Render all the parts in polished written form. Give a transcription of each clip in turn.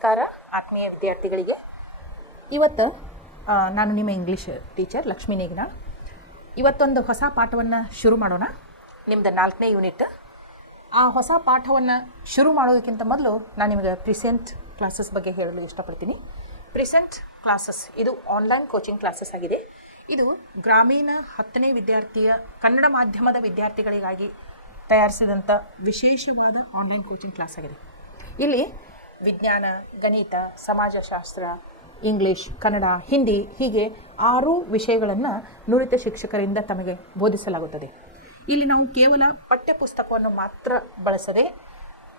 ನಮಸ್ಕಾರ ಆತ್ಮೀಯ ವಿದ್ಯಾರ್ಥಿಗಳಿಗೆ. ಇವತ್ತು ನಾನು ನಿಮ್ಮ ಇಂಗ್ಲೀಷ್ ಟೀಚರ್ ಲಕ್ಷ್ಮೀ ನೇಗಿನಾಳ್. ಇವತ್ತೊಂದು ಹೊಸ ಪಾಠವನ್ನು ಶುರು ಮಾಡೋಣ. ನಿಮ್ಮದು 4ನೇ ಯೂನಿಟ್. ಆ ಹೊಸ ಪಾಠವನ್ನು ಶುರು ಮಾಡೋದಕ್ಕಿಂತ ಮೊದಲು ನಾನು ನಿಮಗೆ ಪ್ರಿಸೆಂಟ್ ಕ್ಲಾಸಸ್ ಬಗ್ಗೆ ಹೇಳಲು ಇಷ್ಟಪಡ್ತೀನಿ. ಪ್ರಿಸೆಂಟ್ ಕ್ಲಾಸಸ್ ಇದು ಆನ್ಲೈನ್ ಕೋಚಿಂಗ್ ಕ್ಲಾಸಸ್ ಆಗಿದೆ. ಇದು ಗ್ರಾಮೀಣ 10ನೇ ವಿದ್ಯಾರ್ಥಿಯ ಕನ್ನಡ ಮಾಧ್ಯಮದ ವಿದ್ಯಾರ್ಥಿಗಳಿಗಾಗಿ ತಯಾರಿಸಿದಂಥ ವಿಶೇಷವಾದ ಆನ್ಲೈನ್ ಕೋಚಿಂಗ್ ಕ್ಲಾಸ್ ಆಗಿದೆ. ಇಲ್ಲಿ ವಿಜ್ಞಾನ, ಗಣಿತ, ಸಮಾಜಶಾಸ್ತ್ರ, ಇಂಗ್ಲೀಷ್, ಕನ್ನಡ, ಹಿಂದಿ ಹೀಗೆ 6 ವಿಷಯಗಳನ್ನು ನುರಿತ ಶಿಕ್ಷಕರಿಂದ ತಮಗೆ ಬೋಧಿಸಲಾಗುತ್ತದೆ. ಇಲ್ಲಿ ನಾವು ಕೇವಲ ಪಠ್ಯಪುಸ್ತಕವನ್ನು ಮಾತ್ರ ಬಳಸದೆ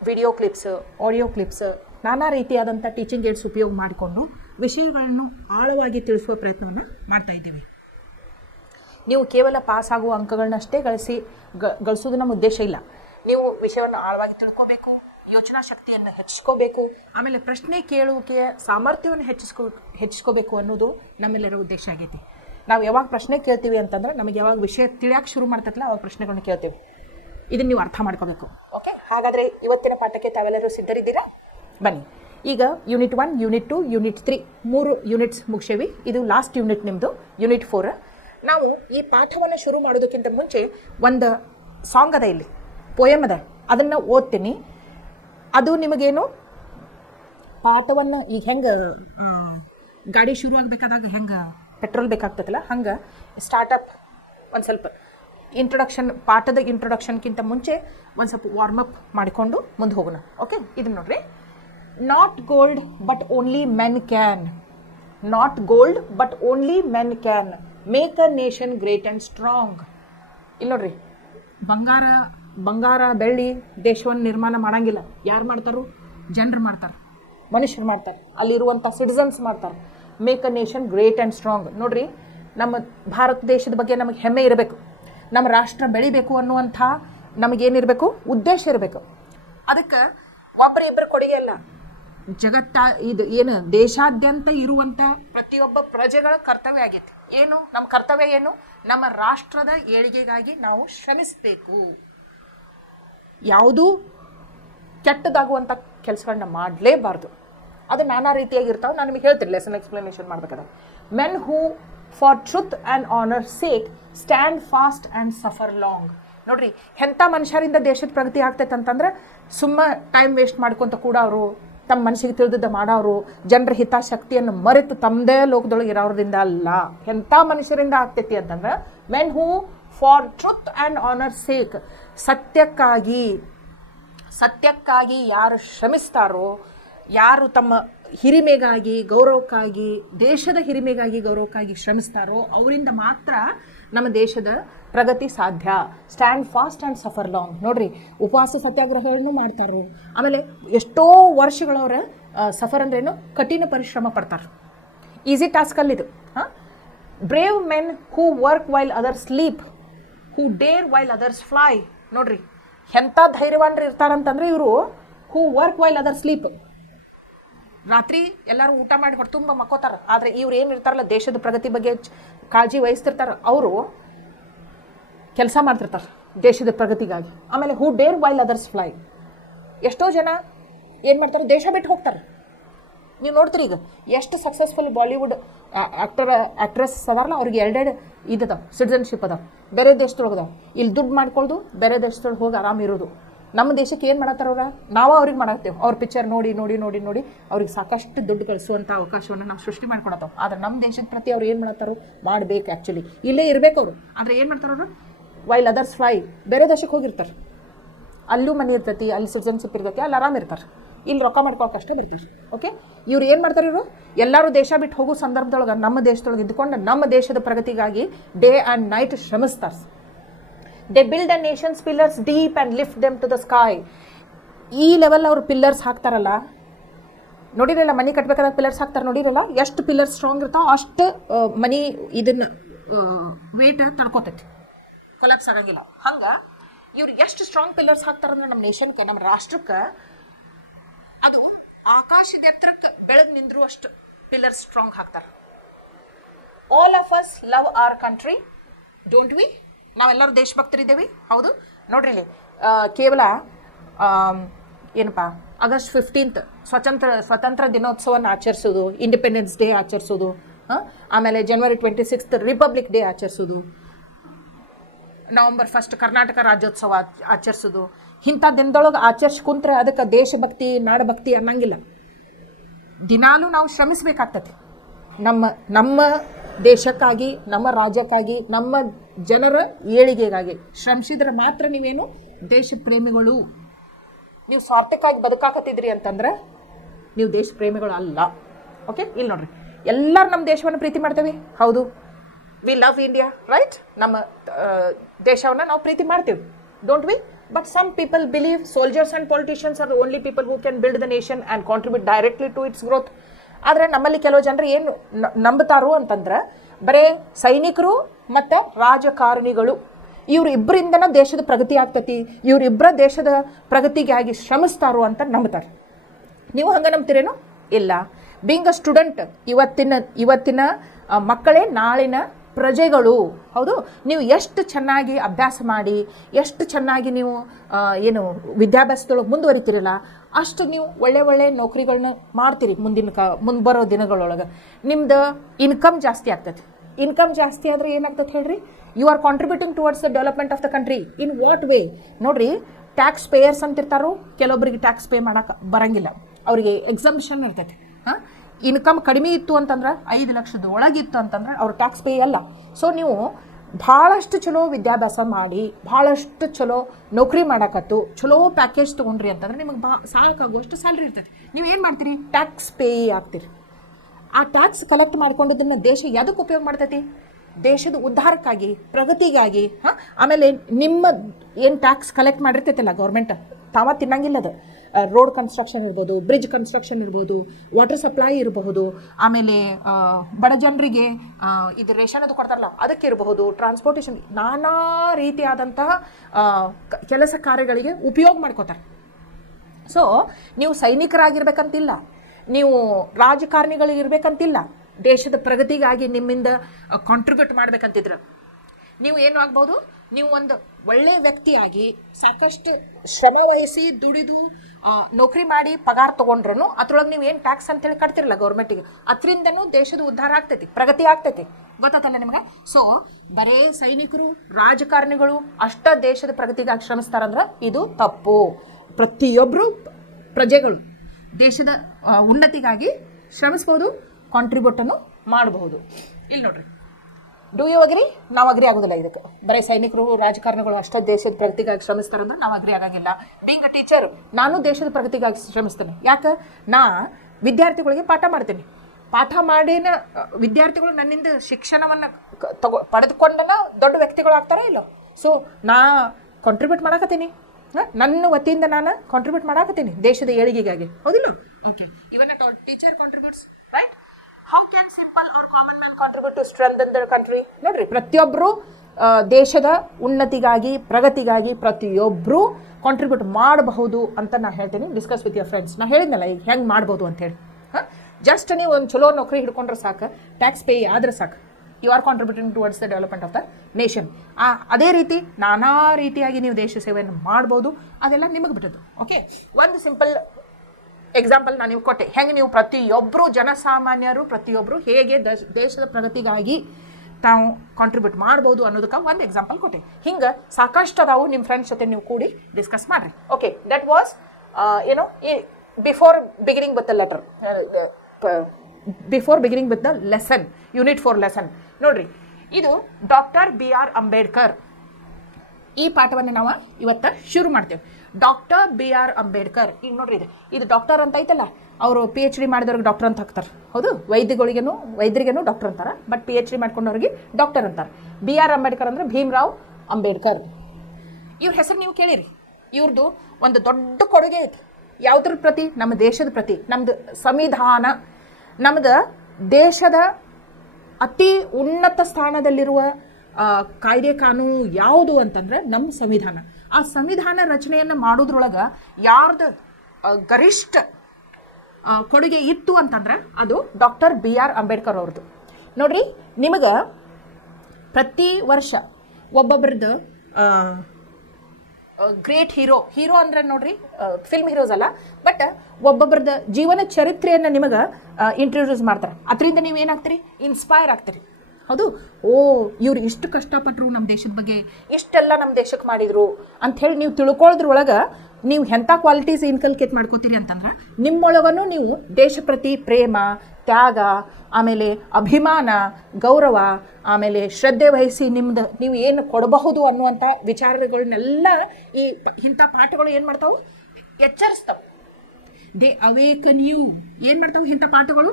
ವಿಡಿಯೋ ಕ್ಲಿಪ್ಸ್, ಆಡಿಯೋ ಕ್ಲಿಪ್ಸ್, ನಾನಾ ರೀತಿಯಾದಂಥ ಟೀಚಿಂಗ್ ಏಡ್ಸ್ ಉಪಯೋಗ ಮಾಡಿಕೊಂಡು ವಿಷಯಗಳನ್ನು ಆಳವಾಗಿ ತಿಳಿಸುವ ಪ್ರಯತ್ನವನ್ನು ಮಾಡ್ತಾ ಇದ್ದೀವಿ. ನೀವು ಕೇವಲ ಪಾಸ್ ಆಗುವ ಅಂಕಗಳನ್ನಷ್ಟೇ ಗಳಿಸೋದು ನಮ್ಮ ಉದ್ದೇಶ ಇಲ್ಲ. ನೀವು ವಿಷಯವನ್ನು ಆಳವಾಗಿ ತಿಳ್ಕೋಬೇಕು, ಯೋಚನಾ ಶಕ್ತಿಯನ್ನು ಹೆಚ್ಚಿಸ್ಕೋಬೇಕು, ಆಮೇಲೆ ಪ್ರಶ್ನೆ ಕೇಳುವಿಕೆಯ ಸಾಮರ್ಥ್ಯವನ್ನು ಹೆಚ್ಚಿಸ್ಕೋಬೇಕು ಅನ್ನೋದು ನಮ್ಮೆಲ್ಲರ ಉದ್ದೇಶ ಆಗೈತಿ. ನಾವು ಯಾವಾಗ ಪ್ರಶ್ನೆ ಕೇಳ್ತೀವಿ ಅಂತಂದ್ರೆ ನಮಗೆ ಯಾವಾಗ ವಿಷಯ ತಿಳಿಯೋಕೆ ಶುರು ಮಾಡ್ತೈತಲ್ಲ ಅವಾಗ ಪ್ರಶ್ನೆಗಳನ್ನ ಕೇಳ್ತೀವಿ. ಇದನ್ನು ನೀವು ಅರ್ಥ ಮಾಡ್ಕೋಬೇಕು. ಓಕೆ, ಹಾಗಾದರೆ ಇವತ್ತಿನ ಪಾಠಕ್ಕೆ ತಾವೆಲ್ಲರೂ ಸಿದ್ಧರಿದ್ದೀರಾ? ಬನ್ನಿ. ಈಗ ಯೂನಿಟ್ 1, ಯೂನಿಟ್ 2, ಯೂನಿಟ್ 3 3 ಯೂನಿಟ್ಸ್ ಮುಗಿಸೇವಿ. ಇದು ಲಾಸ್ಟ್ ಯೂನಿಟ್ ನಿಮ್ಮದು, ಯೂನಿಟ್ 4. ನಾವು ಈ ಪಾಠವನ್ನು ಶುರು ಮಾಡೋದಕ್ಕಿಂತ ಮುಂಚೆ ಒಂದು ಸಾಂಗ್ ಅದ, ಇಲ್ಲಿ ಪೋಯಮ್ ಅದ, ಅದನ್ನು ಓದ್ತೀನಿ. ಅದು ನಿಮಗೇನು ಪಾಠವನ್ನು ಈಗ ಹೆಂಗೆ ಗಾಡಿ ಶುರು ಆಗಬೇಕಾದಾಗ ಹೆಂಗೆ ಪೆಟ್ರೋಲ್ ಬೇಕಾಗ್ತದಲ್ಲ ಹಂಗೆ ಸ್ಟಾರ್ಟಪ್ ಒಂದು ಸ್ವಲ್ಪ ಪಾಠದ ಇಂಟ್ರೊಡಕ್ಷನ್ಗಿಂತ ಮುಂಚೆ ಒಂದು ಸ್ವಲ್ಪ ವಾರ್ಮಪ್ ಮಾಡಿಕೊಂಡು ಮುಂದೆ ಹೋಗೋಣ. ಓಕೆ, ಇದನ್ನು ನೋಡ್ರಿ. Not gold but only men can, not gold but only men can make a nation great and strong. ಇಲ್ಲಿ ನೋಡ್ರಿ, ಬಂಗಾರ ಬೆಳ್ಳಿ ದೇಶವನ್ನು ನಿರ್ಮಾಣ ಮಾಡಂಗಿಲ್ಲ. ಯಾರು ಮಾಡ್ತಾರೋ? ಜನರು ಮಾಡ್ತಾರೆ, ಮನುಷ್ಯರು ಮಾಡ್ತಾರೆ, ಅಲ್ಲಿರುವಂಥ ಸಿಟಿಸನ್ಸ್ ಮಾಡ್ತಾರೆ. Make a nation great and strong. ನೋಡ್ರಿ, ನಮ್ಮ ಭಾರತ ದೇಶದ ಬಗ್ಗೆ ನಮಗೆ ಹೆಮ್ಮೆ ಇರಬೇಕು, ನಮ್ಮ ರಾಷ್ಟ್ರ ಬೆಳಿಬೇಕು ಅನ್ನುವಂಥ ನಮಗೇನಿರಬೇಕು? ಉದ್ದೇಶ ಇರಬೇಕು. ಅದಕ್ಕೆ ಒಬ್ಬರ ಕೊಡುಗೆ ಅಲ್ಲ, ಇದು ಏನು ದೇಶಾದ್ಯಂತ ಇರುವಂಥ ಪ್ರತಿಯೊಬ್ಬ ಪ್ರಜೆಗಳ ಕರ್ತವ್ಯ ಆಗೈತಿ. ಏನು ನಮ್ಮ ಕರ್ತವ್ಯ? ಏನು? ನಮ್ಮ ರಾಷ್ಟ್ರದ ಏಳಿಗೆಗಾಗಿ ನಾವು ಶ್ರಮಿಸಬೇಕು. ಯಾವುದೂ ಕೆಟ್ಟದಾಗುವಂಥ ಕೆಲಸಗಳನ್ನ ಮಾಡಲೇಬಾರ್ದು. ಅದು ನಾನಾ ರೀತಿಯಾಗಿರ್ತಾವೆ. ನಾನು ನಿಮಗೆ ಹೇಳ್ತೀನಿ ಲೆಸನ್ ಎಕ್ಸ್ಪ್ಲನೇಷನ್ ಮಾಡ್ಬೇಕಾದ್ರೆ. Men who for truth and honour sake stand fast and suffer long. ನೋಡ್ರಿ, ಎಂಥ ಮನುಷ್ಯರಿಂದ ದೇಶದ ಪ್ರಗತಿ ಆಗ್ತೈತೆ ಅಂತಂದ್ರೆ ಸುಮ್ಮ ಟೈಮ್ ವೇಸ್ಟ್ ಮಾಡ್ಕೊತ ಕೂಡ ಅವರು ತಮ್ಮ ಮನಸ್ಸಿಗೆ ತಿಳಿದಿದ್ದ ಮಾಡೋರು, ಜನರ ಹಿತಾಸಕ್ತಿಯನ್ನು ಮರೆತು ತಮ್ಮದೇ ಲೋಕದೊಳಗೆ ಇರೋದ್ರಿಂದ ಅಲ್ಲ. ಎಂಥ ಮನುಷ್ಯರಿಂದ ಆಗ್ತೈತಿ ಅಂತಂದ್ರೆ men who for truth and honour sake, ಸತ್ಯಕ್ಕಾಗಿ ಯಾರು ಶ್ರಮಿಸ್ತಾರೋ, ಯಾರು ತಮ್ಮ ಹಿರಿಮೆಗಾಗಿ ಗೌರವಕ್ಕಾಗಿ, ದೇಶದ ಹಿರಿಮೆಗಾಗಿ ಗೌರವಕ್ಕಾಗಿ ಶ್ರಮಿಸ್ತಾರೋ ಅವರಿಂದ ಮಾತ್ರ ನಮ್ಮ ದೇಶದ ಪ್ರಗತಿ ಸಾಧ್ಯ. Stand fast and suffer long. ನೋಡ್ರಿ, ಉಪವಾಸ ಸತ್ಯಾಗ್ರಹಗಳನ್ನು ಮಾಡ್ತಾರೆ. ಆಮೇಲೆ ಎಷ್ಟೋ ವರ್ಷಗಳವರ ಸಫರ್ ಅಂದ್ರೇನು? ಕಠಿಣ ಪರಿಶ್ರಮ ಪಡ್ತಾರೆ. ಈಸಿ ಟಾಸ್ಕ್ ಅಲ್ಲಿದು. Brave men who work while others sleep, who Deere while others fly. ನೋಡ್ರಿ, ಎಂಥ ಧೈರ್ಯವಾನ್ರು ಇರ್ತಾರಂತಂದ್ರೆ ಇವರು who work while other sleep. ರಾತ್ರಿ ಎಲ್ಲರೂ ಊಟ ಮಾಡಿ ಹೊರತುಂಬ ಮಕ್ಕೋತಾರೆ. ಆದರೆ ಇವ್ರು ಏನು ಇರ್ತಾರಲ್ಲ, ದೇಶದ ಪ್ರಗತಿ ಬಗ್ಗೆ ಕಾಳಜಿ ವಹಿಸ್ತಿರ್ತಾರೆ, ಅವರು ಕೆಲಸ ಮಾಡ್ತಿರ್ತಾರೆ ದೇಶದ ಪ್ರಗತಿಗಾಗಿ. ಆಮೇಲೆ ಹೂ ಡೇರ್ ವೈಲ್ ಅದರ್ಸ್ ಫ್ಲೈ. ಎಷ್ಟೋ ಜನ ಏನು ಮಾಡ್ತಾರೆ? ದೇಶ ಬಿಟ್ಟು ಹೋಗ್ತಾರೆ. ನೀವು ನೋಡ್ತೀರಿ ಈಗ ಎಷ್ಟು ಸಕ್ಸಸ್ಫುಲ್ ಬಾಲಿವುಡ್ ಆ್ಯಕ್ಟ್ರೆಸ್ ಅದಾರಲ್ಲ, ಅವ್ರಿಗೆ 2 ಇದದ ಸಿಟಿಸನ್ಶಿಪ್ ಅದಾವ, ಬೇರೆ ದೇಶದೊಳಗೆ ಅದಾವ. ಇಲ್ಲಿ ದುಡ್ಡು ಮಾಡ್ಕೊಳ್ದು, ಬೇರೆ ದೇಶದೊಳಗೆ ಹೋಗಿ ಆರಾಮಿರೋದು. ನಮ್ಮ ದೇಶಕ್ಕೆ ಏನು ಮಾಡತ್ತಾರವ್ರ? ನಾವು ಅವ್ರಿಗೆ ಮಾಡತ್ತೇವೆ. ಅವ್ರ ಪಿಕ್ಚರ್ ನೋಡಿ ನೋಡಿ ನೋಡಿ ನೋಡಿ ಅವ್ರಿಗೆ ಸಾಕಷ್ಟು ದುಡ್ಡು ಕಳಿಸುವಂಥ ಅವಕಾಶವನ್ನು ನಾವು ಸೃಷ್ಟಿ ಮಾಡ್ಕೊಡತ್ತೇವೆ. ಆದರೆ ನಮ್ಮ ದೇಶದ ಪ್ರತಿ ಅವ್ರು ಏನು ಮಾಡತ್ತಾರೋ? ಮಾಡಬೇಕು, ಆ್ಯಕ್ಚುಲಿ ಇಲ್ಲೇ ಇರಬೇಕು ಅವರು. ಆದರೆ ಏನು ಮಾಡ್ತಾರವ್ರು? ವೈಲ್ ಅದರ್ಸ್ ಫ್ಲೈ, ಬೇರೆ ದೇಶಕ್ಕೆ ಹೋಗಿರ್ತಾರೆ. ಅಲ್ಲೂ ಮನೆ ಇರ್ತೈತಿ, ಅಲ್ಲಿ ಸಿಟಿಸನ್ಶಿಪ್ ಇರ್ತೈತಿ, ಅಲ್ಲಿ ಆರಾಮ ಇರ್ತಾರೆ. ಇಲ್ಲಿ ರೊಕ್ಕ ಮಾಡ್ಕೊಳಕ್ಕಷ್ಟೇ ಬರ್ತಾರೆ. ಓಕೆ, ಇವ್ರು ಏನು ಮಾಡ್ತಾರೆ? ಇವರು ಎಲ್ಲರೂ ದೇಶ ಬಿಟ್ಟು ಹೋಗೋ ಸಂದರ್ಭದೊಳಗೆ ನಮ್ಮ ದೇಶದೊಳಗೆ ಇದ್ದುಕೊಂಡು ನಮ್ಮ ದೇಶದ ಪ್ರಗತಿಗಾಗಿ ಡೇ ಆ್ಯಂಡ್ ನೈಟ್ ಶ್ರಮಿಸ್ತಾರೆ. They build a nation's pillars deep and lift them to the sky. ಈ ಲೆವೆಲ್ ಅವರು ಪಿಲ್ಲರ್ಸ್ ಹಾಕ್ತಾರಲ್ಲ, ನೋಡಿರಲ್ಲ, ಮನೆ ಕಟ್ಟಬೇಕಾದಾಗ ಪಿಲ್ಲರ್ಸ್ ಹಾಕ್ತಾರೆ ನೋಡಿರಲ್ಲ, ಎಷ್ಟು ಪಿಲ್ಲರ್ಸ್ ಸ್ಟ್ರಾಂಗ್ ಇರ್ತಾವೆ ಅಷ್ಟು ಮನೆ ಇದನ್ನು ವೇಟ್ ತಡ್ಕೋತೈತಿ, ಕೊಲಾಪ್ಸ್ ಆಗಂಗಿಲ್ಲ. ಹಂಗೆ ಇವ್ರು ಎಷ್ಟು ಸ್ಟ್ರಾಂಗ್ ಪಿಲ್ಲರ್ಸ್ ಹಾಕ್ತಾರಂದ್ರೆ ನಮ್ಮ ನೇಷನ್ಗೆ, ನಮ್ಮ ರಾಷ್ಟ್ರಕ್ಕೆ ಅದು ಆಕಾಶದ ಎತ್ತರಕ್ಕೆ ಬೆಳೆದು ನಿಂದಿರುವಷ್ಟು ಪಿಲ್ಲರ್ಸ್ ಸ್ಟ್ರಾಂಗ್ ಹಾಕ್ತಾರೆ. All of us love our country, don't we? ನಾವೆಲ್ಲರೂ ದೇಶಭಕ್ತರಿದ್ದೇವೆ, ಹೌದು. ನೋಡ್ರಿ, ಇಲ್ಲಿ ಕೇವಲ ಏನಪ್ಪ August 15th ಸ್ವತಂತ್ರ ದಿನೋತ್ಸವನ ಆಚರಿಸೋದು, ಇಂಡಿಪೆಂಡೆನ್ಸ್ ಡೇ ಆಚರಿಸೋದು, ಆಮೇಲೆ January 26 ರಿಪಬ್ಲಿಕ್ ಡೇ ಆಚರಿಸೋದು, November 1 ಕರ್ನಾಟಕ ರಾಜ್ಯೋತ್ಸವ ಆಚರಿಸೋದು. ಇಂಥ ದಿನದೊಳಗೆ ಆಚರಿಸಿ ಕುಂತ್ರೆ ಅದಕ್ಕೆ ದೇಶಭಕ್ತಿ ನಾಡಭಕ್ತಿ ಅನ್ನಂಗಿಲ್ಲ. ದಿನಾಲೂ ನಾವು ಶ್ರಮಿಸಬೇಕಾಗ್ತದೆ ನಮ್ಮ ದೇಶಕ್ಕಾಗಿ, ನಮ್ಮ ರಾಜ್ಯಕ್ಕಾಗಿ, ನಮ್ಮ ಜನರ ಏಳಿಗೆಗಾಗಿ ಶ್ರಮಿಸಿದ್ರೆ ಮಾತ್ರ ನೀವೇನು ದೇಶ ಪ್ರೇಮಿಗಳು. ನೀವು ಸ್ವಾರ್ಥಕ್ಕಾಗಿ ಬದುಕಾಕತ್ತಿದ್ರಿ ಅಂತಂದ್ರೆ ನೀವು ದೇಶ ಪ್ರೇಮಿಗಳು ಅಲ್ಲ. ಓಕೆ, ಇಲ್ಲಿ ನೋಡ್ರಿ, ಎಲ್ಲರೂ ನಮ್ಮ ದೇಶವನ್ನು ಪ್ರೀತಿ ಮಾಡ್ತೇವೆ. ಹೌದು, ವಿ ಲವ್ ಇಂಡಿಯಾ, ರೈಟ್? ನಮ್ಮ ದೇಶವನ್ನು ನಾವು ಪ್ರೀತಿ ಮಾಡ್ತೀವಿ, don't we? But some people believe soldiers and politicians are the only people who can build the nation and contribute directly to its growth. ಆದರೆ ನಮ್ಮಲ್ಲಿ ಕೆಲವು ಜನರು ಏನು ನಂಬುತ್ತಾರೋ ಅಂತಂದ್ರೆ ಬರೇ ಸೈನಿಕರು ಮತ್ತು ರಾಜಕಾರಣಿಗಳು ಇವ್ರು ಇಬ್ಬರಿಂದನ ದೇಶದ ಪ್ರಗತಿ ಆಗ್ತತಿ, ಇವರಿಬ್ಬರ ದೇಶದ ಪ್ರಗತಿಗಾಗಿ ಶ್ರಮಿಸ್ತಾರೋ ಅಂತ ನಂಬ್ತಾರೆ. ನೀವು ಹಂಗೆ ನಂಬ್ತೀರೇನು? ಇಲ್ಲ. ಬೀಂಗ್ ಅ ಸ್ಟೂಡೆಂಟ್, ಇವತ್ತಿನ ಮಕ್ಕಳೇ ನಾಳಿನ ಪ್ರಜೆಗಳು. ಹೌದು, ನೀವು ಎಷ್ಟು ಚೆನ್ನಾಗಿ ಅಭ್ಯಾಸ ಮಾಡಿ, ಎಷ್ಟು ಚೆನ್ನಾಗಿ ನೀವು ವಿದ್ಯಾಭ್ಯಾಸದೊಳಗೆ ಮುಂದುವರಿತೀರಲ್ಲ, ಅಷ್ಟು ನೀವು ಒಳ್ಳೆ ನೌಕರಿಗಳನ್ನ ಮಾಡ್ತೀರಿ. ಮುಂದೆ ಬರೋ ದಿನಗಳೊಳಗೆ ನಿಮ್ದು ಇನ್ಕಮ್ ಜಾಸ್ತಿ ಆಗ್ತದೆ. ಇನ್ಕಮ್ ಜಾಸ್ತಿ ಆದರೆ ಏನಾಗ್ತದೆ ಹೇಳ್ರಿ? You are contributing towards the development of the country. In what way? ನೋಡ್ರಿ, ಟ್ಯಾಕ್ಸ್ ಪೇಯರ್ಸ್ ಅಂತಿರ್ತಾರೋ, ಕೆಲವೊಬ್ಬರಿಗೆ ಟ್ಯಾಕ್ಸ್ ಪೇ ಮಾಡೋಕೆ ಬರಂಗಿಲ್ಲ, ಅವರಿಗೆ ಎಕ್ಸಂಪ್ಷನ್ ಇರ್ತೈತೆ. ಇನ್ಕಮ್ ಕಡಿಮೆ ಇತ್ತು ಅಂತಂದ್ರೆ, 5 ಲಕ್ಷದ ಒಳಗಿತ್ತು ಅಂತಂದ್ರೆ ಅವ್ರು ಟ್ಯಾಕ್ಸ್ ಪೇ ಅಲ್ಲ. ಸೊ ನೀವು ಭಾಳಷ್ಟು ಚಲೋ ವಿದ್ಯಾಭ್ಯಾಸ ಮಾಡಿ, ಭಾಳಷ್ಟು ಚಲೋ ನೌಕರಿ ಮಾಡಕತ್ತು, ಚಲೋ ಪ್ಯಾಕೇಜ್ ತೊಗೊಂಡ್ರಿ ಅಂತಂದ್ರೆ ನಿಮಗೆ ಸಾಕಾಗುವಷ್ಟು ಸ್ಯಾಲ್ರಿ ಇರ್ತೈತೆ. ನೀವು ಏನು ಮಾಡ್ತೀರಿ? ಟ್ಯಾಕ್ಸ್ ಪೇ ಆಗ್ತೀರಿ. ಆ ಟ್ಯಾಕ್ಸ್ ಕಲೆಕ್ಟ್ ಮಾಡ್ಕೊಂಡಿದ್ದನ್ನು ದೇಶ ಯಾವುದಕ್ಕೆ ಉಪಯೋಗ ಮಾಡ್ತೈತಿ? ದೇಶದ ಉದ್ಧಾರಕ್ಕಾಗಿ, ಪ್ರಗತಿಗಾಗಿ. ಆಮೇಲೆ ನಿಮ್ಮ ಏನು ಟ್ಯಾಕ್ಸ್ ಕಲೆಕ್ಟ್ ಮಾಡಿರ್ತೈತಲ್ಲ ಗೌರ್ಮೆಂಟ್, ತಾವ ತಿನ್ನಂಗಿಲ್ಲ. ಅದು ರೋಡ್ ಕನ್ಸ್ಟ್ರಕ್ಷನ್ ಇರ್ಬೋದು, ಬ್ರಿಡ್ಜ್ ಕನ್ಸ್ಟ್ರಕ್ಷನ್ ಇರ್ಬೋದು, ವಾಟರ್ ಸಪ್ಲೈ ಇರಬಹುದು, ಆಮೇಲೆ ಬಡ ಜನರಿಗೆ ಇದು ರೇಷನ್ ಅದು ಕೊಡ್ತಾರಲ್ಲ ಅದಕ್ಕೆ ಇರಬಹುದು, ಟ್ರಾನ್ಸ್ಪೋರ್ಟೇಷನ್, ನಾನಾ ರೀತಿಯಾದಂತಹ ಕೆಲಸ ಕಾರ್ಯಗಳಿಗೆ ಉಪಯೋಗ ಮಾಡ್ಕೋತಾರೆ. ಸೊ ನೀವು ಸೈನಿಕರಾಗಿರ್ಬೇಕಂತಿಲ್ಲ, ನೀವು ರಾಜಕಾರಣಿಗಳಿಗಿರ್ಬೇಕಂತಿಲ್ಲ. ದೇಶದ ಪ್ರಗತಿಗಾಗಿ ನಿಮ್ಮಿಂದ ಕಾಂಟ್ರಿಬ್ಯೂಟ್ ಮಾಡ್ಬೇಕಂತಿದ್ರೆ ನೀವು ಏನು ಆಗ್ಬೋದು? ನೀವು ಒಂದು ಒಳ್ಳೆಯ ವ್ಯಕ್ತಿಯಾಗಿ ಸಾಕಷ್ಟು ಶ್ರಮ ವಹಿಸಿ ದುಡಿದು ನೌಕರಿ ಮಾಡಿ ಪಗಾರ ತೊಗೊಂಡ್ರೂ ಅದ್ರೊಳಗೆ ನೀವು ಏನು ಟ್ಯಾಕ್ಸ್ ಅಂತೇಳಿ ಕಟ್ತಿರಲ್ಲ ಗೌರ್ಮೆಂಟಿಗೆ, ಅದರಿಂದನೂ ದೇಶದ ಉದ್ಧಾರ ಆಗ್ತೈತಿ, ಪ್ರಗತಿ ಆಗ್ತೈತಿ. ಗೊತ್ತಲ್ಲ ನಿಮಗೆ? ಸೊ ಬರೇ ಸೈನಿಕರು ರಾಜಕಾರಣಿಗಳು ಅಷ್ಟ ದೇಶದ ಪ್ರಗತಿಗಾಗಿ ಶ್ರಮಿಸ್ತಾರಂದ್ರೆ ಇದು ತಪ್ಪು. ಪ್ರತಿಯೊಬ್ಬರು ಪ್ರಜೆಗಳು ದೇಶದ ಉನ್ನತಿಗಾಗಿ ಶ್ರಮಿಸ್ಬೋದು, ಕಾಂಟ್ರಿಬ್ಯೂಟನ್ನು ಮಾಡಬಹುದು. ಇಲ್ಲಿ ನೋಡ್ರಿ, ಡೂ ಯು ಅಗ್ರಿ? ನಾವು ಅಗ್ರಿ ಆಗೋದಿಲ್ಲ ಇದಕ್ಕೆ. ಬರೀ ಸೈನಿಕರು ರಾಜಕಾರಣಿಗಳು ಅಷ್ಟೇ ದೇಶದ ಪ್ರಗತಿಗಾಗಿ ಶ್ರಮಿಸ್ತಾರಂದ್ರೆ ನಾವು ಅಗ್ರಿ ಆಗೋಂಗಿಲ್ಲ. ಬೀಂಗ್ ಅ ಟೀಚರ್, ನಾನು ದೇಶದ ಪ್ರಗತಿಗಾಗಿ ಶ್ರಮಿಸ್ತೇನೆ. ಯಾಕೆ? ನಾ ವಿದ್ಯಾರ್ಥಿಗಳಿಗೆ ಪಾಠ ಮಾಡ್ತೀನಿ. ಪಾಠ ಮಾಡಿನ ವಿದ್ಯಾರ್ಥಿಗಳು ನನ್ನಿಂದ ಶಿಕ್ಷಣವನ್ನು ಪಡೆದುಕೊಂಡನ ದೊಡ್ಡ ವ್ಯಕ್ತಿಗಳು ಆಗ್ತಾರಾ ಇಲ್ಲ? ಸೊ ನಾ ಕಾಂಟ್ರಿಬ್ಯೂಟ್ ಮಾಡಾಕತ್ತೀನಿ, ನನ್ನ ವತಿಯಿಂದ ನಾನು ಕಾಂಟ್ರಿಬ್ಯೂಟ್ ಮಾಡಾಕತ್ತೀನಿ ದೇಶದ ಏಳಿಗೆಗಾಗಿ. ಹೌದಿಲ್ಲ? Okay, even at all teacher contributes, right? How can simple or common man contribute to strengthen the country? ನೋಡ್ರಿ, ಪ್ರತಿಯೊಬ್ಬರು ದೇಶದ ಉನ್ನತಿಗಾಗಿ, ಪ್ರಗತಿಗಾಗಿ ಪ್ರತಿಯೊಬ್ಬರು ಕಾಂಟ್ರಿಬ್ಯೂಟ್ ಮಾಡಬಹುದು ಅಂತ ನಾನು ಹೇಳ್ತೀನಿ. Discuss with your friends. ನಾನು ಹೇಳಿದ್ನಲ್ಲ ಈಗ ಹೆಂಗೆ ಮಾಡ್ಬೋದು ಅಂತೇಳಿ. ಜಸ್ಟ್ ನೀವು ಒಂದು ಚಲೋ ನೌಕರಿ ಹಿಡ್ಕೊಂಡ್ರೆ ಸಾಕು, ಟ್ಯಾಕ್ಸ್ ಪೇ ಆದ್ರೆ ಸಾಕು, you are contributing towards the development of the nation. ಅದೇ ರೀತಿ ನಾನಾ ರೀತಿಯಾಗಿ ನೀವು ದೇಶ ಸೇವೆಯನ್ನು ಮಾಡ್ಬೋದು, ಅದೆಲ್ಲ ನಿಮಗೆ ಬಿಟ್ಟದ್ದು. ಓಕೆ, ಒಂದು ಸಿಂಪಲ್ ಎಕ್ಸಾಂಪಲ್ ನಾನು ನೀವು ಕೊಟ್ಟೆ, ಹೆಂಗೆ ನೀವು ಪ್ರತಿಯೊಬ್ಬರು ಜನಸಾಮಾನ್ಯರು ಪ್ರತಿಯೊಬ್ಬರು ಹೇಗೆ ದೇಶದ ಪ್ರಗತಿಗಾಗಿ ತಾವು ಕಾಂಟ್ರಿಬ್ಯೂಟ್ ಮಾಡ್ಬೋದು ಅನ್ನೋದಕ್ಕೆ ಒಂದು ಎಕ್ಸಾಂಪಲ್ ಕೊಟ್ಟೆ. ಹಿಂಗೆ ಸಾಕಷ್ಟು ಅದಾವು. ನಿಮ್ಮ ಫ್ರೆಂಡ್ಸ್ ಜೊತೆ ನೀವು ಕೂಡಿ ಡಿಸ್ಕಸ್ ಮಾಡಿರಿ. Okay, that was before beginning with the letter, before beginning with the lesson, unit 4 lesson. ನೋಡ್ರಿ, ಇದು ಡಾಕ್ಟರ್ BR ಅಂಬೇಡ್ಕರ್. ಈ ಪಾಠವನ್ನು ನಾವು ಇವತ್ತು ಶುರು ಮಾಡ್ತೇವೆ. Doctor BR Ambedkar. ಈಗ ನೋಡ್ರಿ, ಇದು ಡಾಕ್ಟರ್ ಅಂತ ಐತಲ್ಲ, ಅವರು PhD ಮಾಡಿದವ್ರಿಗೆ ಡಾಕ್ಟರ್ ಅಂತ ಹಾಕ್ತಾರೆ. ಹೌದು, ವೈದ್ಯರಿಗೇನು ಡಾಕ್ಟರ್ ಅಂತಾರೆ, ಬಟ್ PhD ಮಾಡ್ಕೊಂಡವ್ರಿಗೆ ಡಾಕ್ಟರ್ ಅಂತಾರೆ. BR ಅಂಬೇಡ್ಕರ್ ಅಂದರೆ ಭೀಮರಾವ್ ಅಂಬೇಡ್ಕರ್. ಇವ್ರ ಹೆಸರು ನೀವು ಕೇಳಿರಿ. ಇವ್ರದ್ದು ಒಂದು ದೊಡ್ಡ ಕೊಡುಗೆ ಐತಿ. ಯಾವುದ್ರ ಪ್ರತಿ? ನಮ್ಮ ದೇಶದ ಪ್ರತಿ. ನಮ್ಮದು ಸಂವಿಧಾನ, ನಮ್ದು ದೇಶದ ಅತಿ ಉನ್ನತ ಸ್ಥಾನದಲ್ಲಿರುವ ಕಾಯ್ದೆ ಕಾನೂನು ಯಾವುದು ಅಂತಂದ್ರೆ ನಮ್ಮ ಸಂವಿಧಾನ. ಆ ಸಂವಿಧಾನ ರಚನೆಯನ್ನು ಮಾಡೋದ್ರೊಳಗೆ ಯಾರ್ದು ಗರಿಷ್ಠ ಕೊಡುಗೆ ಇತ್ತು ಅಂತಂದ್ರೆ ಅದು ಡಾಕ್ಟರ್ BR ಅಂಬೇಡ್ಕರ್ ಅವ್ರದ್ದು. ನೋಡ್ರಿ, ನಿಮಗೆ ಪ್ರತಿ ವರ್ಷ ಒಬ್ಬೊಬ್ಬರದ್ದು ಗ್ರೇಟ್ ಹೀರೋ ಅಂದ್ರೆ ನೋಡ್ರಿ ಫಿಲ್ಮ್ ಹೀರೋಸ್ ಅಲ್ಲ, ಬಟ್ ಒಬ್ಬೊಬ್ಬರದ ಜೀವನ ಚರಿತ್ರೆಯನ್ನು ನಿಮಗೆ ಇಂಟ್ರೊಡ್ಯೂಸ್ ಮಾಡ್ತಾರೆ. ಅದರಿಂದ ನೀವು ಏನಾಗ್ತೀರಿ, ಇನ್ಸ್ಪೈರ್ ಆಗ್ತೀರಿ. ಹೌದು, ಇವ್ರು ಇಷ್ಟು ಕಷ್ಟಪಟ್ಟರು ನಮ್ಮ ದೇಶದ ಬಗ್ಗೆ, ಇಷ್ಟೆಲ್ಲ ನಮ್ಮ ದೇಶಕ್ಕೆ ಮಾಡಿದರು ಅಂಥೇಳಿ ನೀವು ತಿಳ್ಕೊಳ್ಳೋದ್ರೊಳಗೆ ನೀವು ಎಂಥ ಕ್ವಾಲಿಟೀಸ್ ಇನ್ಕಲ್ಕೇಟ್ ಮಾಡ್ಕೋತೀರಿ ಅಂತಂದ್ರೆ ನಿಮ್ಮೊಳಗನು ನೀವು ದೇಶ ಪ್ರತಿ ಪ್ರೇಮ, ತ್ಯಾಗ, ಆಮೇಲೆ ಅಭಿಮಾನ, ಗೌರವ, ಆಮೇಲೆ ಶ್ರದ್ಧೆ ವಹಿಸಿ ನೀವು ಏನು ಕೊಡಬಹುದು ಅನ್ನುವಂಥ ವಿಚಾರಗಳನ್ನೆಲ್ಲ ಇಂಥ ಪಾಠಗಳು ಏನು ಮಾಡ್ತಾವೆ, ಎಚ್ಚರಿಸ್ತಾವೆ. They awaken you. ಏನು ಮಾಡ್ತಾವೆ ಇಂಥ ಪಾಠಗಳು?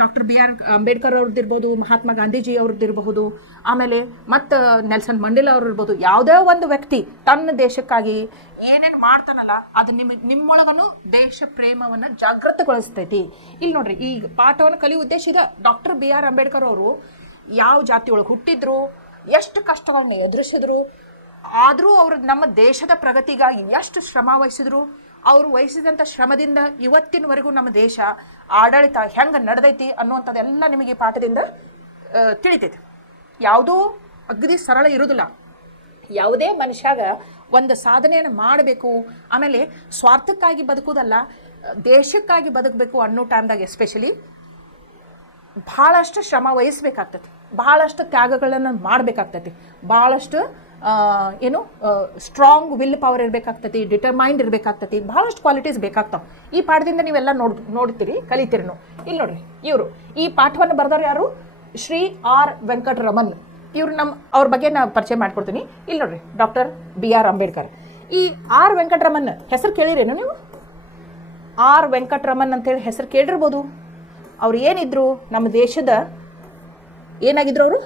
ಡಾಕ್ಟರ್ ಬಿ ಆರ್ ಅಂಬೇಡ್ಕರ್ ಅವ್ರದ್ದಿರ್ಬೋದು, ಮಹಾತ್ಮ ಗಾಂಧೀಜಿ ಅವ್ರದ್ದಿರಬಹುದು, ಆಮೇಲೆ ಮತ್ತು ನೆಲ್ಸನ್ ಮಂಡೇಲಾ ಅವ್ರು ಇರ್ಬೋದು. ಯಾವುದೇ ಒಂದು ವ್ಯಕ್ತಿ ತನ್ನ ದೇಶಕ್ಕಾಗಿ ಏನೇನು ಮಾಡ್ತಾನಲ್ಲ ಅದು ನಿಮ್ಮೊಳಗನು ದೇಶ ಪ್ರೇಮವನ್ನು ಜಾಗೃತಗೊಳಿಸ್ತೈತಿ. ಇಲ್ಲಿ ನೋಡ್ರಿ, ಈ ಪಾಠವನ್ನು ಕಲಿಯುವ ಉದ್ದೇಶ ಇದೆ. ಡಾಕ್ಟರ್ ಬಿ ಆರ್ ಅಂಬೇಡ್ಕರ್ ಅವರು ಯಾವ ಜಾತಿಯೊಳಗೆ ಹುಟ್ಟಿದ್ರು, ಎಷ್ಟು ಕಷ್ಟಗಳನ್ನ ಎದುರಿಸಿದ್ರು, ಆದರೂ ಅವರು ನಮ್ಮ ದೇಶದ ಪ್ರಗತಿಗಾಗಿ ಎಷ್ಟು ಶ್ರಮ ವಹಿಸಿದ್ರು. ಅವರು ವಹಿಸಿದಂಥ ಶ್ರಮದಿಂದ ಇವತ್ತಿನವರೆಗೂ ನಮ್ಮ ದೇಶ ಆಡಳಿತ ಹೆಂಗೆ ನಡೆದೈತಿ ಅನ್ನುವಂಥದ್ದೆಲ್ಲ ನಿಮಗೆ ಪಾಠದಿಂದ ತಿಳಿತೈತಿ. ಯಾವುದೂ ಅಗದಿ ಸರಳ ಇರೋದಿಲ್ಲ. ಯಾವುದೇ ಮನುಷ್ಯಾಗ ಒಂದು ಸಾಧನೆಯನ್ನು ಮಾಡಬೇಕು, ಆಮೇಲೆ ಸ್ವಾರ್ಥಕ್ಕಾಗಿ ಬದುಕೋದಲ್ಲ, ದೇಶಕ್ಕಾಗಿ ಬದುಕಬೇಕು ಅನ್ನೋ ಟೈಮ್ದಾಗ ಎಸ್ಪೆಷಲಿ ಭಾಳಷ್ಟು ಶ್ರಮ ವಹಿಸ್ಬೇಕಾಗ್ತೈತಿ, ಭಾಳಷ್ಟು ತ್ಯಾಗಗಳನ್ನು ಮಾಡಬೇಕಾಗ್ತೈತಿ, ಭಾಳಷ್ಟು ಸ್ಟ್ರಾಂಗ್ ವಿಲ್ ಪವರ್ ಇರಬೇಕಾಗ್ತೈತಿ, ಡಿಟರ್ಮೈಂಡ್ ಇರಬೇಕಾಗ್ತೈತಿ, ಭಾಳಷ್ಟು ಕ್ವಾಲಿಟೀಸ್ ಬೇಕಾಗ್ತಾವೆ. ಈ ಪಾಠದಿಂದ ನೀವೆಲ್ಲ ನೋಡ್ತೀರಿ, ಕಲಿತೀರಿ. ಇಲ್ಲಿ ನೋಡ್ರಿ, ಇವರು ಈ ಪಾಠವನ್ನು ಬರೆದವ್ರು ಯಾರು? ಶ್ರೀ ಆರ್ ವೆಂಕಟರಮನ್. ಇವರು ಅವ್ರ ಬಗ್ಗೆ ನಾನು ಪರಿಚಯ ಮಾಡ್ಕೊಡ್ತೀನಿ. ಇಲ್ಲಿ ನೋಡ್ರಿ, ಡಾಕ್ಟರ್ ಬಿ ಆರ್ ಅಂಬೇಡ್ಕರ್. ಈ ಆರ್ ವೆಂಕಟರಮನ್ ಹೆಸರು ಕೇಳಿರೇನು ನೀವು? ಆರ್ ವೆಂಕಟರಮನ್ ಅಂತೇಳಿ ಹೆಸರು ಕೇಳಿರ್ಬೋದು. ಅವ್ರು ಏನಿದ್ರು, ನಮ್ಮ ದೇಶದ ಏನಾಗಿದ್ರು ಅವರು?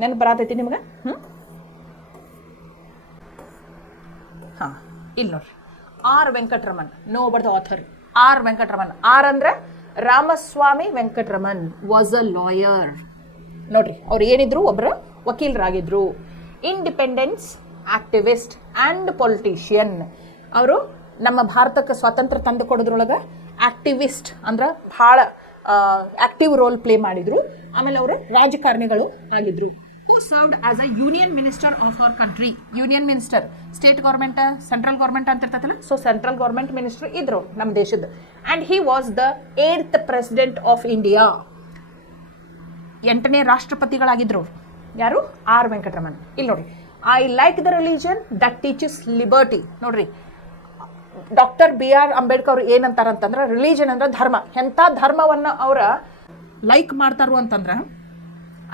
ನೆನಪು ಬರತೈತಿ ನಿಮ್ಗೆ? ಹಾಂ, ಇಲ್ಲಿ ನೋಡ್ರಿ, R Venkataraman. No but the author. R Venkataraman. R ಅಂದ್ರೆ Ramaswamy Venkataraman was a lawyer. ನೋಡ್ರಿ, ಅವ್ರು ಏನಿದ್ರು, ಒಬ್ಬರ ವಕೀಲರಾಗಿದ್ರು. Independence activist and politician. ಅವರು ನಮ್ಮ ಭಾರತಕ್ಕೆ ಸ್ವಾತಂತ್ರ್ಯ ತಂದು ಕೊಡೋದ್ರೊಳಗೆ ಆಕ್ಟಿವಿಸ್ಟ್ ಅಂದ್ರೆ ಭಾಳ ಆಕ್ಟಿವ್ ರೋಲ್ ಪ್ಲೇ ಮಾಡಿದ್ರು. ಆಮೇಲೆ ಅವರು ರಾಜಕಾರಣಿಗಳು ಆಗಿದ್ರು. Served as a union minister of our country. Union minister, state government, central government ಅಂತ ಇರ್ತೈತಲ್ಲ, ಸೊ ಸೆಂಟ್ರಲ್ ಗೌರ್ಮೆಂಟ್ ಮಿನಿಸ್ಟರ್ ಇದ್ರು ನಮ್ಮ ದೇಶದ. And he was the 8th president of India. 8ನೇ ರಾಷ್ಟ್ರಪತಿಗಳಾಗಿದ್ರು. ಯಾರು? ಆರ್ ವೆಂಕಟರಮನ್. ಇಲ್ಲಿ ನೋಡ್ರಿ, I like the religion that teaches liberty. ನೋಡ್ರಿ, ಡಾಕ್ಟರ್ ಬಿ ಆರ್ ಅಂಬೇಡ್ಕರ್ ಅವರು ಏನಂತಾರಂತಂದ್ರೆ, ರಿಲಿಜನ್ ಅಂದ್ರೆ ಧರ್ಮ. ಎಂಥ ಧರ್ಮವನ್ನು ಅವರ ಲೈಕ್ ಮಾಡ್ತಾರು ಅಂತಂದ್ರೆ,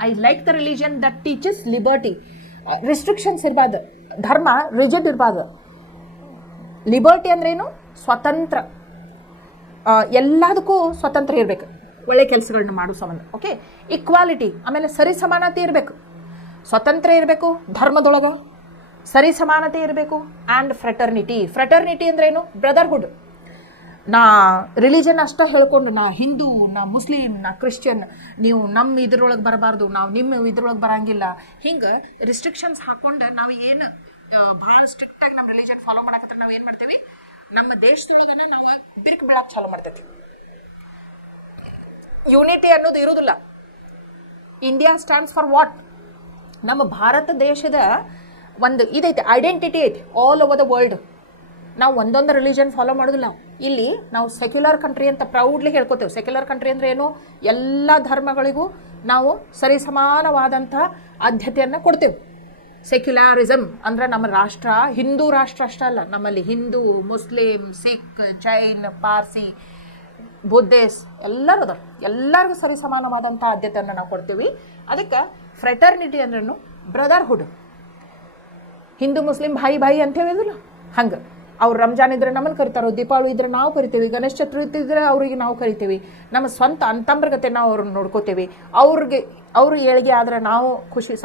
I like the religion that teaches liberty. Restrictions ಇರಬಾರ್ದು, ಧರ್ಮ ರಿಜಿಡ್ ಇರಬಾರ್ದು. ಲಿಬರ್ಟಿ ಅಂದ್ರೇನು? ಸ್ವತಂತ್ರ, ಎಲ್ಲದಕ್ಕೂ ಸ್ವತಂತ್ರ ಇರಬೇಕು, ಒಳ್ಳೆ ಕೆಲಸಗಳನ್ನ ಮಾಡೋ ಸಂಬಂಧ. ಓಕೆ, ಈಕ್ವಾಲಿಟಿ, ಆಮೇಲೆ ಸರಿ ಸಮಾನತೆ ಇರಬೇಕು. ಸ್ವತಂತ್ರ ಇರಬೇಕು ಧರ್ಮದೊಳಗೆ, ಸರಿ ಸಮಾನತೆ ಇರಬೇಕು. ಆ್ಯಂಡ್ ಫ್ರೆಟರ್ನಿಟಿ ಅಂದ್ರೇನು? ಬ್ರದರ್ಹುಡ್. ನಾ ರಿಲಿಜನ್ ಅಷ್ಟೇ ಹೇಳ್ಕೊಂಡು ನಾ ಹಿಂದೂ, ನಾ ಮುಸ್ಲಿಂ, ನಾ ಕ್ರಿಶ್ಚಿಯನ್, ನೀವು ನಮ್ಮ ಇದ್ರೊಳಗೆ ಬರಬಾರ್ದು, ನಾವು ನಿಮ್ಮ ಇದ್ರೊಳಗೆ ಬರೋಂಗಿಲ್ಲ, ಹಿಂಗೆ ರಿಸ್ಟ್ರಿಕ್ಷನ್ಸ್ ಹಾಕ್ಕೊಂಡು ನಾವು ಏನು ಭಾಳ ಸ್ಟ್ರಿಕ್ಟಾಗಿ ನಮ್ಮ ರಿಲಿಜನ್ ಫಾಲೋ ಮಾಡಕ್ಕೆ ನಾವು ಏನು ಮಾಡ್ತೀವಿ, ನಮ್ಮ ದೇಶದೊಳಗನೆ ನಾವು ಬಿರುಕು ಬೀಳಕ್ಕೆ ಚಾಲೂ ಮಾಡ್ತೈತಿ. ಯೂನಿಟಿ ಅನ್ನೋದು ಇರೋದಿಲ್ಲ. India stands for what? ನಮ್ಮ ಭಾರತ ದೇಶದ ಒಂದು ಇದೈತೆ, ಐಡೆಂಟಿಟಿ ಐತಿ ಆಲ್ ಓವರ್ ದ ವರ್ಲ್ಡ್. ನಾವು ಒಂದೊಂದು ರಿಲಿಜನ್ ಫಾಲೋ ಮಾಡೋದಿಲ್ಲ. ಇಲ್ಲಿ ನಾವು ಸೆಕ್ಯುಲರ್ ಕಂಟ್ರಿ ಅಂತ ಪ್ರೌಡ್ಲಿ ಹೇಳ್ಕೊತೇವೆ. ಸೆಕ್ಯುಲರ್ ಕಂಟ್ರಿ ಅಂದರೆ ಏನು? ಎಲ್ಲ ಧರ್ಮಗಳಿಗೂ ನಾವು ಸರಿಸಮಾನವಾದಂಥ ಆದ್ಯತೆಯನ್ನು ಕೊಡ್ತೇವೆ. ಸೆಕ್ಯುಲರಿಸಮ್ ಅಂದರೆ ನಮ್ಮ ರಾಷ್ಟ್ರ ಹಿಂದೂ ರಾಷ್ಟ್ರ ಅಷ್ಟೇ ಅಲ್ಲ, ನಮ್ಮಲ್ಲಿ ಹಿಂದೂ, ಮುಸ್ಲಿಂ, ಸಿಖ್, ಜೈನ್, ಪಾರ್ಸಿ, ಬುದ್ಧಿಸ್ಟ್ ಎಲ್ಲರೂ ಅದಾರ. ಎಲ್ಲರಿಗೂ ಸರಿಸಮಾನವಾದಂಥ ಆದ್ಯತೆಯನ್ನು ನಾವು ಕೊಡ್ತೀವಿ. ಅದಕ್ಕೆ ಫ್ರೆಟರ್ನಿಟಿ ಅಂದ್ರೂ ಬ್ರದರ್ಹುಡ್. ಹಿಂದೂ ಮುಸ್ಲಿಂ ಭಾಯಿ ಅಂತ ಹೇಳಿದಿಲ್ಲ, ಹಂಗೆ ಅವ್ರು ರಂಜಾನ್ ಇದ್ರೆ ನಮ್ಮನ್ನು ಕರಿತಾರೋ, ದೀಪಾವಳಿ ಇದ್ರೆ ನಾವು ಕರಿತೀವಿ, ಗಣೇಶ ಚತುರ್ಥಿ ಇದ್ರೆ ಅವ್ರಿಗೆ ನಾವು ಕರಿತೀವಿ, ನಮ್ಮ ಸ್ವಂತ ಅಂತಂಬ್ರಗತೆ ನಾವು ಅವ್ರನ್ನ ನೋಡ್ಕೋತೀವಿ. ಅವರು ಏಳಿಗೆ ಆದ್ರೆ ನಾವು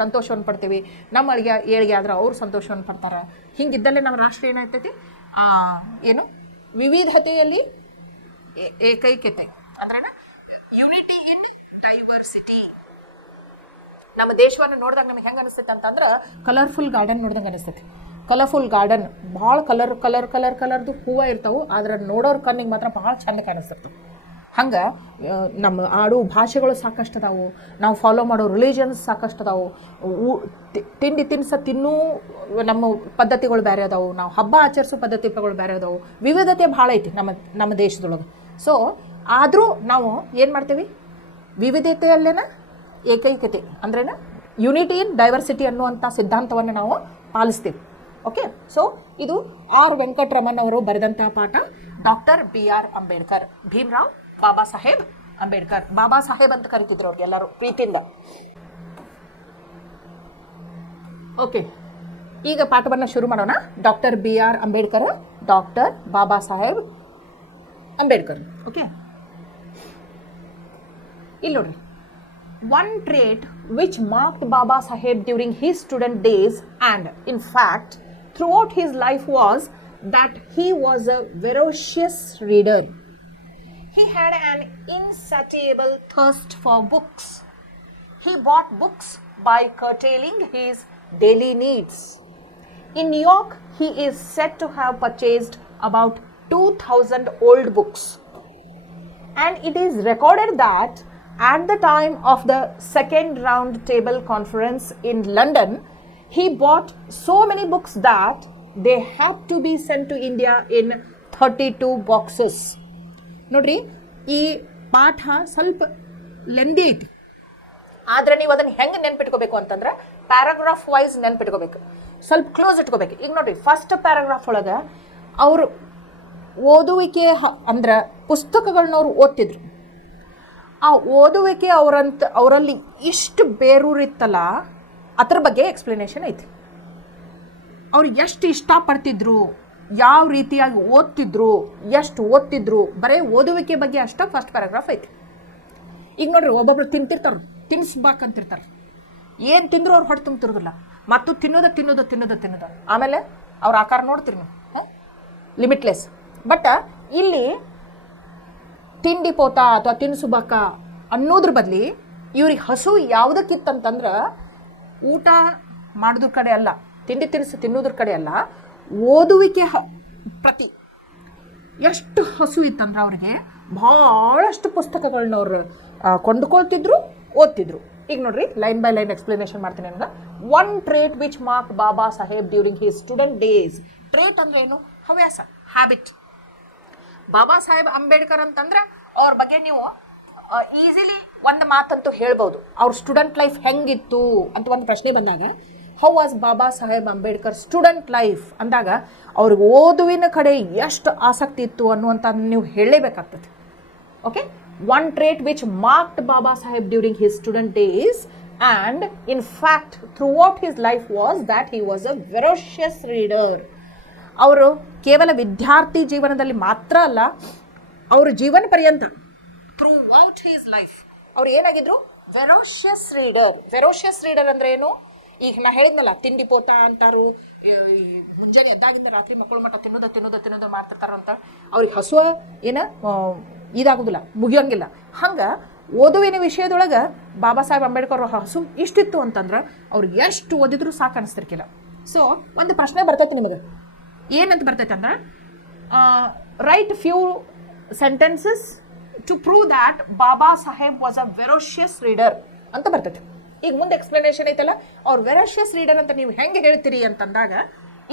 ಸಂತೋಷವನ್ನು ಪಡ್ತೀವಿ, ನಮ್ಮ ಏಳಿಗೆ ಆದ್ರೆ ಅವ್ರು ಸಂತೋಷವನ್ನು ಪಡ್ತಾರೆ. ಹಿಂಗಿದ್ದಲ್ಲೇ ನಮ್ಮ ರಾಷ್ಟ್ರ ಏನಾಗ್ತೈತಿ, ಏನು ವಿವಿಧತೆಯಲ್ಲಿ ಏಕೈಕ್ಯತೆ ಅಂದ್ರೆ ಯೂನಿಟಿ ಇನ್ ಡೈವರ್ಸಿಟಿ. ನಮ್ಮ ದೇಶವನ್ನು ನೋಡಿದಾಗ ನಮಗೆ ಹೆಂಗೆ ಅನಿಸ್ತೈತೆ ಅಂತಂದ್ರೆ, ಕಲರ್ಫುಲ್ ಗಾರ್ಡನ್ ನೋಡ್ದಂಗೆ ಅನಿಸ್ತೈತಿ. ಕಲರ್ಫುಲ್ ಗಾರ್ಡನ್, ಭಾಳ ಕಲರ್ದು ಹೂವು ಇರ್ತಾವೆ, ಆದ್ರೆ ನೋಡೋರ ಕಣ್ಣಿಗೆ ಮಾತ್ರ ಭಾಳ ಚಂದ ಕಾಣಿಸ್ತೈತೆ. ಹಂಗೆ ನಮ್ಮ ಆಡೋ ಭಾಷೆಗಳು ಸಾಕಷ್ಟು ಅದಾವು, ನಾವು ಫಾಲೋ ಮಾಡೋ ರಿಲಿಜನ್ಸ್ ಸಾಕಷ್ಟು ಅದಾವು, ತಿಂಡಿ ತಿನ್ನೋ ನಮ್ಮ ಪದ್ಧತಿಗಳು ಬೇರೆ ಅದಾವು, ನಾವು ಹಬ್ಬ ಆಚರಿಸೋ ಪದ್ಧತಿಗಳು ಬೇರೆ ಅದಾವು, ವಿವಿಧತೆ ಭಾಳ ಐತಿ ನಮ್ಮ ದೇಶದೊಳಗೆ. ಸೊ ಆದರೂ ನಾವು ಏನು ಮಾಡ್ತೀವಿ, ವಿವಿಧತೆಯಲ್ಲೇನ ಏಕೈಕತೆ ಅಂದ್ರೇನ ಯುನಿಟಿ ಇನ್ ಡೈವರ್ಸಿಟಿ ಅನ್ನುವಂಥ ಸಿದ್ಧಾಂತವನ್ನು ನಾವು ಪಾಲಿಸ್ತೀವಿ. ಓಕೆ, ಸೊ ಇದು ಆರ್ ವೆಂಕಟರಮಣ್ ಅವರು ಬರೆದಂತಹ ಪಾಠ. ಡಾಕ್ಟರ್ BR ಅಂಬೇಡ್ಕರ್, ಭೀಮ್ರಾವ್ ಬಾಬಾ ಸಾಹೇಬ್ ಅಂಬೇಡ್ಕರ್, ಬಾಬಾ ಸಾಹೇಬ್ ಅಂತ ಕರಿತಿದ್ರು ಅವ್ರಿಗೆ ಎಲ್ಲರೂ ಪ್ರೀತಿಯಿಂದ. ಓಕೆ, ಈಗ ಪಾಠವನ್ನು ಶುರು ಮಾಡೋಣ. ಡಾಕ್ಟರ್ BR ಅಂಬೇಡ್ಕರ್, ಡಾಕ್ಟರ್ ಬಾಬಾ ಸಾಹೇಬ್ ಅಂಬೇಡ್ಕರ್. ಓಕೆ, ಇಲ್ಲಿ ನೋಡ್ರಿ, one trait which marked Baba Saheb during his student days and in fact throughout his life was that he was a voracious reader. He had an insatiable thirst for books. He bought books by curtailing his daily needs. In New York, he is said to have purchased about 2,000 old books. And it is recorded that at the time of the second round table conference in London, he bought so many books that they had to be sent to India in 32 boxes. ನೋಡ್ರಿ, ಈ ಪಾಠ ಸ್ವಲ್ಪ lengthy ಐತಿ, ಆದ್ರೆ ನೀವು ಅದನ್ನು ಹೆಂಗೆ ನೆನ್ಪಿಟ್ಕೋಬೇಕು ಅಂತಂದ್ರೆ ಪ್ಯಾರಾಗ್ರಾಫ್ ವೈಸ್ ನೆನ್ಪಿಟ್ಕೋಬೇಕು, ಸ್ವಲ್ಪ ಕ್ಲೋಸ್ ಇಟ್ಕೋಬೇಕು. ಈಗ ನೋಡ್ರಿ, ಫಸ್ಟ್ ಪ್ಯಾರಾಗ್ರಾಫ್ ಒಳಗೆ ಅವರು ಓದುವಿಕೆ ಅಂದ್ರೆ ಪುಸ್ತಕಗಳನ್ನ ಅವ್ರು ಓದ್ತಿದ್ರು. ಆ ಓದುವಿಕೆ ಅವರಲ್ಲಿ ಇಷ್ಟು ಬೇರೂರಿತ್ತಲ್ಲ, ಅದ್ರ ಬಗ್ಗೆ ಎಕ್ಸ್ಪ್ಲನೇಷನ್ ಐತಿ. ಅವ್ರು ಎಷ್ಟು ಇಷ್ಟಪಡ್ತಿದ್ರು, ಯಾವ ರೀತಿಯಾಗಿ ಓದ್ತಿದ್ರು, ಎಷ್ಟು ಓದ್ತಿದ್ರು, ಬರೀ ಓದುವಿಕೆ ಬಗ್ಗೆ ಅಷ್ಟ ಫಸ್ಟ್ ಪ್ಯಾರಾಗ್ರಾಫ್ ಐತಿ. ಈಗ ನೋಡ್ರಿ, ಒಬ್ಬೊಬ್ರು ತಿಂತಿರ್ತಾರೆ, ತಿನ್ನಿಸ್ಬೇಕಂತಿರ್ತಾರೆ, ಏನು ತಿಂದ್ರು ಅವ್ರು ಹೊಟ್ಟೆ ತುಂಬ್ತಿರೋದಿಲ್ಲ, ಮತ್ತು ತಿನ್ನೋದು ಆಮೇಲೆ ಅವ್ರ ಆಕಾರ ನೋಡ್ತೀರಿ ನೀವು, ಲಿಮಿಟ್ಲೆಸ್. ಬಟ್ ಇಲ್ಲಿ ತಿಂಡಿ ಪೋತ ಅಥವಾ ತಿನ್ಸುಬಾಕ ಅನ್ನೋದ್ರ ಬದಲಿ ಇವ್ರಿಗೆ ಹಸು ಯಾವುದಕ್ಕಿತ್ತಂತಂದ್ರೆ ಊಟ ಮಾಡೋದ್ರ ಕಡೆ ಅಲ್ಲ, ತಿಂಡಿ ತಿನಿಸು ತಿನ್ನೋದ್ರ ಕಡೆ ಅಲ್ಲ, ಓದುವಿಕೆ ಪ್ರತಿ ಎಷ್ಟು ಹಸು ಇತ್ತಂದ್ರೆ ಅವ್ರಿಗೆ ಭಾಳಷ್ಟು ಪುಸ್ತಕಗಳನ್ನ ಅವ್ರು ಕೊಂಡ್ಕೊಳ್ತಿದ್ರು, ಓದ್ತಿದ್ರು. ಈಗ ನೋಡ್ರಿ, ಲೈನ್ ಬೈ ಲೈನ್ ಎಕ್ಸ್ಪ್ಲನೇಷನ್ ಮಾಡ್ತೀನಿ ನನಗೆ. One trait which mark Baba Saheb during his student days. Trait ಅಂದ್ರೆ ಏನು? ಹವ್ಯಾಸ, ಹ್ಯಾಬಿಟ್. ಬಾಬಾ ಸಾಹೇಬ್ ಅಂಬೇಡ್ಕರ್ ಅಂತಂದ್ರೆ ಅವ್ರ ಬಗ್ಗೆ ನೀವು ಈಸಿಲಿ ಒಂದು ಮಾತಂತೂ ಹೇಳ್ಬೋದು. ಅವ್ರ ಸ್ಟೂಡೆಂಟ್ ಲೈಫ್ ಹೆಂಗಿತ್ತು ಅಂತ ಒಂದು ಪ್ರಶ್ನೆ ಬಂದಾಗ, how was Baba Saheb Ambedkar student life ಅಂದಾಗ ಅವ್ರಿಗೆ ಓದುವಿನ ಕಡೆ ಎಷ್ಟು ಆಸಕ್ತಿ ಇತ್ತು ಅನ್ನುವಂಥ ನೀವು ಹೇಳಲೇಬೇಕಾಗ್ತದೆ. Okay, one trait which marked Baba Saheb during his student days and in fact throughout his life was that he was a voracious reader. ಅವರು ಕೇವಲ ವಿದ್ಯಾರ್ಥಿ ಜೀವನದಲ್ಲಿ ಮಾತ್ರ ಅಲ್ಲ, ಅವ್ರ ಜೀವನ ಪರ್ಯಂತ ಥ್ರೂ ಔಟ್ ಹೀಸ್ ಲೈಫ್ ಅವ್ರು ಏನಾಗಿದ್ರು? ವೆರೋಷಿಯಸ್ ರೀಡರ್. ವೆರೋಷಿಯಸ್ ರೀಡರ್ ಅಂದ್ರೆ ಏನು? ಈಗ ನಾ ಹೇಳಿದ್ನಲ್ಲ, ತಿಂಡಿ ಪೋತ ಅಂತಾರು, ಮುಂಜಾನೆ ಎದ್ದಾಗಿಂದ ರಾತ್ರಿ ಮಕ್ಕಳು ಮಟ್ಟ ತಿನ್ನೋದು ಮಾಡ್ತಿರ್ತಾರ ಅಂತ. ಅವ್ರಿಗೆ ಹಸುವ ಇದಾಗೋದಿಲ್ಲ, ಮುಗಿಯೋಂಗಿಲ್ಲ. ಹಂಗೆ ಓದುವಿನ ವಿಷಯದೊಳಗೆ ಬಾಬಾ ಸಾಹೇಬ್ ಅಂಬೇಡ್ಕರ್ ಹಸು ಇಷ್ಟಿತ್ತು ಅಂತಂದ್ರೆ ಅವ್ರಿಗೆ ಎಷ್ಟು ಓದಿದ್ರು ಸಾಕು ಅನಿಸ್ತಿರ್ಕಿಲ್ಲ. ಸೊ ಒಂದು ಪ್ರಶ್ನೆ ಬರ್ತೈತಿ ನಿಮಗೆ, ಏನಂತ ಬರ್ತೈತೆ ಅಂದ್ರೆ, write few sentences to prove that Baba Saheb was a voracious reader ಅಂತ ಬರ್ತೈತೆ. ಈಗ ಮುಂದೆ ಎಕ್ಸ್ಪ್ಲನೇಷನ್ ಐತಲ್ಲ, ಅವ್ರು ವೆರೋಷಿಯಸ್ ರೀಡರ್ ಅಂತ ನೀವು ಹೆಂಗೆ ಹೇಳ್ತೀರಿ ಅಂತಂದಾಗ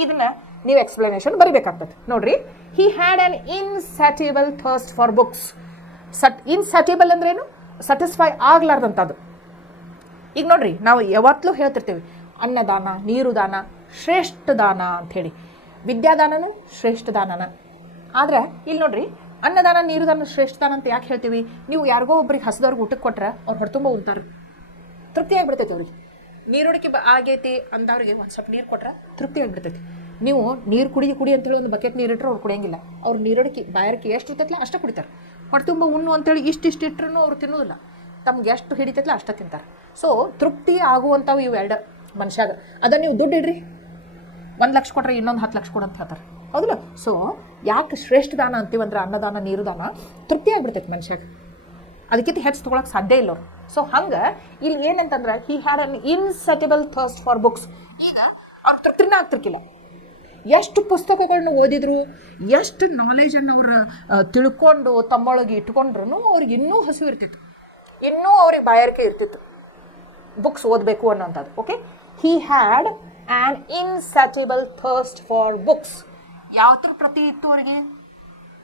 ಇದನ್ನ ನೀವು ಎಕ್ಸ್ಪ್ಲನೇಷನ್ ಬರಿಬೇಕಾಗ್ತದೆ. ನೋಡ್ರಿ, he had an insatiable thirst for books. Insatiable ಅಂದ್ರೇನು? ಸ್ಯಾಟಿಸ್ಫೈ ಆಗ್ಲಾರ್ದಂಥದ್ದು. ಈಗ ನೋಡ್ರಿ, ನಾವು ಯಾವತ್ತಲೂ ಹೇಳ್ತಿರ್ತೀವಿ ಅನ್ನದಾನ, ನೀರು ದಾನ ಶ್ರೇಷ್ಠ ದಾನ ಅಂಥೇಳಿ. ವಿದ್ಯಾದಾನನೂ ಶ್ರೇಷ್ಠ ದಾನನ. ಆದರೆ ಇಲ್ಲಿ ನೋಡ್ರಿ, ಅನ್ನದಾನ ನೀರು ದಾನ ಶ್ರೇಷ್ಠ ದಾನ ಅಂತ ಯಾಕೆ ಹೇಳ್ತೀವಿ? ನೀವು ಯಾರಿಗೋ ಒಬ್ರಿಗೆ ಹಸಿದವ್ರಿಗೆ ಊಟಕ್ಕೆ ಕೊಟ್ರೆ ಅವ್ರು ಹೊರತುಂಬ ಉಂತಾರೆ, ತೃಪ್ತಿ ಆಗಿಬಿಡ್ತೈತಿ ಅವ್ರಿಗೆ. ನೀರೊಡಿಕೆ ಆಗೈತಿ ಅಂದವ್ರಿಗೆ ಒಂದು ಸ್ವಲ್ಪ ನೀರು ಕೊಟ್ರೆ ತೃಪ್ತಿ ಆಗಿಬಿಡ್ತೈತಿ. ನೀವು ನೀರು ಕುಡಿ ಅಂತೇಳಿ ಒಂದು ಬಕೆಟ್ ನೀರು ಇಟ್ಟರೆ ಅವ್ರು ಕುಡಿಯೋಂಗಿಲ್ಲ. ಅವ್ರು ನೀರೊಡಿಕೆ ಬಾಯಾರಿಕೆ ಎಷ್ಟು ಇರ್ತೈತಿಲ್ಲ ಅಷ್ಟೇ ಕುಡಿತಾರೆ. ಹೊರತುಂಬ ಉಣ್ಣು ಅಂತೇಳಿ ಇಷ್ಟು ಇಟ್ಟರೂ ಅವ್ರು ತಿನ್ನೋದಿಲ್ಲ. ತಮ್ಗೆ ಎಷ್ಟು ಹಿಡಿತೈತಿಲ್ಲ ಅಷ್ಟೇ ತಿಂತಾರೆ. ಸೊ ತೃಪ್ತಿ ಆಗುವಂಥವು ಇವೆರಡು ಮನುಷ್ಯಾಗ. ಅದನ್ನು ನೀವು ದುಡ್ಡು ಇಡ್ರಿ, 1 ಲಕ್ಷ ಕೊಟ್ರೆ ಇನ್ನೊಂದು 10 ಲಕ್ಷ ಕೊಡು ಅಂತ ಹೇಳ್ತಾರೆ, ಹೌದಿಲ್ಲ? ಸೊ ಯಾಕೆ ಶ್ರೇಷ್ಠ ದಾನ ಅಂತೀವಂದ್ರೆ ಅನ್ನದಾನ ನೀರು ದಾನ ತೃಪ್ತಿ ಆಗಿಬಿಡ್ತೈತಿ ಮನುಷ್ಯಾಗ. ಅದಕ್ಕಿಂತ ಹೆಚ್ಚು ತೊಗೊಳಕ್ಕೆ ಸಾಧ್ಯ ಇಲ್ಲ ಅವ್ರು. ಸೊ ಹಂಗೆ ಇಲ್ಲಿ ಏನಂತಂದ್ರೆ, ಹಿ had an ಇನ್ಸೆಟಿಬಲ್ thirst for books. ಈಗ ಅವ್ರು ತೃಪ್ತಿನೇ ಆಗ್ತಿರ್ಕಿಲ್ಲ. ಎಷ್ಟು ಪುಸ್ತಕಗಳನ್ನ ಓದಿದ್ರು, ಎಷ್ಟು ನಾಲೆಜನ್ನು ಅವ್ರು ತಿಳ್ಕೊಂಡು ತಮ್ಮೊಳಗೆ ಇಟ್ಕೊಂಡ್ರು ಅವ್ರಿಗೆ ಇನ್ನೂ ಹಸಿವು ಇರ್ತಿತ್ತು, ಇನ್ನೂ ಅವ್ರಿಗೆ ಬಾಯಾರಿಕೆ ಇರ್ತಿತ್ತು ಬುಕ್ಸ್ ಓದಬೇಕು ಅನ್ನೋಂಥದ್ದು. Okay, he had an insatiable thirst for books. ಯಾವ್ದ್ರ ಪ್ರತಿ ಇತ್ತು ಅವ್ರಿಗೆ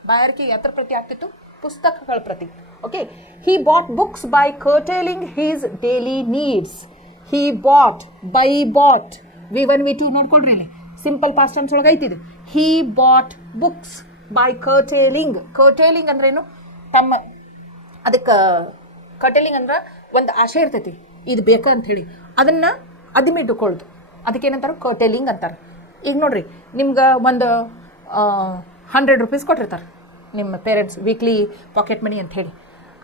ಬಾಯಾರಿಕೆ? ಯಾವ್ದ್ರ ಪ್ರತಿ ಆಗ್ತಿತ್ತು? ಪುಸ್ತಕಗಳ ಪ್ರತಿ. Okay, he bought books by curtailing his daily needs. He bought, by bought, V1 V2 ನೋಡ್ಕೊಳ್ರಿ ಇಲ್ಲಿ ಸಿಂಪಲ್ ಪಾಸ್ಟ್ ಟೆನ್ಸ್ ಒಳಗೆ ಐತಿದೆ. He bought books by curtailing. Curtailing ಅಂದ್ರೇನು? ತಮ್ಮ ಅದಕ್ಕೆ ಕರ್ಟೇಲಿಂಗ್ ಅಂದ್ರೆ ಒಂದು ಆಶೆ ಇರ್ತೈತಿ, ಇದು ಬೇಕಾ ಅಂಥೇಳಿ ಅದನ್ನು ಅದಿಮಿಟ್ಟುಕೊಳ್ಳೋದು, ಅದಕ್ಕೇನಂತಾರೆ? ಕರ್ಟೇಲಿಂಗ್ ಅಂತಾರೆ. ಈಗ ನೋಡ್ರಿ, ನಿಮ್ಗೆ ಒಂದು 100 ರೂಪೀಸ್ ಕೊಟ್ಟಿರ್ತಾರೆ ನಿಮ್ಮ ಪೇರೆಂಟ್ಸ್ ವೀಕ್ಲಿ ಪಾಕೆಟ್ ಮನಿ ಅಂತ ಹೇಳಿ.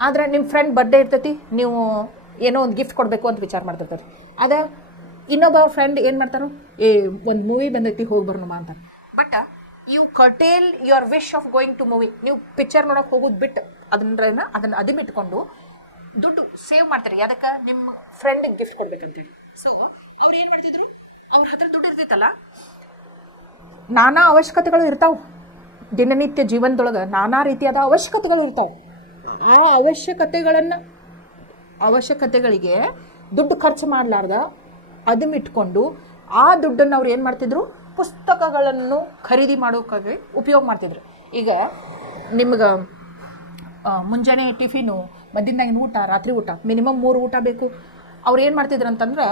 ಆದ್ರೆ ನಿಮ್ಮ ಫ್ರೆಂಡ್ ಬರ್ಡೇ ಇರ್ತೈತಿ, ನೀವು ಏನೋ ಒಂದು ಗಿಫ್ಟ್ ಕೊಡಬೇಕು ಅಂತ ವಿಚಾರ ಮಾಡ್ತಿರ್ತಾರೆ. ಅದ ಇನ್ನೊಬ್ಬ ಫ್ರೆಂಡ್ ಏನು ಮಾಡ್ತಾರೋ, ಒಂದು ಮೂವಿ ಬಂದೈತಿ ಹೋಗಿ ಬರೋಣ ಅಂತಾರೆ. But you curtail your wish of going to movie. ನೀವು ಪಿಕ್ಚರ್ ನೋಡೋಕೆ ಹೋಗೋದು ಬಿಟ್ಟು ಅದನ್ನು ಅದಿಮಿಟ್ಕೊಂಡು ದುಡ್ಡು ಸೇವ್ ಮಾಡ್ತಾರೆ. ಅದಕ್ಕೆ ನಿಮ್ಮ ಫ್ರೆಂಡಿಗೆ ಗಿಫ್ಟ್ ಕೊಡ್ಬೇಕಂತೇಳಿ. ಸೊ ಅವ್ರು ಏನು ಮಾಡ್ತಿದ್ರು, ಅವ್ರ ಹತ್ರ ದುಡ್ಡು ಇರ್ತೈತಲ್ಲ, ನಾನಾ ಅವಶ್ಯಕತೆಗಳು ಇರ್ತಾವೆ ದಿನನಿತ್ಯ ಜೀವನದೊಳಗೆ, ನಾನಾ ರೀತಿಯಾದ ಅವಶ್ಯಕತೆಗಳು ಇರ್ತಾವೆ. ಆ ಅವಶ್ಯಕತೆಗಳಿಗೆ ದುಡ್ಡು ಖರ್ಚು ಮಾಡಲಾರ್ದ ಅದನ್ನಿಟ್ಕೊಂಡು ಆ ದುಡ್ಡನ್ನು ಅವ್ರು ಏನು ಮಾಡ್ತಿದ್ರು, ಪುಸ್ತಕಗಳನ್ನು ಖರೀದಿ ಮಾಡೋಕ್ಕಾಗಿ ಉಪಯೋಗ ಮಾಡ್ತಿದ್ರು. ಈಗ ನಿಮ್ಗೆ ಮುಂಜಾನೆ ಟಿಫಿನು, ಮಧ್ಯಾಹ್ನಾಗಿನ ಊಟ, ರಾತ್ರಿ ಊಟ, ಮಿನಿಮಮ್ 3 ಊಟ ಬೇಕು. ಅವ್ರು ಏನು ಮಾಡ್ತಿದ್ರು ಅಂತಂದ್ರೆ,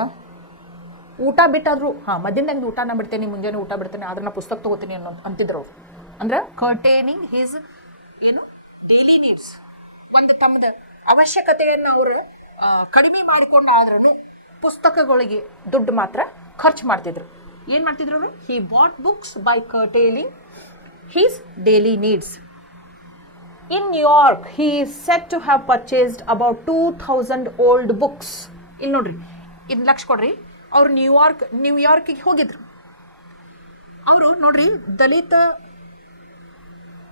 ಊಟ ಬಿಟ್ಟಾದ್ರು ಮಧ್ಯಾಹ್ನಾಗಿನ ಊಟನ ಬಿಡ್ತೇನೆ, ಮುಂಜಾನೆ ಊಟ ಬಿಡ್ತೇನೆ, ಆದ್ರೆ ನಾ ಪುಸ್ತಕ ತೊಗೋತೀನಿ ಅಂತಿದ್ರು ಅವ್ರು. ಅಂದ್ರೆ ಕರ್ಟೇನಿಂಗ್ ಹಿಸ್ ಏನು ಡೈಲಿ ನೀಡ್ಸ್. ಒಂದು ತಮ್ಮದ ಅವಶ್ಯಕತೆಯನ್ನು ಅವರು ಕಡಿಮೆ ಮಾಡಿಕೊಂಡಾದ್ರೂ ಪುಸ್ತಕಗಳಿಗೆ ದುಡ್ಡು ಮಾತ್ರ ಖರ್ಚು ಮಾಡ್ತಿದ್ರು. ಏನು ಮಾಡ್ತಿದ್ರು ಅವರು? He bought books by curtailing his daily needs. In New York he is set to have purchased about 2000 old books. ಇಲ್ಲಿ ನೋಡ್ರಿ, ಇದು ಲಕ್ಷ ಕೊಡ್ರಿ. ಅವ್ರು ನ್ಯೂಯಾರ್ಕಿಗೆ ಹೋಗಿದ್ರು. ಅವರು ನೋಡ್ರಿ,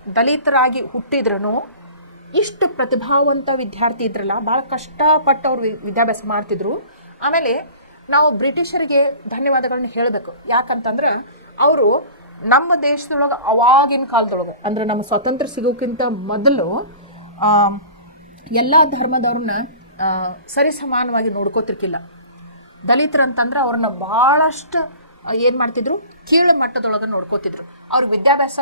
ದಲಿತರಾಗಿ ಹುಟ್ಟಿದ್ರೂ ಇಷ್ಟು ಪ್ರತಿಭಾವಂತ ವಿದ್ಯಾರ್ಥಿ ಇದ್ರಲ್ಲ, ಭಾಳ ಕಷ್ಟಪಟ್ಟು ಅವ್ರು ವಿದ್ಯಾಭ್ಯಾಸ ಮಾಡ್ತಿದ್ರು. ಆಮೇಲೆ ನಾವು ಬ್ರಿಟಿಷರಿಗೆ ಧನ್ಯವಾದಗಳನ್ನ ಹೇಳಬೇಕು. ಯಾಕಂತಂದ್ರೆ ಅವರು ನಮ್ಮ ದೇಶದೊಳಗೆ ಅವಾಗಿನ ಕಾಲದೊಳಗೆ, ಅಂದ್ರೆ ನಮ್ಮ ಸ್ವಾತಂತ್ರ್ಯ ಸಿಗೋಕ್ಕಿಂತ ಮೊದಲು ಎಲ್ಲ ಧರ್ಮದವ್ರನ್ನ ಸರಿಸಮಾನವಾಗಿ ನೋಡ್ಕೋತಿರ್ಕಿಲ್ಲ. ದಲಿತರಂತಂದ್ರೆ ಅವ್ರನ್ನ ಭಾಳಷ್ಟು ಏನು ಮಾಡ್ತಿದ್ರು, ಕೀಳು ಮಟ್ಟದೊಳಗೆ ನೋಡ್ಕೋತಿದ್ರು. ಅವ್ರಿಗೆ ವಿದ್ಯಾಭ್ಯಾಸ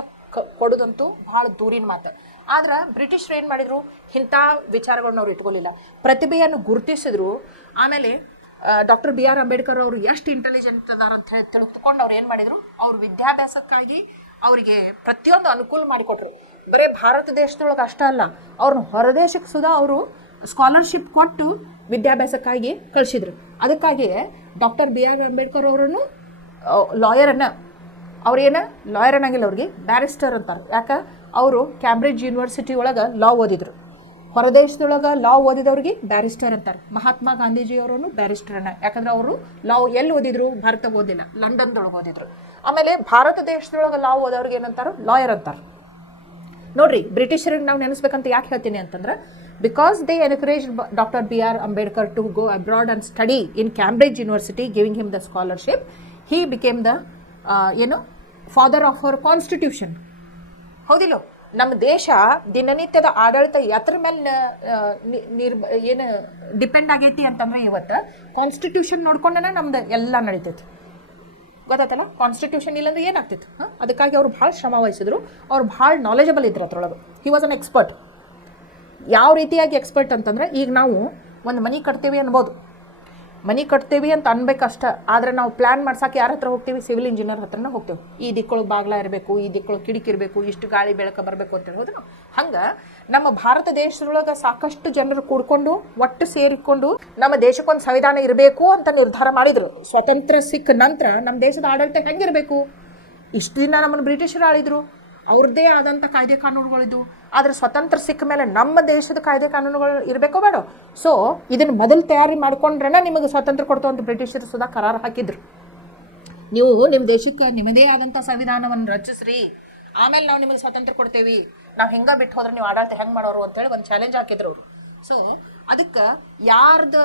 ಕೊಡೋದಂತೂ ಭಾಳ ದೂರಿನ ಮಾತು. ಆದ್ರೆ ಬ್ರಿಟಿಷರು ಏನು ಮಾಡಿದರು, ಇಂಥ ವಿಚಾರಗಳನ್ನ ಅವ್ರು ಇಟ್ಕೊಳ್ಳಿಲ್ಲ, ಪ್ರತಿಭೆಯನ್ನು ಗುರುತಿಸಿದ್ರು. ಆಮೇಲೆ ಡಾಕ್ಟರ್ B.R. ಅಂಬೇಡ್ಕರ್ ಅವರು ಎಷ್ಟು ಇಂಟೆಲಿಜೆಂಟ್ ಅದಾರ ಅಂತ ಹೇಳಿ ತಿಳ್ಕೊಂಡು ಅವ್ರು ಏನು ಮಾಡಿದರು, ಅವ್ರ ವಿದ್ಯಾಭ್ಯಾಸಕ್ಕಾಗಿ ಅವರಿಗೆ ಪ್ರತಿಯೊಂದು ಅನುಕೂಲ ಮಾಡಿಕೊಟ್ರು. ಬರೀ ಭಾರತ ದೇಶದೊಳಗೆ ಅಷ್ಟೇ ಅಲ್ಲ, ಅವ್ರನ್ನ ಹೊರದೇಶಕ್ಕೆ ಸುಧಾ ಅವರು ಸ್ಕಾಲರ್ಶಿಪ್ ಕೊಟ್ಟು ವಿದ್ಯಾಭ್ಯಾಸಕ್ಕಾಗಿ ಕಳಿಸಿದ್ರು. ಅದಕ್ಕಾಗಿ ಡಾಕ್ಟರ್ B.R. ಅಂಬೇಡ್ಕರ್ ಅವರನ್ನು ಅವ್ರೇನು ಲಾಯರ್ ಅನ್ನಂಗಿಲ್ಲ, ಅವ್ರಿಗೆ ಬ್ಯಾರಿಸ್ಟರ್ ಅಂತಾರೆ. ಯಾಕೆ? ಅವರು ಕ್ಯಾಂಬ್ರಿಡ್ಜ್ ಯೂನಿವರ್ಸಿಟಿ ಒಳಗೆ ಲಾ ಓದಿದ್ರು. ಹೊರದೇಶದೊಳಗೆ ಲಾ ಓದಿದವ್ರಿಗೆ ಬ್ಯಾರಿಸ್ಟರ್ ಅಂತಾರೆ. ಮಹಾತ್ಮ ಗಾಂಧೀಜಿಯವರನ್ನು ಬ್ಯಾರಿಸ್ಟರ್ನ, ಯಾಕಂದ್ರೆ ಅವರು ಲಾ ಎಲ್ಲಿ ಓದಿದ್ರು? ಭಾರತ ಓದಿಲ್ಲ, ಲಂಡನ್ದೊಳಗೆ ಓದಿದ್ರು. ಆಮೇಲೆ ಭಾರತ ದೇಶದೊಳಗೆ ಲಾ ಓದೋರಿಗೆ ಏನಂತಾರೆ? ಲಾಯರ್ ಅಂತಾರೆ. ನೋಡ್ರಿ, ಬ್ರಿಟಿಷರಿಗೆ ನಾವು ನೆನೆಸ್ಬೇಕಂತ ಯಾಕೆ ಹೇಳ್ತೀನಿ ಅಂತಂದ್ರೆ, because they encourage doctor B.R. Ambedkar to go abroad and study in Cambridge university, giving him the scholarship. He became the father of our constitution. ಹೌದಿಲ್ಲೋ? ನಮ್ಮ ದೇಶ ದಿನನಿತ್ಯದ ಆಡಳಿತ ಎತ್ರ ಮೇಲೆ ಏನು ಡಿಪೆಂಡ್ ಆಗೈತಿ ಅಂತಂದ್ರೆ, ಇವತ್ತು ಕಾನ್ಸ್ಟಿಟ್ಯೂಷನ್ ನೋಡ್ಕೊಂಡೇ ನಮ್ದು ಎಲ್ಲ ನಡೀತೈತಿ. ಗೊತ್ತಾಯ್ತಲ್ಲ? ಕಾನ್ಸ್ಟಿಟ್ಯೂಷನ್ ಇಲ್ಲಂದ್ರೆ ಏನಾಗ್ತಿತ್ತು? ಅದಕ್ಕಾಗಿ ಅವ್ರು ಭಾಳ ಶ್ರಮ ವಹಿಸಿದ್ರು. ಅವ್ರು ಭಾಳ ನಾಲೆಜಬಲ್ ಇದ್ರು ಅದ್ರೊಳಗೆ. He was an expert. ಯಾವ ರೀತಿಯಾಗಿ ಎಕ್ಸ್ಪರ್ಟ್ ಅಂತಂದ್ರೆ, ಈಗ ನಾವು ಒಂದು ಮನೆ ಕಟ್ತೀವಿ ಅನ್ಬೋದು, ಮನೆ ಕಟ್ತೀವಿ ಅಂತ ಅನ್ಬೇಕಷ್ಟ. ಆದರೆ ನಾವು ಪ್ಲ್ಯಾನ್ ಮಾಡ್ಸೋಕೆ ಯಾರ ಹತ್ರ ಹೋಗ್ತೀವಿ? ಸಿವಿಲ್ ಇಂಜಿನಿಯರ್ ಹತ್ರನೇ ಹೋಗ್ತೀವಿ. ಈ ದಿಕ್ಕೊಳಗೆ ಬಾಗ್ಲ ಇರಬೇಕು, ಈ ದಿಕ್ಕೊಳಗೆ ಕಿಟಕಿ ಇರಬೇಕು, ಇಷ್ಟು ಗಾಳಿ ಬೆಳಕು ಬರಬೇಕು ಅಂತೇಳಿ ಹೋದ್ರು. ಹಂಗೆ ನಮ್ಮ ಭಾರತ ದೇಶದೊಳಗೆ ಸಾಕಷ್ಟು ಜನರು ಕೂಡ್ಕೊಂಡು ಒಟ್ಟು ಸೇರಿಕೊಂಡು ನಮ್ಮ ದೇಶಕ್ಕೊಂದು ಸಂವಿಧಾನ ಇರಬೇಕು ಅಂತ ನಿರ್ಧಾರ ಮಾಡಿದರು. ಸ್ವಾತಂತ್ರ್ಯ ಸಿಕ್ಕ ನಂತರ ನಮ್ಮ ದೇಶದ ಆಡಳಿತ ಹೆಂಗಿರಬೇಕು? ಇಷ್ಟು ದಿನ ನಮ್ಮನ್ನು ಬ್ರಿಟಿಷರು ಆಳಿದ್ರು, ಅವ್ರದ್ದೇ ಆದಂಥ ಕಾಯ್ದೆ ಕಾನೂನುಗಳಿದ್ದು. ಆದರೆ ಸ್ವತಂತ್ರ ಸಿಕ್ಕ ಮೇಲೆ ನಮ್ಮ ದೇಶದ ಕಾಯ್ದೆ ಕಾನೂನುಗಳು ಇರಬೇಕೋ ಬೇಡ? ಸೊ ಇದನ್ನು ಮೊದಲು ತಯಾರಿ ಮಾಡ್ಕೊಂಡ್ರೆ ನಿಮಗೆ ಸ್ವಾತಂತ್ರ್ಯ ಕೊಡ್ತು ಅಂತ ಬ್ರಿಟಿಷರು ಸುಧಾ ಕರಾರು ಹಾಕಿದ್ರು. ನೀವು ನಿಮ್ಮ ದೇಶಕ್ಕೆ ನಿಮ್ಮದೇ ಆದಂಥ ಸಂವಿಧಾನವನ್ನು ರಚಿಸ್ರಿ, ಆಮೇಲೆ ನಾವು ನಿಮಗೆ ಸ್ವಾತಂತ್ರ್ಯ ಕೊಡ್ತೇವೆ, ನಾವು ಹೆಂಗೆ ಬಿಟ್ಟು ಹೋದ್ರೆ ನೀವು ಆಡಳಿತ ಹೆಂಗೆ ಮಾಡೋರು ಅಂತೇಳಿ ಒಂದು ಚಾಲೆಂಜ್ ಹಾಕಿದ್ರು ಅವರು. ಸೊ ಅದಕ್ಕೆ ಯಾರ್ದು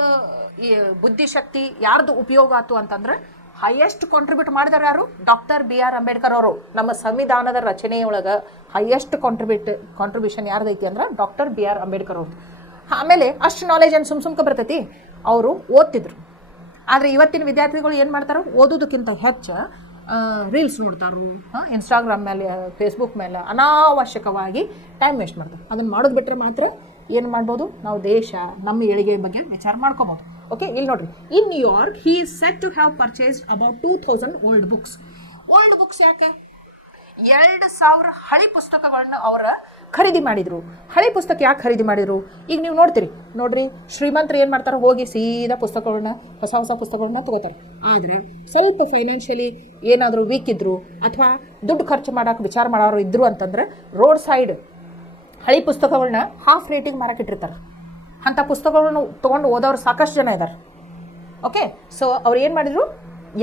ಬುದ್ಧಿಶಕ್ತಿ, ಯಾರ್ದು ಉಪಯೋಗ ಆಯ್ತು ಅಂತಂದ್ರೆ, ಹೈಯೆಸ್ಟ್ ಕಾಂಟ್ರಿಬ್ಯೂಟ್ ಮಾಡಿದಾರೆ ಯಾರು? ಡಾಕ್ಟರ್ ಬಿ ಆರ್ ಅಂಬೇಡ್ಕರ್ ಅವರು. ನಮ್ಮ ಸಂವಿಧಾನದ ರಚನೆಯೊಳಗೆ ಹೈಯೆಸ್ಟ್ ಕಾಂಟ್ರಿಬ್ಯೂಷನ್ ಯಾರ್ದೈತಿ ಅಂದ್ರೆ ಡಾಕ್ಟರ್ ಬಿ ಆರ್ ಅಂಬೇಡ್ಕರ್ ಅವರು. ಆಮೇಲೆ ಅಷ್ಟು ನಾಲೆಜ್ ಏನು ಸುಮ್ಕ ಬರ್ತೈತಿ? ಅವರು ಓದ್ತಿದ್ರು. ಆದರೆ ಇವತ್ತಿನ ವಿದ್ಯಾರ್ಥಿಗಳು ಏನು ಮಾಡ್ತಾರೆ? ಓದೋದಕ್ಕಿಂತ ಹೆಚ್ಚು ರೀಲ್ಸ್ ನೋಡ್ತಾರು, ಇನ್ಸ್ಟಾಗ್ರಾಮ್ ಮೇಲೆ, ಫೇಸ್ಬುಕ್ ಮೇಲೆ ಅನಾವಶ್ಯಕವಾಗಿ ಟೈಮ್ ವೇಸ್ಟ್ ಮಾಡ್ತಾರೆ. ಅದನ್ನು ಮಾಡೋದು ಬಿಟ್ಟರೆ ಮಾತ್ರ ಏನು ಮಾಡ್ಬೋದು? ನಾವು ದೇಶ ನಮ್ಮ ಏಳಿಗೆ ಬಗ್ಗೆ ವಿಚಾರ ಮಾಡ್ಕೋಬೋದು. ಓಕೆ, ಇಲ್ಲಿ ನೋಡ್ರಿ, in New York he is set to have purchased about 2000 old books. Old books ಯಾಕೆ? 2000 ಹಳಿ ಪುಸ್ತಕಗಳನ್ನ ಅವರ ಖರೀದಿ ಮಾಡಿದ್ರು. ಹಳಿ ಪುಸ್ತಕ ಯಾಕೆ ಖರೀದಿ ಮಾಡಿದ್ರು? ಈಗ ನೀವು ನೋಡ್ರಿ, ಶ್ರೀಮಂತರು ಏನು ಮಾಡ್ತಾರೆ? ಹೋಗಿ ಸೀದಾ ಪುಸ್ತಕಗಳನ್ನ, ಹೊಸ ಪುಸ್ತಕಗಳನ್ನ ತಗೋತಾರೆ. ಆದರೆ ಸ್ವಲ್ಪ ಫೈನಾನ್ಷಿಯಲಿ ಏನಾದರೂ ವೀಕ್ ಇದ್ರು ಅಥವಾ ದುಡ್ಡು ಖರ್ಚು ಮಾಡೋಕೆ ವಿಚಾರ ಮಾಡೋರು ಇದ್ರು ಅಂತಂದ್ರೆ ರೋಡ್ ಸೈಡ್ ಹಳಿ ಪುಸ್ತಕಗಳನ್ನ ಹಾಫ್ ರೇಟಿಗೆ ಮಾರಾಕಿಟ್ಟಿರ್ತಾರೆ. ಅಂಥ ಪುಸ್ತಕಗಳನ್ನು ತೊಗೊಂಡು ಓದೋರು ಸಾಕಷ್ಟು ಜನ ಇದ್ದಾರೆ. ಓಕೆ, ಸೊ ಅವ್ರು ಏನು ಮಾಡಿದರು?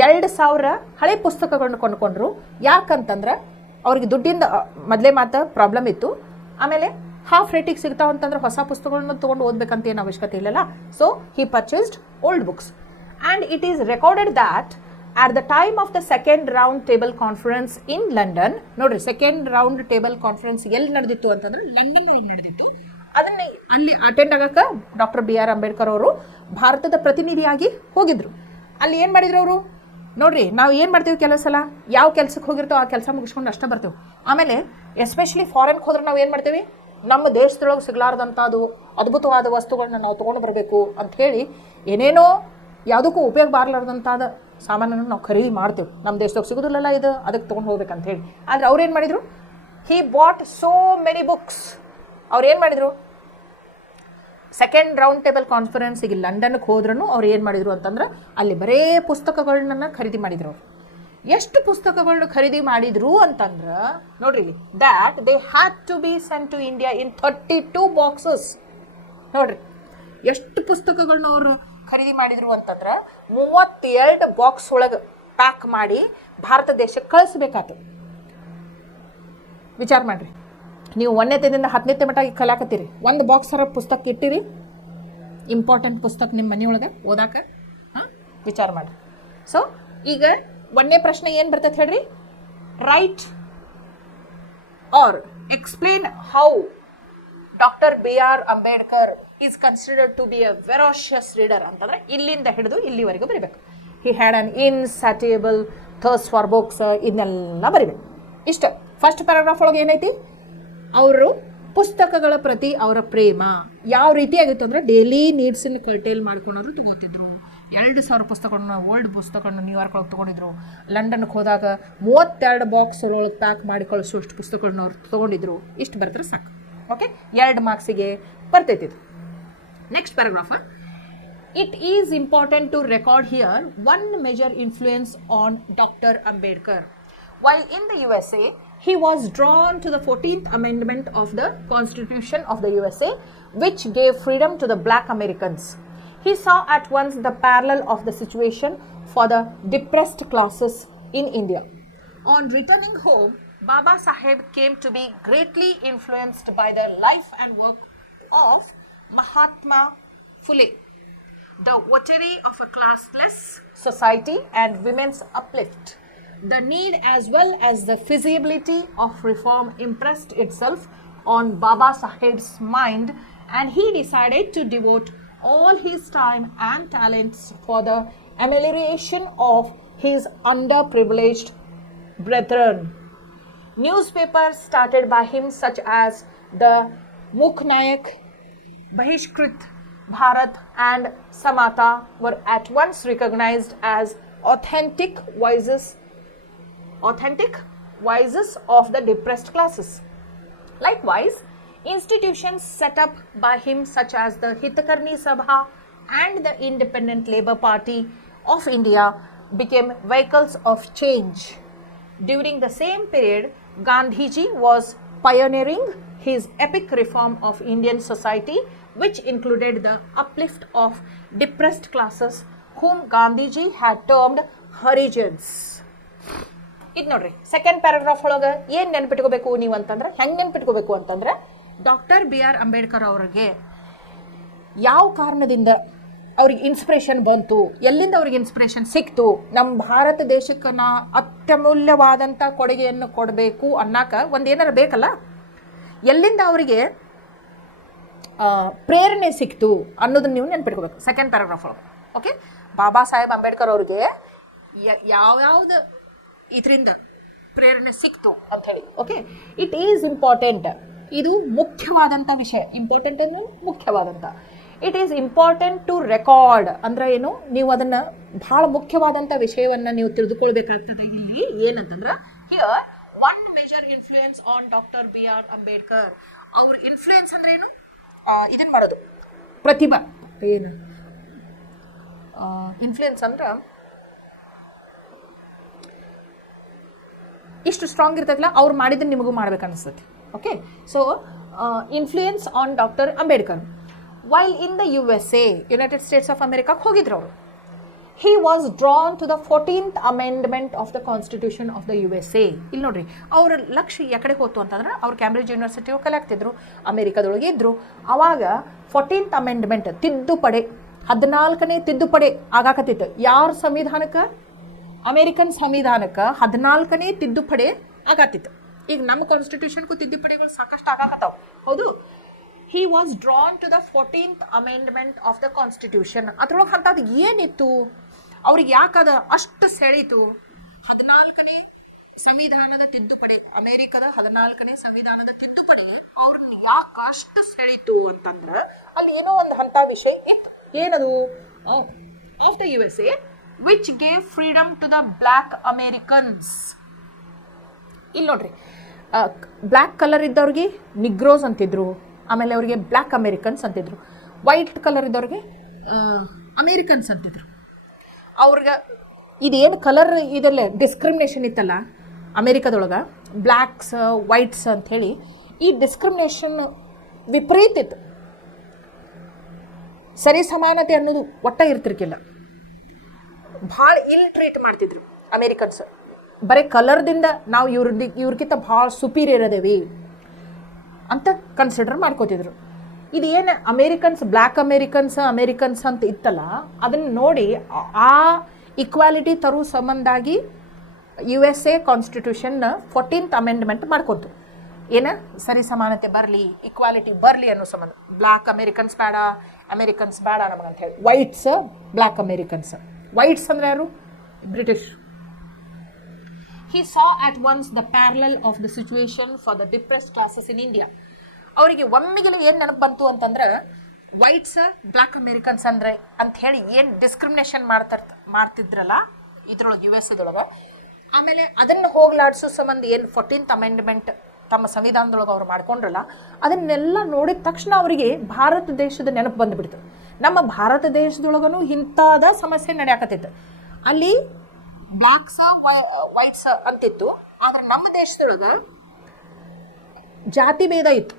2000 ಹಳೆ ಪುಸ್ತಕಗಳನ್ನ ಕೊಂಡ್ಕೊಂಡ್ರು. ಯಾಕಂತಂದ್ರೆ ಅವ್ರಿಗೆ ದುಡ್ಡಿಂದ ಮೊದಲೇ ಮಾತ್ರ ಪ್ರಾಬ್ಲಮ್ ಇತ್ತು. ಆಮೇಲೆ ಹಾಫ್ ರೇಟಿಗೆ ಸಿಗ್ತಾವ ಅಂತಂದ್ರೆ ಹೊಸ ಪುಸ್ತಕಗಳನ್ನ ತೊಗೊಂಡು ಓದಬೇಕಂತ ಏನು ಅವಶ್ಯಕತೆ ಇಲ್ಲಲ್ಲ. So he purchased old books. And it is recorded that at the time of the second round table conference in London, ನೋಡ್ರಿ, ಸೆಕೆಂಡ್ ರೌಂಡ್ ಟೇಬಲ್ ಕಾನ್ಫರೆನ್ಸ್ ಎಲ್ಲಿ ನಡೆದಿತ್ತು ಅಂತಂದ್ರೆ ಲಂಡನ್ ಒಳಗೆ ನಡೆದಿತ್ತು. ಅದನ್ನ ಅಲ್ಲಿ ಅಟೆಂಡ್ ಆಗಕ್ಕೆ ಡಾಕ್ಟರ್ ಬಿ ಆರ್ ಅಂಬೇಡ್ಕರ್ ಅವರು ಭಾರತದ ಪ್ರತಿನಿಧಿಯಾಗಿ ಹೋಗಿದ್ರು. ಅಲ್ಲಿ ಏನು ಮಾಡಿದ್ರು ಅವರು? ನೋಡ್ರಿ, ನಾವು ಏನು ಮಾಡ್ತೀವಿ ಕೆಲವು ಸಲ, ಯಾವ ಕೆಲಸಕ್ಕೆ ಹೋಗಿರ್ತೇವೆ ಆ ಕೆಲಸ ಮುಗಿಸ್ಕೊಂಡು ಅಷ್ಟೇ ಬರ್ತೇವೆ. ಆಮೇಲೆ ಎಸ್ಪೆಷಲಿ ಫಾರಿನ್ಗೆ ಹೋದ್ರೆ ನಾವು ಏನು ಮಾಡ್ತೀವಿ? ನಮ್ಮ ದೇಶದೊಳಗೆ ಸಿಗ್ಲಾರ್ದಂಥದ್ದು ಅದ್ಭುತವಾದ ವಸ್ತುಗಳನ್ನ ನಾವು ತೊಗೊಂಡು ಬರಬೇಕು ಅಂತ ಹೇಳಿ ಏನೇನೋ ಯಾವುದಕ್ಕೂ ಉಪಯೋಗ ಬಾರ್ಲಾರ್ದಂತಾದ ಸಾಮಾನನ್ನು ನಾವು ಖರೀದಿ ಮಾಡ್ತೇವೆ. ನಮ್ಮ ದೇಶದಾಗ ಸಿಗೋದಿಲ್ಲಲ್ಲ ಇದು, ಅದಕ್ಕೆ ತೊಗೊಂಡು ಹೋಗ್ಬೇಕಂತ ಹೇಳಿ. ಆದರೆ ಅವ್ರು ಏನು ಮಾಡಿದರು? ಹಿ ಬಾಟ್ ಸೋ ಮೆನಿ ಬುಕ್ಸ್. ಅವ್ರು ಏನು ಮಾಡಿದರು? ಸೆಕೆಂಡ್ ರೌಂಡ್ ಟೇಬಲ್ ಕಾನ್ಫರೆನ್ಸಿಗೆ ಲಂಡನ್ಗೆ ಹೋದ್ರೂ ಅವ್ರು ಏನು ಮಾಡಿದರು ಅಂತಂದ್ರೆ ಅಲ್ಲಿ ಬರೇ ಪುಸ್ತಕಗಳನ್ನ ಖರೀದಿ ಮಾಡಿದ್ರು. ಅವರು ಎಷ್ಟು ಪುಸ್ತಕಗಳನ್ನ ಖರೀದಿ ಮಾಡಿದ್ರು ಅಂತಂದ್ರೆ ನೋಡ್ರಿ, that they had to be sent to India in 32 boxes. ನೋಡ್ರಿ, ಎಷ್ಟು ಪುಸ್ತಕಗಳನ್ನ ಅವರು ಖರೀದಿ ಮಾಡಿದ್ರು ಅಂತಂದ್ರೆ 32 ಬಾಕ್ಸ್ ಒಳಗೆ ಪ್ಯಾಕ್ ಮಾಡಿ ಭಾರತ ದೇಶಕ್ಕೆ ಕಳಿಸ್ಬೇಕಾಯ್ತು. ವಿಚಾರ ಮಾಡಿರಿ, ನೀವು 1ನೇದಿಂದ 10ನೇ ಮಟ್ಟ ಕಲಿಯಾಕತ್ತೀರಿ, ಒಂದು ಬಾಕ್ಸ್ ಪುಸ್ತಕ ಇಟ್ಟಿರಿ, ಇಂಪಾರ್ಟೆಂಟ್ ಪುಸ್ತಕ ನಿಮ್ಮ ಮನೆಯೊಳಗೆ ಓದಾಕ. ವಿಚಾರ ಮಾಡಿರಿ. ಸೊ ಈಗ 1ನೇ ಪ್ರಶ್ನೆ ಏನು ಬರ್ತೈತೆ ಹೇಳ್ರಿ? Write or explain how doctor B R Ambedkar is considered to be a ferocious reader ಅಂತಂದ್ರೆ ಇಲ್ಲಿಂದ ಹಿಡಿದು ಇಲ್ಲಿವರೆಗೂ ಬರಿಬೇಕು. He had an insatiable thirst for books, ಇದನ್ನೆಲ್ಲ ಬರಿಬೇಕು. ಇಷ್ಟ ಫಸ್ಟ್ ಪ್ಯಾರಾಗ್ರಾಫ್ ಒಳಗೆ ಏನೈತಿ? ಅವರು ಪುಸ್ತಕಗಳ ಪ್ರತಿ ಅವರ ಪ್ರೇಮ ಯಾವ ರೀತಿ ಆಗಿತ್ತು ಅಂದ್ರೆ ಡೈಲಿ ನೀಡ್ಸನ್ನು ಕರ್ಟೇಲ್ ಮಾಡ್ಕೊಂಡವರು ತಗೋತಿದ್ರು. 2000 ಪುಸ್ತಕಗಳನ್ನ, ಓಲ್ಡ್ ಪುಸ್ತಕಗಳನ್ನ ನ್ಯೂಯಾರ್ಕ್ ಒಳಗೆ ತೊಗೊಂಡಿದ್ರು. ಲಂಡನ್ಗೆ ಹೋದಾಗ 32 ಬಾಕ್ಸ್ ಒಳಗೆ ಪ್ಯಾಕ್ ಮಾಡಿ ಕಳಿಸೋಷ್ಟು ಪುಸ್ತಕಗಳನ್ನ ಅವ್ರು ತೊಗೊಂಡಿದ್ರು. ಇಷ್ಟು ಬರ್ತಾರೆ ಸಾಕು. ಓಕೆ, 2 ಮಾರ್ಕ್ಸಿಗೆ ಬರ್ತೈತಿ. Next paragraph. It is important to record here one major influence on Dr. Ambedkar. While in the USA, he was drawn to the 14th Amendment of the Constitution of the USA, which gave freedom to the Black Americans. He saw at once the parallel of the situation for the depressed classes in India. On returning home, Baba Saheb came to be greatly influenced by the life and work of Mahatma Phule, the votary of a classless society and women's uplift. The need as well as the feasibility of reform impressed itself on Baba Saheb's mind, and he decided to devote all his time and talents for the amelioration of his underprivileged brethren. Newspapers started by him such as the Muknayak, Bahishkrit Bharat and Samata were at once recognized as authentic voices of the depressed classes. Likewise, institutions set up by him such as the Hitakarni Sabha and the Independent Labour Party of India became vehicles of change. During the same period, Gandhiji was pioneering his epic reform of Indian society, which included the uplift of depressed classes whom Gandhiji had termed Harijans. ಇದು ನೋಡ್ರಿ, second paragraph ಒಳಗೆ ಏನು ನೆನ್ಪಿಟ್ಕೋಬೇಕು ನೀವು ಅಂತಂದ್ರೆ, ಹೆಂಗೆ ನೆನ್ಪಿಟ್ಕೋಬೇಕು ಅಂತಂದ್ರೆ, doctor B R Ambedkar ಅವರಿಗೆ ಯಾವ ಕಾರಣದಿಂದ ಅವ್ರಿಗೆ ಇನ್ಸ್ಪಿರೇಷನ್ ಬಂತು, ಎಲ್ಲಿಂದ ಅವ್ರಿಗೆ ಇನ್ಸ್ಪಿರೇಷನ್ ಸಿಕ್ತು, ನಮ್ಮ ಭಾರತ ದೇಶಕ್ಕೆ ನಾ ಅತ್ಯಮೂಲ್ಯವಾದಂಥ ಕೊಡುಗೆಯನ್ನು ಕೊಡಬೇಕು ಅನ್ನೋಕ ಒಂದು ಏನಾರು ಬೇಕಲ್ಲ, ಎಲ್ಲಿಂದ ಅವರಿಗೆ ಪ್ರೇರಣೆ ಸಿಕ್ತು ಅನ್ನೋದನ್ನ ನೀವು ನೆನ್ಪಿಟ್ಕೋಬೇಕು. ಸೆಕೆಂಡ್ ಪ್ಯಾರಾಗ್ರಾಫ್ ಒಳಗೆ ಓಕೆ, ಬಾಬಾ ಸಾಹೇಬ್ ಅಂಬೇಡ್ಕರ್ ಅವ್ರಿಗೆ ಯಾವ್ಯಾವ್ದು ಇದರಿಂದ ಪ್ರೇರಣೆ ಸಿಕ್ತು ಅಂತ ಹೇಳಿ. ಓಕೆ, ಇಟ್ ಈಸ್ ಇಂಪಾರ್ಟೆಂಟ್, ಇದು ಮುಖ್ಯವಾದಂಥ ವಿಷಯ. ಇಂಪಾರ್ಟೆಂಟ್ ಅಂದ್ರೆ ಮುಖ್ಯವಾದಂಥ. It is important to record ಅಂದ್ರೆ ಏನು, ನೀವು ಅದನ್ನು ಭಾಳ ಮುಖ್ಯವಾದಂಥ ವಿಷಯವನ್ನು ನೀವು ತಿಳಿದುಕೊಳ್ಬೇಕಾಗ್ತದೆ. ಇಲ್ಲಿ ಏನಂತಂದ್ರೆ here one major influence on doctor B.R. Ambedkar. ಅವ್ರ ಇನ್ಫ್ಲೂಯೆನ್ಸ್ ಅಂದ್ರೆ ಏನು, ಇದನ್ನು ಮಾಡೋದು ಪ್ರತಿಭಾ ಏನು ಇನ್ಫ್ಲೂಯೆನ್ಸ್ ಅಂದ್ರೆ ಇಷ್ಟು ಸ್ಟ್ರಾಂಗ್ ಇರ್ತೈತಲ್ಲ, ಅವ್ರು ಮಾಡಿದ್ದನ್ನು ನಿಮಗೂ ಮಾಡ್ಬೇಕು ಅನಿಸ್ತೈತಿ. Okay, so influence on doctor Ambedkar while in the USA, United States of ಅಮೆರಿಕಾಕ್ಕೆ ಹೋಗಿದ್ರು ಅವರು. he was drawn to the 14th amendment of the constitution of the USA. ಇಲ್ಲಿ ನೋಡ್ರಿ, ಅವ್ರ ಲಕ್ಷ್ಯ ಯಾಕಡೆ ಹೋತು ಅಂತಂದ್ರೆ, ಅವ್ರು ಕ್ಯಾಂಬ್ರಿಡ್ಜ್ ಯೂನಿವರ್ಸಿಟಿ ಕಲಿಯಾಗ್ತಿದ್ರು, ಅಮೆರಿಕದೊಳಗೆ ಇದ್ರು. ಆವಾಗ 14th ಅಮೆಂಡ್ಮೆಂಟ್ ತಿದ್ದುಪಡಿ, 14ನೇ ತಿದ್ದುಪಡಿ ಆಗಾಕತ್ತಿತ್ತು. ಯಾರ ಸಂವಿಧಾನಕ್ಕೆ, ಅಮೆರಿಕನ್ ಸಂವಿಧಾನಕ್ಕೆ 14ನೇ ತಿದ್ದುಪಡಿ ಆಗತ್ತಿತ್ತು. ಈಗ ನಮ್ಮ ಕಾನ್ಸ್ಟಿಟ್ಯೂಷನ್ಗೂ ತಿದ್ದುಪಡಿಗಳು ಸಾಕಷ್ಟು ಆಗಾಕತ್ತಾವ, ಹೌದು. he was drawn to the 14th amendment of the constitution. ಅದ್ರೊಳಗೆ ಅಂಥದ್ದು ಏನಿತ್ತು, ಅವ್ರಿಗೆ ಯಾಕದ ಅಷ್ಟು ಸೆಳೀತು? 14ನೇ ಸಂವಿಧಾನದ ತಿದ್ದುಪಡಿ, ಅಮೆರಿಕದ 14ನೇ ಸಂವಿಧಾನದ ತಿದ್ದುಪಡಿ ಅವ್ರನ್ನ ಯಾಕೆ ಅಷ್ಟು ಸೆಳೀತು ಅಂತಂದ್ರೆ, ಅಲ್ಲಿ ಏನೋ ಒಂದು ಅಂಥ ವಿಷಯ ಇತ್ತು. ಏನದು? Of the USA which gave freedom to the black Americans. ಇಲ್ಲಿ ನೋಡ್ರಿ, ಬ್ಲ್ಯಾಕ್ ಕಲರ್ ಇದ್ದವ್ರಿಗೆ ನಿಗ್ರೋಸ್ ಅಂತಿದ್ರು, ಆಮೇಲೆ ಅವರಿಗೆ ಬ್ಲ್ಯಾಕ್ ಅಮೇರಿಕನ್ಸ್ ಅಂತಿದ್ರು. ವೈಟ್ ಕಲರ್ ಇದ್ದವ್ರಿಗೆ ಅಮೇರಿಕನ್ಸ್ ಅಂತಿದ್ರು. ಅವ್ರಿಗೆ ಇದೇನು ಕಲರ್ ಇದೆಲ್ಲ ಡಿಸ್ಕ್ರಿಮಿನೇಷನ್ ಇತ್ತಲ್ಲ ಅಮೇರಿಕಾದೊಳಗೆ, ಬ್ಲ್ಯಾಕ್ಸ್ ವೈಟ್ಸ್ ಅಂಥೇಳಿ, ಈ ಡಿಸ್ಕ್ರಿಮಿನೇಷನ್ ವಿಪರೀತ ಇತ್ತು. ಸರಿ ಸಮಾನತೆ ಅನ್ನೋದು ಒಟ್ಟ ಇರ್ತಿರ್ಕಿಲ್ಲ. ಭಾಳ ಇಲ್ ಟ್ರೀಟ್ ಮಾಡ್ತಿದ್ರು ಅಮೇರಿಕನ್ಸ್. ಬರೀ ಕಲರ್ದಿಂದ ನಾವು ಇವ್ರಿಗಿಂತ ಭಾಳ ಸುಪೀರಿಯರ್ ಅದೇವಿ ಅಂತ ಕನ್ಸಿಡರ್ ಮಾಡ್ಕೋತಿದ್ರು. ಇದು ಏನು ಅಮೇರಿಕನ್ಸ್, ಬ್ಲ್ಯಾಕ್ ಅಮೇರಿಕನ್ಸ್ ಅಂತ ಇತ್ತಲ್ಲ, ಅದನ್ನು ನೋಡಿ ಆ ಇಕ್ವಾಲಿಟಿ ತರೋ ಸಂಬಂಧಾಗಿ USA ಕಾನ್ಸ್ಟಿಟ್ಯೂಷನ್ನ 14th ಅಮೆಂಡ್ಮೆಂಟ್ ಮಾಡ್ಕೊತು. ಏನು, ಸರಿ ಸಮಾನತೆ ಬರಲಿ, ಇಕ್ವಾಲಿಟಿ ಬರಲಿ ಅನ್ನೋ ಸಂಬಂಧ. ಬ್ಲ್ಯಾಕ್ ಅಮೇರಿಕನ್ಸ್ ಬೇಡ ನಮಗಂತ ಹೇಳಿ. Whites, black Americans. ವೈಟ್ಸ್ ಅಂದ್ರೆ ಯಾರು? British. He saw at once the parallel of the situation for the depressed classes in India. ಅವರಿಗೆ ಒಮ್ಮೆಗೆಲ್ಲ ಏನು ನೆನಪು ಬಂತು ಅಂತಂದ್ರೆ, ವೈಟ್ಸ್ ಬ್ಲ್ಯಾಕ್ ಅಮೇರಿಕನ್ಸ್ ಅಂದರೆ ಅಂತ ಹೇಳಿ ಏನು ಡಿಸ್ಕ್ರಿಮಿನೇಷನ್ ಮಾಡ್ತಿದ್ರಲ್ಲ ಇದ್ರೊಳಗೆ USA ಆಮೇಲೆ ಅದನ್ನು ಹೋಗ್ಲಾಡಿಸೋ ಸಂಬಂಧ ಏನು 14th ಅಮೆಂಡ್ಮೆಂಟ್ ತಮ್ಮ ಸಂವಿಧಾನದೊಳಗೆ ಅವ್ರು ಮಾಡ್ಕೊಂಡ್ರಲ್ಲ, ಅದನ್ನೆಲ್ಲ ನೋಡಿದ ತಕ್ಷಣ ಅವರಿಗೆ ಭಾರತ ದೇಶದ ನೆನಪು ಬಂದುಬಿಡ್ತು. ನಮ್ಮ ಭಾರತ ದೇಶದೊಳಗೂ ಇಂಥದ ಸಮಸ್ಯೆ ನಡೆಯಾಕತ್ತಿತ್ತು. ಅಲ್ಲಿ ಬ್ಲ್ಯಾಕ್ಸ್ ವೈಟ್ಸ್ ಅಂತಿತ್ತು, ಆದ್ರೆ ನಮ್ಮ ದೇಶದೊಳಗೆ ಜಾತಿ ಭೇದ ಇತ್ತು.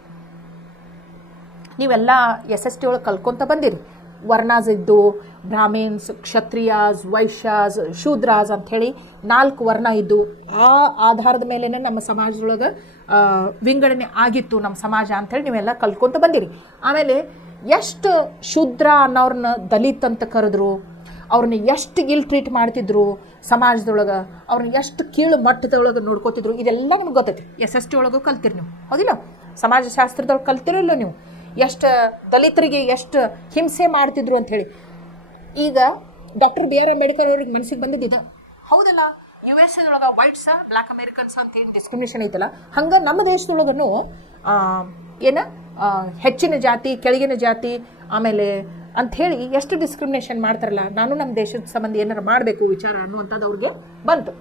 ನೀವೆಲ್ಲ SST ಒಳಗೆ ಕಲ್ಕೊಂತ ಬಂದಿರಿ. ವರ್ಣಾಸ್ ಇದ್ದು, ಬ್ರಾಹ್ಮಿನ್ಸ್, ಕ್ಷತ್ರಿಯಾಸ್, ವೈಶ್ಯಾಸ್, ಶೂದ್ರಾಸ್ ಅಂಥೇಳಿ 4 ವರ್ಣ ಇದ್ದು. ಆ ಆಧಾರದ ಮೇಲೇ ನಮ್ಮ ಸಮಾಜದೊಳಗೆ ವಿಂಗಡಣೆ ಆಗಿತ್ತು ನಮ್ಮ ಸಮಾಜ ಅಂಥೇಳಿ ನೀವೆಲ್ಲ ಕಲ್ಕೊಂತ ಬಂದಿರಿ. ಆಮೇಲೆ ಎಷ್ಟು ಶೂದ್ರ ಅನ್ನೋರನ್ನ ದಲಿತ್ ಅಂತ ಕರೆದ್ರು, ಅವ್ರನ್ನ ಎಷ್ಟು ಇಲ್ ಟ್ರೀಟ್ ಮಾಡ್ತಿದ್ರು ಸಮಾಜದೊಳಗೆ, ಅವ್ರನ್ನ ಎಷ್ಟು ಕೀಳು ಮಟ್ಟದೊಳಗೆ ನೋಡ್ಕೋತಿದ್ರು, ಇದೆಲ್ಲ ನಿಮ್ಗೆ ಗೊತ್ತೈತಿ. SST ಒಳಗೂ ಕಲ್ತಿರಿ ನೀವು, ಹೌದಿಲ್ಲ? ಸಮಾಜಶಾಸ್ತ್ರದೊಳಗೆ ಕಲ್ತಿರಲ್ಲ ನೀವು, ಎಷ್ಟು ದಲಿತರಿಗೆ ಎಷ್ಟು ಹಿಂಸೆ ಮಾಡ್ತಿದ್ರು ಅಂಥೇಳಿ. ಈಗ ಡಾಕ್ಟರ್ B.R. ಅಂಬೇಡ್ಕರ್ ಅವ್ರಿಗೆ ಮನಸ್ಸಿಗೆ ಬಂದಿದ್ದಿದೆ, ಹೌದಲ್ಲ, USA ವೈಟ್ಸ್ ಬ್ಲ್ಯಾಕ್ ಅಮೇರಿಕನ್ಸ್ ಅಂತ ಏನು ಡಿಸ್ಕ್ರಿಮಿನೇಷನ್ ಐತಲ್ಲ, ಹಂಗೆ ನಮ್ಮ ದೇಶದೊಳಗೂ ಏನು ಹೆಚ್ಚಿನ ಜಾತಿ, ಕೆಳಗಿನ ಜಾತಿ, ಆಮೇಲೆ ಅಂಥೇಳಿ ಎಷ್ಟು ಡಿಸ್ಕ್ರಿಮಿನೇಷನ್ ಮಾಡ್ತಾರಲ್ಲ, ನಾನು ನಮ್ಮ ದೇಶದ ಸಂಬಂಧ ಏನಾರು ಮಾಡಬೇಕು ವಿಚಾರ ಅನ್ನುವಂಥದ್ದು ಅವ್ರಿಗೆ ಬಂತು.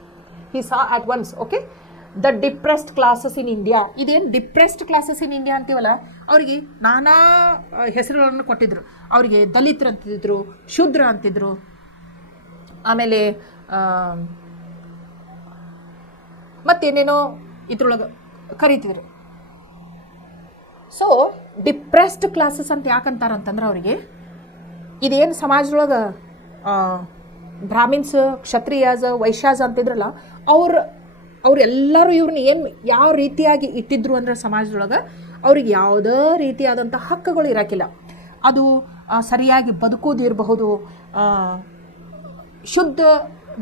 He saw at once, okay, the depressed classes in India. ಇದೇನು ಡಿಪ್ರೆಸ್ಡ್ ಕ್ಲಾಸಸ್ ಇನ್ ಇಂಡಿಯಾ ಅಂತೀವಲ್ಲ, ಅವರಿಗೆ ನಾನಾ ಹೆಸರುಗಳನ್ನು ಕೊಟ್ಟಿದ್ರು. ಅವರಿಗೆ ದಲಿತರು ಅಂತಿದ್ರು, ಶೂದ್ರ ಅಂತಿದ್ರು, ಆಮೇಲೆ ಮತ್ತೇನೇನೋ ಇದ್ರೊಳಗೆ ಕರಿತಿದ್ರು. ಸೊ ಡಿಪ್ರೆಸ್ಡ್ ಕ್ಲಾಸಸ್ ಅಂತ ಯಾಕಂತಾರಂತಂದ್ರೆ, ಅವರಿಗೆ ಇದೇನು ಸಮಾಜದೊಳಗೆ ಬ್ರಾಹ್ಮಿನ್ಸ್, ಕ್ಷತ್ರಿಯಾಸ್, ವೈಶ್ಯಾಸ್ ಅಂತಿದ್ರಲ್ಲ, ಅವರೆಲ್ಲರೂ ಇವ್ರನ್ನ ಯಾವ ರೀತಿಯಾಗಿ ಇಟ್ಟಿದ್ರು ಅಂದ್ರೆ ಸಮಾಜದೊಳಗೆ ಅವ್ರಿಗೆ ಯಾವುದೇ ರೀತಿಯಾದಂಥ ಹಕ್ಕುಗಳು ಇರೋಕ್ಕಿಲ್ಲ. ಅದು ಸರಿಯಾಗಿ ಬದುಕುವುದು ಇರಬಹುದು, ಶುದ್ಧ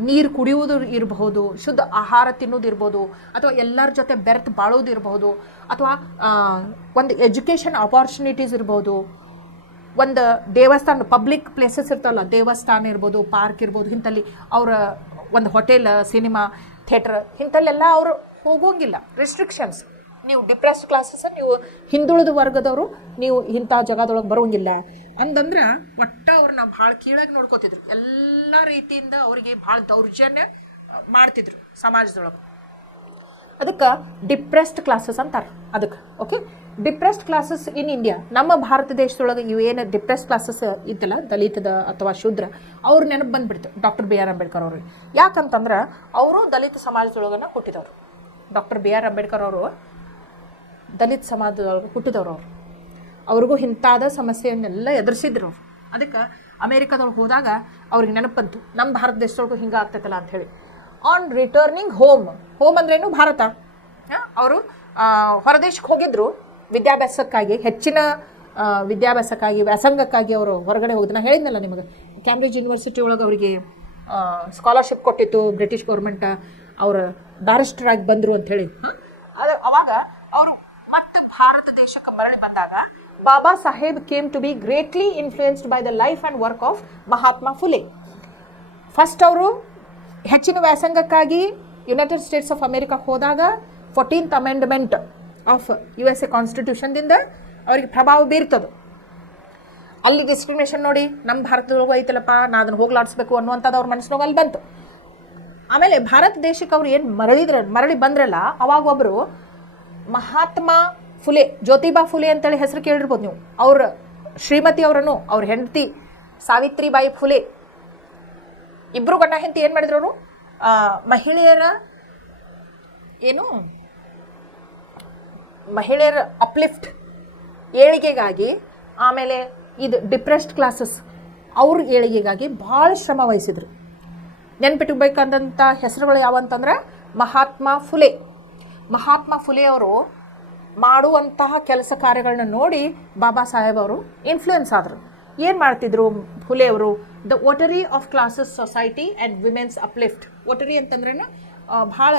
ನೀರು ಕುಡಿಯುವುದು ಇರಬಹುದು, ಶುದ್ಧ ಆಹಾರ ತಿನ್ನೋದು ಇರ್ಬೋದು, ಅಥವಾ ಎಲ್ಲರ ಜೊತೆ ಬೆರೆತು ಬಾಳೋದು ಇರಬಹುದು, ಅಥವಾ ಒಂದು ಎಜುಕೇಷನ್ ಅಪಾರ್ಚುನಿಟೀಸ್ ಇರ್ಬೋದು, ಒಂದು ದೇವಸ್ಥಾನ ಪಬ್ಲಿಕ್ ಪ್ಲೇಸಸ್ ಇರ್ತಾವಲ್ಲ, ದೇವಸ್ಥಾನ ಇರ್ಬೋದು, ಪಾರ್ಕ್ ಇರ್ಬೋದು, ಇಂಥಲ್ಲಿ ಅವರ ಒಂದು ಹೋಟೆಲ್, ಸಿನಿಮಾ ಥಿಯೇಟ್ರ್ ಇಂಥಲ್ಲೆಲ್ಲ ಅವರು ಹೋಗೋಂಗಿಲ್ಲ. ರೆಸ್ಟ್ರಿಕ್ಷನ್ಸ್. ನೀವು ಡಿಪ್ರೆಸ್ಡ್ ಕ್ಲಾಸಸ್, ನೀವು ಹಿಂದುಳಿದ ವರ್ಗದವರು ನೀವು ಇಂಥ ಜಾಗದೊಳಗೆ ಬರೋಂಗಿಲ್ಲ ಅಂತಂದ್ರೆ ಒಟ್ಟು ಅವ್ರನ್ನ ಭಾಳ ಕೀಳಾಗಿ ನೋಡ್ಕೋತಿದ್ರು. ಎಲ್ಲ ರೀತಿಯಿಂದ ಅವರಿಗೆ ಭಾಳ ದೌರ್ಜನ್ಯ ಮಾಡ್ತಿದ್ರು ಸಮಾಜದೊಳಗೆ. ಅದಕ್ಕೆ ಡಿಪ್ರೆಸ್ಡ್ ಕ್ಲಾಸಸ್ ಅಂತಾರೆ ಅದಕ್ಕೆ. Okay, depressed classes in India. ನಮ್ಮ ಭಾರತ ದೇಶದೊಳಗೆ ಇವೇನು ಡಿಪ್ರೆಸ್ಡ್ ಕ್ಲಾಸಸ್ ಇತ್ತಲ್ಲ, ದಲಿತದ ಅಥವಾ ಶೂದ್ರ, ಅವ್ರ ನೆನಪು ಬಂದುಬಿಡ್ತು ಡಾಕ್ಟರ್ ಬಿ ಆರ್ ಅಂಬೇಡ್ಕರ್ ಅವ್ರಿಗೆ. ಯಾಕಂತಂದ್ರೆ ಅವರು ದಲಿತ ಸಮಾಜದೊಳಗನ ಹುಟ್ಟಿದವರು. ಡಾಕ್ಟರ್ ಬಿ ಆರ್ ಅಂಬೇಡ್ಕರ್ ಅವರು ದಲಿತ ಸಮಾಜದೊಳಗೆ ಹುಟ್ಟಿದವರು. ಅವ್ರಿಗೂ ಇಂಥಾದ ಸಮಸ್ಯೆಯನ್ನೆಲ್ಲ ಎದುರಿಸಿದ್ರು ಅವರು. ಅದಕ್ಕೆ ಅಮೇರಿಕಾದೊಳಗೆ ಹೋದಾಗ ಅವ್ರಿಗೆ ನೆನಪು ಬಂತು, ನಮ್ಮ ಭಾರತ ದೇಶದೊಳಗೂ ಹಿಂಗೆ ಆಗ್ತೈತಲ್ಲ ಅಂಥೇಳಿ. ಆನ್ ರಿಟರ್ನಿಂಗ್ ಹೋಮ್ ಅಂದ್ರೇನು? ಭಾರತ. ಅವರು ಹೊರದೇಶಕ್ಕೆ ಹೋಗಿದ್ರು ವಿದ್ಯಾಭ್ಯಾಸಕ್ಕಾಗಿ, ಹೆಚ್ಚಿನ ವಿದ್ಯಾಭ್ಯಾಸಕ್ಕಾಗಿ, ವ್ಯಾಸಂಗಕ್ಕಾಗಿ ಅವರು ಹೊರಗಡೆ ಹೋಗಿದ್ದು. ನಾನು ಹೇಳಿದ್ನಲ್ಲ ನಿಮಗೆ, ಕ್ಯಾಂಬ್ರಿಡ್ಜ್ ಯೂನಿವರ್ಸಿಟಿ ಒಳಗೆ ಅವರಿಗೆ ಸ್ಕಾಲರ್ಶಿಪ್ ಕೊಟ್ಟಿತ್ತು ಬ್ರಿಟಿಷ್ ಗೌರ್ಮೆಂಟ್. ಅವರು ಬ್ಯಾರಿಸ್ಟರ್ ಆಗಿ ಬಂದರು ಅಂಥೇಳಿ. ಅವಾಗ ಅವರು ಮತ್ತೆ ಭಾರತ ದೇಶಕ್ಕೆ ಮರಳಿ ಬಂದಾಗ Baba Saheb came to be greatly influenced by the life and work of Mahatma Phule. First ಅವರು ಹೆಚ್ಚಿನ ವ್ಯಾಸಂಗಕ್ಕಾಗಿ ಯುನೈಟೆಡ್ ಸ್ಟೇಟ್ಸ್ ಆಫ್ ಅಮೇರಿಕಾಕ್ಕೆ ಹೋದಾಗ 14th ಅಮೆಂಡ್ಮೆಂಟ್ ಆಫ್ USA ಕಾನ್ಸ್ಟಿಟ್ಯೂಷನ್ದಿಂದ ಅವ್ರಿಗೆ ಪ್ರಭಾವ ಬೀರ್ತದೆ. ಅಲ್ಲಿ ಡಿಸ್ಕ್ರಿಮಿನೇಷನ್ ನೋಡಿ, ನಮ್ಮ ಭಾರತದೊಳಗೂ ಐತಲ್ಲಪ್ಪ, ನಾ ಅದನ್ನು ಹೋಗ್ಲಾಡಿಸ್ಬೇಕು ಅನ್ನುವಂಥದ್ದು ಅವ್ರ ಮನಸ್ಸಿನೊಳಗೆ ಅಲ್ಲಿ ಬಂತು. ಆಮೇಲೆ ಭಾರತ ದೇಶಕ್ಕೆ ಅವ್ರು ಏನು ಮರಳಿ ಬಂದ್ರಲ್ಲ, ಅವಾಗ ಒಬ್ಬರು ಮಹಾತ್ಮ ಫುಲೆ, ಜ್ಯೋತಿಬಾ ಫುಲೆ ಅಂತೇಳಿ ಹೆಸರು ಕೇಳಿರ್ಬೋದು ನೀವು. ಅವ್ರ ಶ್ರೀಮತಿ ಅವರನ್ನು, ಅವ್ರ ಹೆಂಡತಿ ಸಾವಿತ್ರಿಬಾಯಿ ಫುಲೆ, ಇಬ್ಬರು ಗಂಡ ಹೆಂಡತಿ ಏನು ಮಾಡಿದ್ರು ಅವರು, ಮಹಿಳೆಯರ ಅಪ್ಲಿಫ್ಟ್, ಏಳಿಗೆಗಾಗಿ, ಆಮೇಲೆ ಇದು ಡಿಪ್ರೆಸ್ಡ್ ಕ್ಲಾಸಸ್ ಅವ್ರ ಏಳಿಗೆಗಾಗಿ ಭಾಳ ಶ್ರಮ ವಹಿಸಿದ್ರು. ನೆನ್ಪಿಟ್ಬೇಕಂದಂಥ ಹೆಸರುಗಳು ಯಾವಂತಂದ್ರೆ ಮಹಾತ್ಮ ಫುಲೆ. ಮಹಾತ್ಮ ಫುಲೆ ಅವರು ಮಾಡುವಂತಹ ಕೆಲಸ ಕಾರ್ಯಗಳನ್ನ ನೋಡಿ ಬಾಬಾ ಸಾಹೇಬ್ ಅವರು ಇನ್ಫ್ಲೂಯೆನ್ಸ್ ಆದರು. ಏನು ಮಾಡ್ತಿದ್ರು ಫುಲೆ ಅವರು? The votary of classes society and women's uplift. Votary ಅಂತಂದ್ರೇನು? ಭಾಳ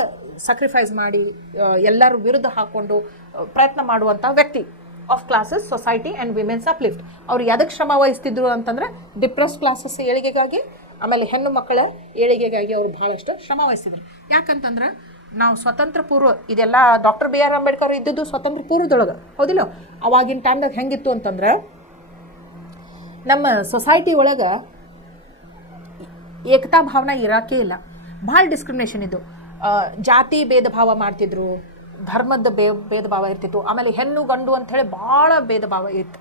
ಸಕ್ರಿಫೈಸ್ ಮಾಡಿ ಎಲ್ಲರೂ ವಿರುದ್ಧ ಹಾಕ್ಕೊಂಡು ಪ್ರಯತ್ನ ಮಾಡುವಂಥ ವ್ಯಕ್ತಿ. Of classes society and women's uplift. ಅವ್ರು ಯಾವುದಕ್ಕೆ ಶ್ರಮ ವಹಿಸ್ತಿದ್ರು ಅಂತಂದ್ರೆ ಡಿಪ್ರೆಸ್ ಕ್ಲಾಸಸ್ ಏಳಿಗೆಗಾಗಿ, ಆಮೇಲೆ ಹೆಣ್ಣು ಮಕ್ಕಳ ಏಳಿಗೆಗಾಗಿ ಅವರು ಭಾಳಷ್ಟು ಶ್ರಮ ವಹಿಸಿದ್ರು. ಯಾಕಂತಂದ್ರೆ ನಾವು ಸ್ವತಂತ್ರ ಪೂರ್ವ, ಇದೆಲ್ಲ ಡಾಕ್ಟರ್ ಬಿ ಆರ್ ಅಂಬೇಡ್ಕರ್ ಇದ್ದಿದ್ದು ಸ್ವತಂತ್ರ ಪೂರ್ವದೊಳಗೆ, ಹೌದಿಲ್ಲ? ಅವಾಗಿನ ಟೈಮ್ದಾಗ ಹೆಂಗಿತ್ತು ಅಂತಂದ್ರೆ, ನಮ್ಮ ಸೊಸೈಟಿ ಒಳಗೆ ಏಕತಾ ಭಾವನೆ ಇರೋಕ್ಕೆ ಇಲ್ಲ. ಭಾಳ ಡಿಸ್ಕ್ರಿಮಿನೇಷನ್ ಇದ್ದು. ಜಾತಿ ಭೇದ ಭಾವ ಮಾಡ್ತಿದ್ರು, ಧರ್ಮದ ಭೇದ ಭಾವ ಇರ್ತಿತ್ತು, ಆಮೇಲೆ ಹೆಣ್ಣು ಗಂಡು ಅಂಥೇಳಿ ಭಾಳ ಭೇದ ಭಾವ ಇತ್ತು.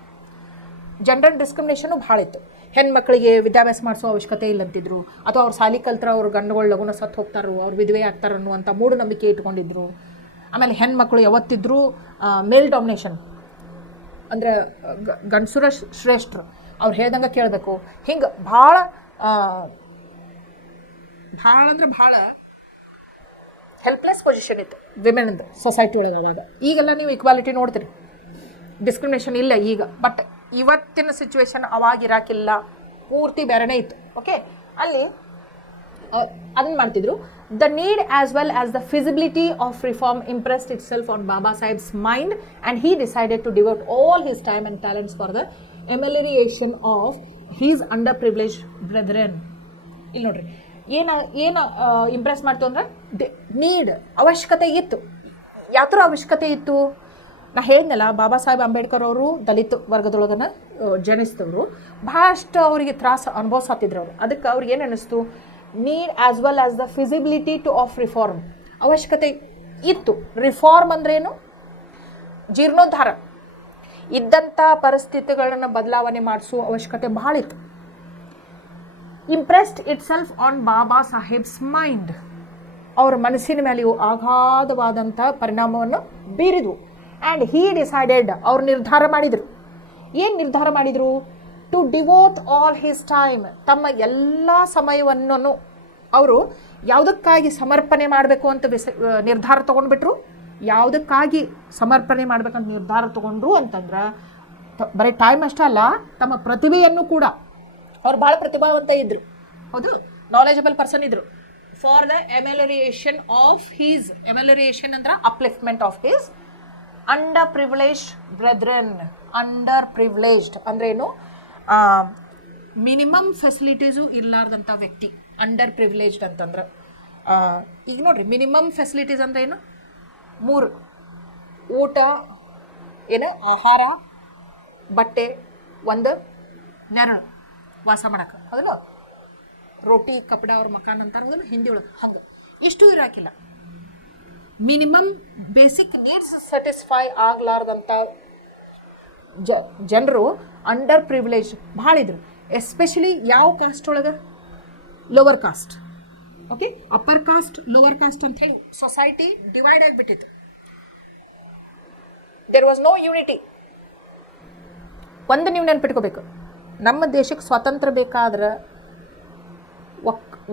ಜೆಂಡರ್ ಡಿಸ್ಕ್ರಿಮಿನೇಷನು ಭಾಳ ಇತ್ತು. ಹೆಣ್ಮಕ್ಳಿಗೆ ವಿದ್ಯಾಭ್ಯಾಸ ಮಾಡಿಸೋ ಅವಶ್ಯಕತೆ ಇಲ್ಲಂತಿದ್ರು, ಅಥವಾ ಅವ್ರು ಸಾಲಿ ಕಲ್ತ್ರ ಅವ್ರ ಗಂಡುಗಳು ಲಗುನ ಸತ್ತು ಹೋಗ್ತಾರೋ, ಅವ್ರು ವಿಧವೆ ಆಗ್ತಾರೋ ಅನ್ನುವಂಥ ಮೂಢನಂಬಿಕೆ ಇಟ್ಕೊಂಡಿದ್ರು. ಆಮೇಲೆ ಹೆಣ್ಮಕ್ಳು ಯಾವತ್ತಿದ್ರೂ ಮೇಲ್ ಡಾಮಿನೇಷನ್, ಅಂದರೆ ಗಂಡಸುರ ಶ್ರೇಷ್ಠರು, ಅವ್ರು ಹೇಳ್ದಂಗೆ ಕೇಳಬೇಕು. ಹಿಂಗೆ ಭಾಳ ಅಂದ್ರೆ ಭಾಳ ಹೆಲ್ಪ್ಲೆಸ್ ಪೊಸಿಷನ್ ಇತ್ತು ವಿಮೆನ್ದು ಸೊಸೈಟಿ ಒಳಗೆ. ಅವಾಗ ಈಗೆಲ್ಲ ನೀವು ಈಕ್ವಾಲಿಟಿ ನೋಡ್ತೀರಿ, ಡಿಸ್ಕ್ರಿಮಿನೇಷನ್ ಇಲ್ಲ ಈಗ. ಬಟ್ ಇವತ್ತಿನ ಸಿಚುವೇಶನ್ ಅವಾಗ ಇರಾಕಿಲ್ಲ, ಪೂರ್ತಿ ಬೇರೆನೇ ಇತ್ತು. ಓಕೆ, ಅಲ್ಲಿ ಅದನ್ನ ಮಾಡ್ತಿದ್ರು. The need as well as the feasibility of reform impressed itself on Baba Saheb's mind and he decided to devote all his time and talents for the amelioration of his underprivileged brethren. ಇಲ್ಲಿ ನೋಡ್ರಿ, ಏನು Impress ಮಾಡ್ತು ಅಂದ್ರೆ need, ಅವಶ್ಯಕತೆ ಇತ್ತು. ಯಾವ ಥರ ಅವಶ್ಯಕತೆ ಇತ್ತು? ನಾ ಹೇಳಿದ್ನಲ್ಲ, ಬಾಬಾ ಸಾಹೇಬ್ ಅಂಬೇಡ್ಕರ್ ಅವರು ದಲಿತ ವರ್ಗದೊಳಗನ ಜನಿಸಿದವರು. ಭಾಳಷ್ಟು ಅವರಿಗೆ ತ್ರಾಸು ಅನುಭವಿಸತ್ತಿದ್ರು ಅವರು. ಅದಕ್ಕೆ ಅವ್ರಿಗೆ ಏನು ಅನ್ನಿಸ್ತು? Need as well as the feasibility to of reform, ಅವಶ್ಯಕತೆ ಇತ್ತು. ರಿಫಾರ್ಮ್ ಅಂದ್ರೇನು? ಜೀರ್ಣೋದ್ಧಾರ, ಇದ್ದಂಥ ಪರಿಸ್ಥಿತಿಗಳನ್ನು ಬದಲಾವಣೆ ಮಾಡಿಸುವ ಅವಶ್ಯಕತೆ ಭಾಳ ಇತ್ತು. Impressed itself on Baba Saheb's mind, ಅವರ ಮನಸ್ಸಿನ ಮೇಲೆ ಇವು ಅಗಾಧವಾದಂಥ ಪರಿಣಾಮವನ್ನು ಬೀರಿದ್ವು. ಆ್ಯಂಡ್ ಹೀ ಡಿಸೈಡೆಡ್, ಅವ್ರು ನಿರ್ಧಾರ ಮಾಡಿದರು. ಏನು ನಿರ್ಧಾರ ಮಾಡಿದರು? To devote all his time, ತಮ್ಮ ಎಲ್ಲ ಸಮಯವನ್ನು ಅವರು ಯಾವುದಕ್ಕಾಗಿ ಸಮರ್ಪಣೆ ಮಾಡಬೇಕು ಅಂತ ನಿರ್ಧಾರ ತೊಗೊಂಡ್ಬಿಟ್ರು. ಯಾವುದಕ್ಕಾಗಿ ಸಮರ್ಪಣೆ ಮಾಡಬೇಕಂತ ನಿರ್ಧಾರ ತೊಗೊಂಡ್ರು ಅಂತಂದ್ರೆ ಬರೀ ಟೈಮ್ ಅಷ್ಟೇ ಅಲ್ಲ, ತಮ್ಮ ಪ್ರತಿಭೆಯನ್ನು ಕೂಡ ಅವ್ರು ಭಾಳ ಪ್ರತಿಭಾವಂತ ಇದ್ರು. ಹೌದು, ನಾಲೆಜಬಲ್ ಪರ್ಸನ್ ಇದ್ರು. For the amelioration of his, amelioration ಅಂದ್ರೆ upliftment of his underprivileged brethren. Underprivileged ಅಂದ್ರೆ ಏನು? ಮಿನಿಮಮ್ ಫೆಸಿಲಿಟೀಸು ಇರಲಾರ್ದಂಥ ವ್ಯಕ್ತಿ ಅಂಡರ್ ಪ್ರಿವಿಲೇಜ್ಡ್ ಅಂತಂದ್ರೆ. ಈಗ ನೋಡ್ರಿ, ಮಿನಿಮಮ್ ಫೆಸಿಲಿಟೀಸ್ ಅಂದ್ರೆ ಏನು? 3: ಊಟ, ಏನು ಆಹಾರ, ಬಟ್ಟೆ, ಒಂದು ನೆರಳು ವಾಸ ಮಾಡಕ್ಕೆ. ಹೌದಲ್ಲ, ರೋಟಿ ಕಪಡ ಅವ್ರ ಮಕಾನ್ ಅಂತಾರೆ, ಹೌದಲ್ಲ ಹಿಂದಿ ಒಳಗೆ. ಹಂಗೆ ಇಷ್ಟು ಇರಾಕಿಲ್ಲ. ಮಿನಿಮಮ್ ಬೇಸಿಕ್ ನೀಡ್ಸ್ ಸ್ಯಾಟಿಸ್ಫೈ ಆಗ್ಲಾರ್ದಂಥ ಜನರು ಅಂಡರ್ ಪ್ರಿವಿಲೇಜ್ ಭಾಳ ಇದ್ರು. ಎಸ್ಪೆಷಲಿ ಯಾವ ಕಾಸ್ಟ್ ಒಳಗೆ? Lower caste. Okay, upper caste, lower caste ಅಂತ ಹೇಳಿ ಸೊಸೈಟಿ ಡಿವೈಡ್ ಆಗಿಬಿಟ್ಟಿತ್ತು. There was no unity. ಒಂದು ನೀವು ನೆನ್ಪಿಟ್ಕೋಬೇಕು, ನಮ್ಮ ದೇಶಕ್ಕೆ ಸ್ವಾತಂತ್ರ್ಯ ಬೇಕಾದ್ರೆ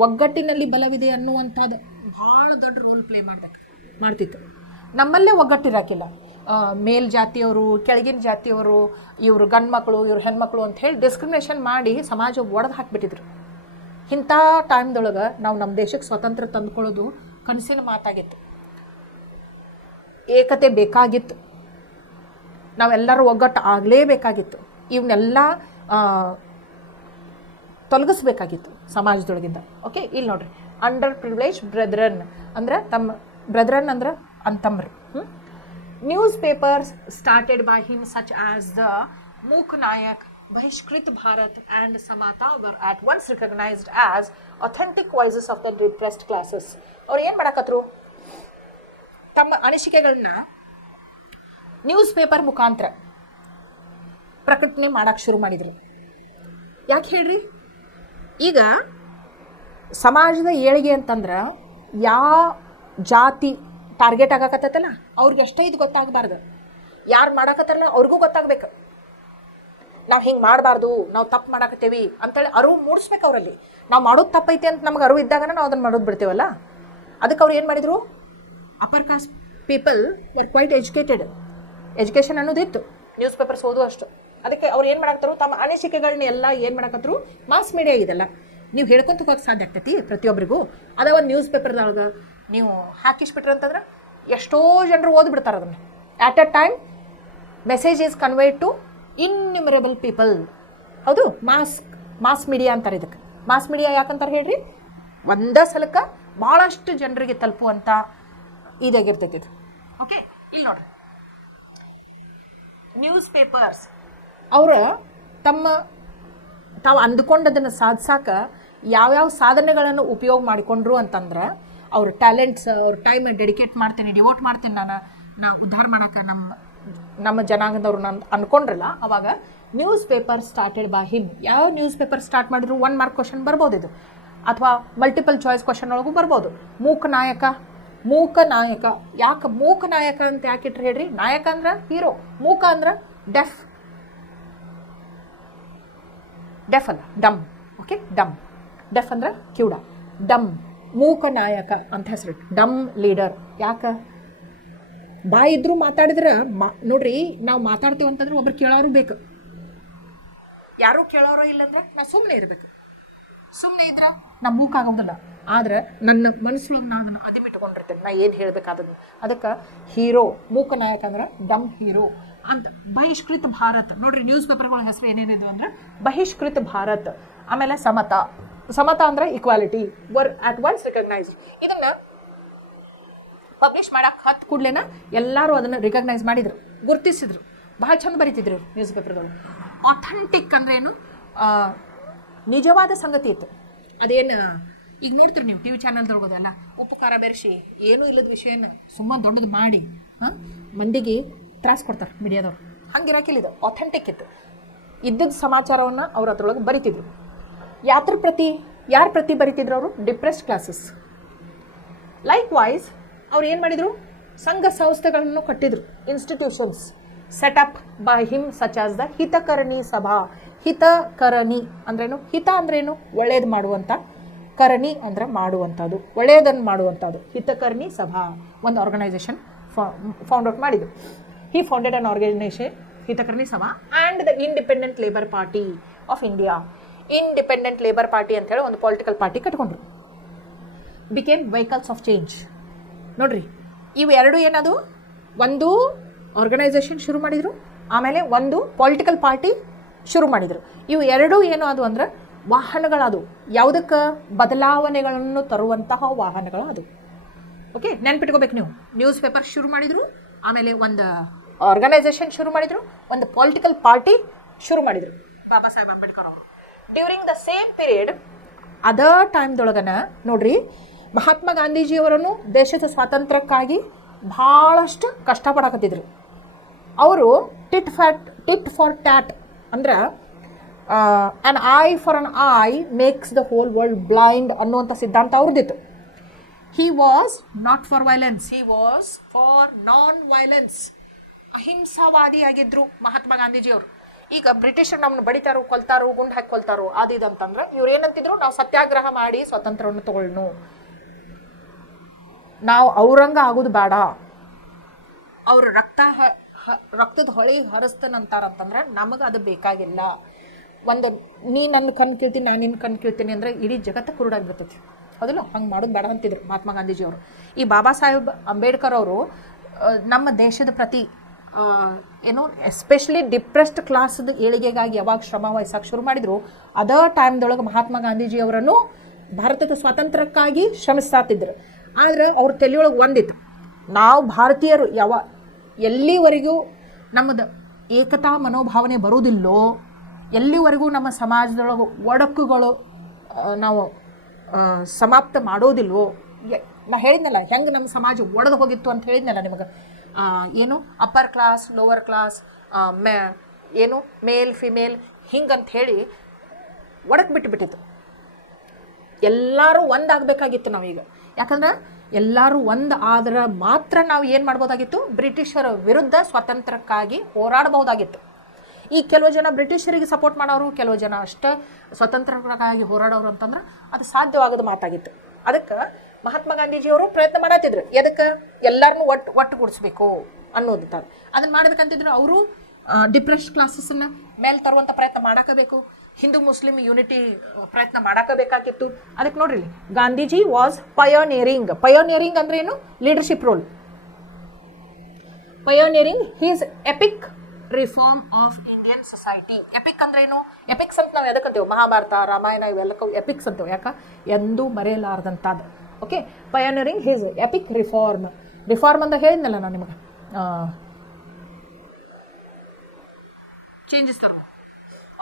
ಒಗ್ಗಟ್ಟಿನಲ್ಲಿ ಬಲವಿದೆ ಅನ್ನುವಂಥದ್ದು ಭಾಳ ದೊಡ್ಡ ರೋಲ್ ಪ್ಲೇ ಮಾಡ್ತಿತ್ತು. ನಮ್ಮಲ್ಲೇ ಒಗ್ಗಟ್ಟಿರಾಕಿಲ್ಲ. ಮೇಲ್ಜಾತಿಯವರು, ಕೆಳಗಿನ ಜಾತಿಯವರು, ಇವರು ಗಂಡು ಮಕ್ಕಳು, ಇವ್ರು ಹೆಣ್ಮಕ್ಳು ಅಂತ ಹೇಳಿ ಡಿಸ್ಕ್ರಿಮಿನೇಷನ್ ಮಾಡಿ ಸಮಾಜ ಒಡೆದು ಹಾಕಿಬಿಟ್ಟಿದ್ರು. ಇಂಥ ಟೈಮ್ದೊಳಗೆ ನಾವು ನಮ್ಮ ದೇಶಕ್ಕೆ ಸ್ವಾತಂತ್ರ್ಯ ತಂದುಕೊಳ್ಳೋದು ಕನಸಿನ ಮಾತಾಗಿತ್ತು. ಏಕತೆ ಬೇಕಾಗಿತ್ತು, ನಾವೆಲ್ಲರೂ ಒಗ್ಗಟ್ಟು ಆಗಲೇಬೇಕಾಗಿತ್ತು. ಇವನ್ನೆಲ್ಲ ತೊಲಗಿಸ್ಬೇಕಾಗಿತ್ತು ಸಮಾಜದೊಳಗಿಂದ. ಓಕೆ, ಇಲ್ಲಿ ನೋಡ್ರಿ, ಅಂಡರ್ ಪ್ರಿವಿಲೇಜ್ ಬ್ರೆದ್ರನ್ ಅಂದ್ರೆ ತಮ್ಮ, ಬ್ರೆದ್ರನ್ ಅಂದ್ರೆ ಅಂತಮ್ರು. Newspapers started by him such as the Mook Nayak, Bahishkrit Bharat and Samata were at once recognised as authentic voices of the depressed classes. ಅವ್ರು ಏನು ಮಾಡಕತ್ರು? ತಮ್ಮ ಅನಿಸಿಕೆಗಳನ್ನ ನ್ಯೂಸ್ ಪೇಪರ್ ಮುಖಾಂತರ ಪ್ರಕಟಣೆ ಮಾಡಕ್ಕೆ ಶುರು ಮಾಡಿದರು. ಯಾಕೆ ಹೇಳ್ರಿ? ಈಗ ಸಮಾಜದ ಏಳಿಗೆ ಅಂತಂದ್ರೆ ಯಾವ ಜಾತಿ ಟಾರ್ಗೆಟ್ ಆಗಾಕತ್ತಲ್ಲ ಅವ್ರಿಗೆ ಎಷ್ಟೇ ಇದು ಗೊತ್ತಾಗಬಾರ್ದು. ಯಾರು ಮಾಡಾಕತ್ತಾರಲ್ಲ ಅವ್ರಿಗೂ ಗೊತ್ತಾಗಬೇಕು, ನಾವು ಹಿಂಗೆ ಮಾಡಬಾರ್ದು, ನಾವು ತಪ್ಪು ಮಾಡಾಕತ್ತೇವಿ ಅಂತೇಳಿ ಅರಿವು ಮೂಡಿಸ್ಬೇಕು ಅವರಲ್ಲಿ. ನಾವು ಮಾಡೋದು ತಪ್ಪೈತೆ ಅಂತ ನಮ್ಗೆ ಅರಿವು ಇದ್ದಾಗ ನಾವು ಅದನ್ನು ಮಾಡೋದು ಬಿಡ್ತೇವಲ್ಲ. ಅದಕ್ಕೆ ಅವ್ರು ಏನು ಮಾಡಿದರು? Upper caste people were quite educated. Education ಅನ್ನೋದಿತ್ತು, ನ್ಯೂಸ್ ಪೇಪರ್ಸ್ ಓದು ಅಷ್ಟು. ಅದಕ್ಕೆ ಅವ್ರು ಏನು ಮಾಡಾಕ್ತಾರೋ ತಮ್ಮ ಅನಿಸಿಕೆಗಳನ್ನ ಎಲ್ಲ ಏನು ಮಾಡಾಕತ್ರು? ಮಾಸ್ ಮೀಡಿಯಾ ಇದೆಲ್ಲ ನೀವು ಹೇಳ್ಕೊಂತ ಹೋಗಕ್ಕೆ ಸಾಧ್ಯ ಆಗ್ತೈತಿ ಪ್ರತಿಯೊಬ್ಬರಿಗೂ. ಅದ ಒಂದು ನ್ಯೂಸ್ ಪೇಪರ್ದೊಳಗೆ ನೀವು ಹಾಕಿಸ್ಬಿಟ್ರಿ ಅಂತಂದ್ರೆ ಎಷ್ಟೋ ಜನರು ಓದ್ಬಿಡ್ತಾರೆ ಅದನ್ನು. At a time message is conveyed to innumerable people. ಹೌದು, ಮಾಸ್ ಮೀಡಿಯಾ ಅಂತಾರೆ ಇದಕ್ಕೆ. ಮಾಸ್ ಮೀಡಿಯಾ ಯಾಕಂತಾರೆ ಹೇಳ್ರಿ? ಒಂದೇ ಸಲಕ್ಕೆ ಭಾಳಷ್ಟು ಜನರಿಗೆ ತಲುಪುವಂಥ ಇದಾಗಿರ್ತೈತಿ ಇದು. ಓಕೆ, ಇಲ್ಲಿ ನೋಡ್ರಿ, ನ್ಯೂಸ್ ಪೇಪರ್ಸ್ ಅವರು ತಾವು ಅಂದುಕೊಂಡದನ್ನು ಸಾಧಿಸಕ್ಕೆ ಯಾವ್ಯಾವ ಸಾಧನೆಗಳನ್ನು ಉಪಯೋಗ ಮಾಡಿಕೊಂಡ್ರು ಅಂತಂದ್ರೆ, ಅವ್ರ ಟ್ಯಾಲೆಂಟ್ಸ್, ಅವ್ರ ಟೈಮ್ ಡಿವೋಟ್ ಮಾಡ್ತೀನಿ ನಾ ಉದ್ಧಾರ ಮಾಡೋಕೆ ನಮ್ಮ ಜನಾಂಗದವ್ರು ನಾನು ಅಂದ್ಕೊಂಡ್ರಲ್ಲ, ಅವಾಗ news paper started by him. ಯಾವ ನ್ಯೂಸ್ ಪೇಪರ್ ಸ್ಟಾರ್ಟ್ ಮಾಡಿದ್ರು? 1 ಮಾರ್ಕ್ ಕ್ವಶನ್ ಬರ್ಬೋದು ಇದು, ಅಥವಾ ಮಲ್ಟಿಪಲ್ ಚಾಯ್ಸ್ ಕ್ವಶನ್ ಒಳಗೂ ಬರ್ಬೋದು. ಮೂಕ ನಾಯಕ. ಯಾಕೆ ಮೂಕ ನಾಯಕ ಅಂತ ಯಾಕೆ ಇಟ್ರು ಹೇಳ್ರಿ? ನಾಯಕ ಅಂದ್ರೆ ಹೀರೋ, ಮೂಕ ಅಂದ್ರೆ ಡೆಫ್ ಅಲ್ಲ, ಡಮ್. ಓಕೆ, ಡೆಫ್ ಅಂದ್ರೆ ಕಿವುಡ, ಡಮ್. ಮೂಕ ನಾಯಕ ಅಂತ ಹೆಸರಿಟ್ಟು, ಡಮ್ ಲೀಡರ್. ಯಾಕೆ? ಬಾಯಿ ಇದ್ರೂ ಮಾತಾಡಿದ್ರೆ ನೋಡ್ರಿ, ನಾವು ಮಾತಾಡ್ತೇವೆ ಅಂತಂದ್ರೆ ಒಬ್ರು ಕೇಳೋರು ಬೇಕು. ಯಾರೂ ಕೇಳೋರೋ ಇಲ್ಲಂದ್ರೆ ನಾವು ಸುಮ್ಮನೆ ಇರಬೇಕು. ಸುಮ್ಮನೆ ಇದ್ರೆ ನಾವು ಮೂಕ ಆಗೋದಿಲ್ಲ. ಆದ್ರೆ ನನ್ನ ಮನಸ್ಸೊಳಗೆ ನಾನು ಅದನ್ನು ಅದಿಮಿಟ್ಕೊಂಡಿರ್ತೇನೆ, ನಾ ಏನು ಹೇಳಬೇಕಾದದ್ದು. ಅದಕ್ಕೆ ಹೀರೋ, ಮೂಕ ನಾಯಕ ಅಂದ್ರೆ ಡಮ್ ಹೀರೋ ಅಂತ. ಬಹಿಷ್ಕೃತ ಭಾರತ್ ನೋಡ್ರಿ, ನ್ಯೂಸ್ ಪೇಪರ್ಗಳ ಹೆಸರು ಏನೇನಿದ್ವು ಅಂದ್ರೆ ಬಹಿಷ್ಕೃತ ಭಾರತ್. ಆಮೇಲೆ ಸಮತಾ ಅಂದ್ರೆ equality, var at once recognised. ಇದನ್ನು ಪಬ್ಲಿಷ್ ಮಾಡಕ್ಕೆ ಹತ್ತು ಕೂಡಲೇನ ಎಲ್ಲರೂ ಅದನ್ನು ರಿಕಗ್ನೈಸ್ ಮಾಡಿದರು, ಗುರುತಿಸಿದ್ರು. ಭಾಳ ಚಂದ ಬರೀತಿದ್ರು ನ್ಯೂಸ್ ಪೇಪರ್ಗಳು. ಅಥೆಂಟಿಕ್ ಅಂದ್ರೆ ಏನು? ನಿಜವಾದ ಸಂಗತಿ ಇತ್ತು. ಅದೇನು ಈಗ ನೋಡ್ತೀರಿ ನೀವು ಟಿ ವಿ ಚಾನಲ್ದೊಳಗೋದಲ್ಲ, ಉಪ್ಪು ಖಾರ ಬೆರೆಸಿ ಏನೂ ಇಲ್ಲದ ವಿಷಯನ ಸುಮ್ಮನೆ ದೊಡ್ಡದು ಮಾಡಿ ಮಂದಿಗೆ ತ್ರಾಸ ಕೊಡ್ತಾರೆ ಮೀಡಿಯಾದವ್ರು. ಹಂಗೆ ಇರಾಕಿಲ್ಲ, ಇದು ಅಥೆಂಟಿಕ್ ಇತ್ತು. ಇದ್ದದ್ದು ಸಮಾಚಾರವನ್ನು ಅವ್ರು ಅದ್ರೊಳಗೆ ಬರಿತಿದ್ರು. ಯಾರ ಪ್ರತಿ ಬರಿತಿದ್ರು ಅವರು? Depressed classes. ಲೈಕ್ ವೈಸ್ ಅವ್ರು ಏನು ಮಾಡಿದರು? ಸಂಘ ಸಂಸ್ಥೆಗಳನ್ನು ಕಟ್ಟಿದ್ರು, institutions set up by him such as the Hitakarini Sabha. Hitakarini ಅಂದ್ರೇನು? ಹಿತ ಅಂದ್ರೇನು? ಒಳ್ಳೇದು ಮಾಡುವಂಥ, ಕರಣಿ ಅಂದ್ರೆ ಮಾಡುವಂಥದ್ದು, ಒಳ್ಳೆಯದನ್ನು ಮಾಡುವಂಥದ್ದು. ಹಿತಕರ್ಣಿ ಸಭಾ ಒಂದು ಆರ್ಗನೈಸೇಷನ್ ಫೌಂಡ್ ಔಟ್ ಮಾಡಿದ್ದು. ಹಿ founded an organisation Hitakarini Sabha and the independent labour party of India. Independent labour party ಅಂತ ಹೇಳಿ ಒಂದು ಪೊಲಿಟಿಕಲ್ ಪಾರ್ಟಿ ಕಟ್ಕೊಂಡ್ರು. Became vehicles of change. ನೋಡ್ರಿ, ಇವು ಎರಡು ಏನದು, ಒಂದು ಆರ್ಗನೈಸೇಷನ್ ಶುರು ಮಾಡಿದರು, ಆಮೇಲೆ ಒಂದು ಪೊಲಿಟಿಕಲ್ ಪಾರ್ಟಿ ಶುರು ಮಾಡಿದರು. ಇವು ಎರಡೂ ಏನು ಅದು ಅಂದ್ರೆ ವಾಹನಗಳದು, ಯಾವುದಕ್ಕೆ ಬದಲಾವಣೆಗಳನ್ನು ತರುವಂತಹ ವಾಹನಗಳು ಅದು. ಓಕೆ, ನೆನ್ಪಿಟ್ಕೋಬೇಕು ನೀವು. ನ್ಯೂಸ್ ಪೇಪರ್ ಶುರು ಮಾಡಿದರು, ಆಮೇಲೆ ಒಂದು ಆರ್ಗನೈಸೇಷನ್ ಶುರು ಮಾಡಿದರು, ಒಂದು ಪೊಲಿಟಿಕಲ್ ಪಾರ್ಟಿ ಶುರು ಮಾಡಿದರು ಬಾಬಾ ಸಾಹೇಬ್ ಅಂಬೇಡ್ಕರ್ ಅವರು. ಡ್ಯೂರಿಂಗ್ ದ ಸೇಮ್ ಪೀರಿಯಡ್ ಅದೇ ಟೈಮ್ದೊಳಗನ ನೋಡ್ರಿ, ಮಹಾತ್ಮ ಗಾಂಧೀಜಿಯವರನ್ನು ದೇಶದ ಸ್ವಾತಂತ್ರ್ಯಕ್ಕಾಗಿ ಭಾಳಷ್ಟು ಕಷ್ಟಪಡಕತ್ತಿದ್ರು. ಅವರು ಟಿಟ್ ಫಾರ್ ಟ್ಯಾಟ್ ಅಂದ್ರೆ an eye for an eye makes the whole world blind ಅನ್ನುವಂಥ ಸಿದ್ಧಾಂತ ಅವ್ರದ್ದಿತ್ತು. He was not for violence, he was for non violence. ಅಹಿಂಸಾವಾದಿಯಾಗಿದ್ದರು ಮಹಾತ್ಮ ಗಾಂಧೀಜಿಯವರು. ಈಗ ಬ್ರಿಟಿಷರು ನಮ್ಮನ್ನು ಬಡಿತಾರೋ, ಕೊಲ್ತಾರೋ, ಗುಂಡು ಹಾಕಿ ಕೊಲ್ತಾರೋ ಅದಿದಂತಂದ್ರೆ ಇವ್ರು ಏನಂತಿದ್ರು, ನಾವು ಸತ್ಯಾಗ್ರಹ ಮಾಡಿ ಸ್ವಾತಂತ್ರ್ಯವನ್ನು ತಗೊಳ್ಳೋಣ, ನಾವು ಔರಂಗ ಆಗೋದು ಬೇಡ, ಅವರು ರಕ್ತದ ಹೊಳೆ ಹರಿಸ್ತಾನಂತಾರಂತಂದ್ರೆ ನಮಗೆ ಅದು ಬೇಕಾಗಿಲ್ಲ. ಒಂದು ನೀ ನನ್ನ ಕಣ್ಣು ಕೇಳ್ತೀನಿ, ನಾನು ನಿನ್ನ ಕಣ್ಣು ಕೇಳ್ತೀನಿ ಅಂದರೆ ಇಡೀ ಜಗತ್ತು ಕುರುಡಾಗಿಬಿಡ್ತೈತಿ. ಹೌದಲ್ಲ, ಹಂಗೆ ಮಾಡೋದು ಬೇಡ ಅಂತಿದ್ರು ಮಹಾತ್ಮ ಗಾಂಧೀಜಿಯವರು. ಈ ಬಾಬಾ ಸಾಹೇಬ್ ಅಂಬೇಡ್ಕರ್ ಅವರು ನಮ್ಮ ದೇಶದ ಪ್ರತಿ ಏನು ಎಸ್ಪೆಷಲಿ ಡಿಪ್ರೆಸ್ಡ್ ಕ್ಲಾಸ್ದ ಏಳಿಗೆಗಾಗಿ ಯಾವಾಗ ಶ್ರಮ ವಹಿಸಕ್ಕೆ ಶುರು ಮಾಡಿದ್ರು, ಅದೇ ಟೈಮ್ದೊಳಗೆ ಮಹಾತ್ಮ ಗಾಂಧೀಜಿಯವರನ್ನು ಭಾರತದ ಸ್ವಾತಂತ್ರ್ಯಕ್ಕಾಗಿ ಶ್ರಮಿಸ್ತಾತಿದ್ರು. ಆದರೆ ಅವ್ರ ತಲೆಯೊಳಗೆ ಒಂದಿತ್ತು, ನಾವು ಭಾರತೀಯರು ಎಲ್ಲಿವರೆಗೂ ನಮ್ಮದು ಏಕತಾ ಮನೋಭಾವನೆ ಬರುವುದಿಲ್ಲೋ, ಎಲ್ಲಿವರೆಗೂ ನಮ್ಮ ಸಮಾಜದೊಳಗೆ ಒಡಕುಗಳು ನಾವು ಸಮಾಪ್ತ ಮಾಡೋದಿಲ್ವೋ. ನಾ ಹೇಳಿದ್ನಲ್ಲ ಹೆಂಗೆ ನಮ್ಮ ಸಮಾಜ ಒಡೆದು ಹೋಗಿತ್ತು ಅಂತ ಹೇಳಿದ್ನಲ್ಲ ನಿಮಗೆ. ಏನು ಅಪ್ಪರ್ ಕ್ಲಾಸ್, ಲೋವರ್ ಕ್ಲಾಸ್, ಏನು ಮೇಲ್ ಫಿಮೇಲ್ ಹಿಂಗಂತ ಹೇಳಿ ಒಡಕ್ ಬಿಟ್ಟಿತ್ತು. ಎಲ್ಲರೂ ಒಂದಾಗಬೇಕಾಗಿತ್ತು ನಾವೀಗ. ಯಾಕಂದ್ರೆ ಎಲ್ಲರೂ ಒಂದು ಆದ್ರೆ ಮಾತ್ರ ನಾವು ಏನು ಮಾಡ್ಬೋದಾಗಿತ್ತು, ಬ್ರಿಟಿಷರ ವಿರುದ್ಧ ಸ್ವಾತಂತ್ರ್ಯಕ್ಕಾಗಿ ಹೋರಾಡಬಹುದಾಗಿತ್ತು. ಈ ಕೆಲವು ಜನ ಬ್ರಿಟಿಷರಿಗೆ ಸಪೋರ್ಟ್ ಮಾಡೋರು, ಕೆಲವು ಜನ ಅಷ್ಟೇ ಸ್ವತಂತ್ರಕ್ಕಾಗಿ ಹೋರಾಡೋರು ಅಂತಂದ್ರೆ ಅದು ಸಾಧ್ಯವಾಗೋದು ಮಾತಾಗಿತ್ತು. ಅದಕ್ಕೆ ಮಹಾತ್ಮ ಗಾಂಧೀಜಿಯವರು ಪ್ರಯತ್ನ ಮಾಡತ್ತಿದ್ರು, ಎದಕ್ಕೆ ಎಲ್ಲರನ್ನೂ ಒಟ್ಟುಗೂಡಿಸ್ಬೇಕು ಅನ್ನೋದು. ಅದನ್ನು ಮಾಡೋದಕ್ಕಂತಿದ್ರು ಅವರು ಡಿಪ್ರೆಸ್ಡ್ ಕ್ಲಾಸಸ್ಸನ್ನು ಮೇಲೆ ತರುವಂಥ ಪ್ರಯತ್ನ ಮಾಡಕಬೇಕು, ಹಿಂದೂ ಮುಸ್ಲಿಂ ಯೂನಿಟಿ ಪ್ರಯತ್ನ ಮಾಡಕಬೇಕಾಗಿತ್ತು. ಅದಕ್ಕೆ ನೋಡ್ರಿ, ಗಾಂಧೀಜಿ ವಾಸ್ ಪಯೋನಿಯರಿಂಗ್ ಅಂದ್ರೆ ಏನು, leadership role. Pioneering his epic reform of Indian society. Epic ಅಂದ್ರೆ ಏನು, ಎಪಿಕ್ಸ್ ಅಂತ ನಾವು ಎದಕ್ಕಂತೇವೆ, ಮಹಾಭಾರತ, ರಾಮಾಯಣ ಇವೆಲ್ಲಕ್ಕೂ ಎಪಿಕ್ಸ್ ಅಂತೇವೆ. ಯಾಕೆ, ಎಂದೂ ಮರೆಯಲಾರ್ದಂಥದ್ದು. Okay, pioneering his epic reform ಅಂತ ಹೇಳಿದ್ನಲ್ಲ ನಾನು ನಿಮಗೆ, ಚೇಂಜಸ್ ತರ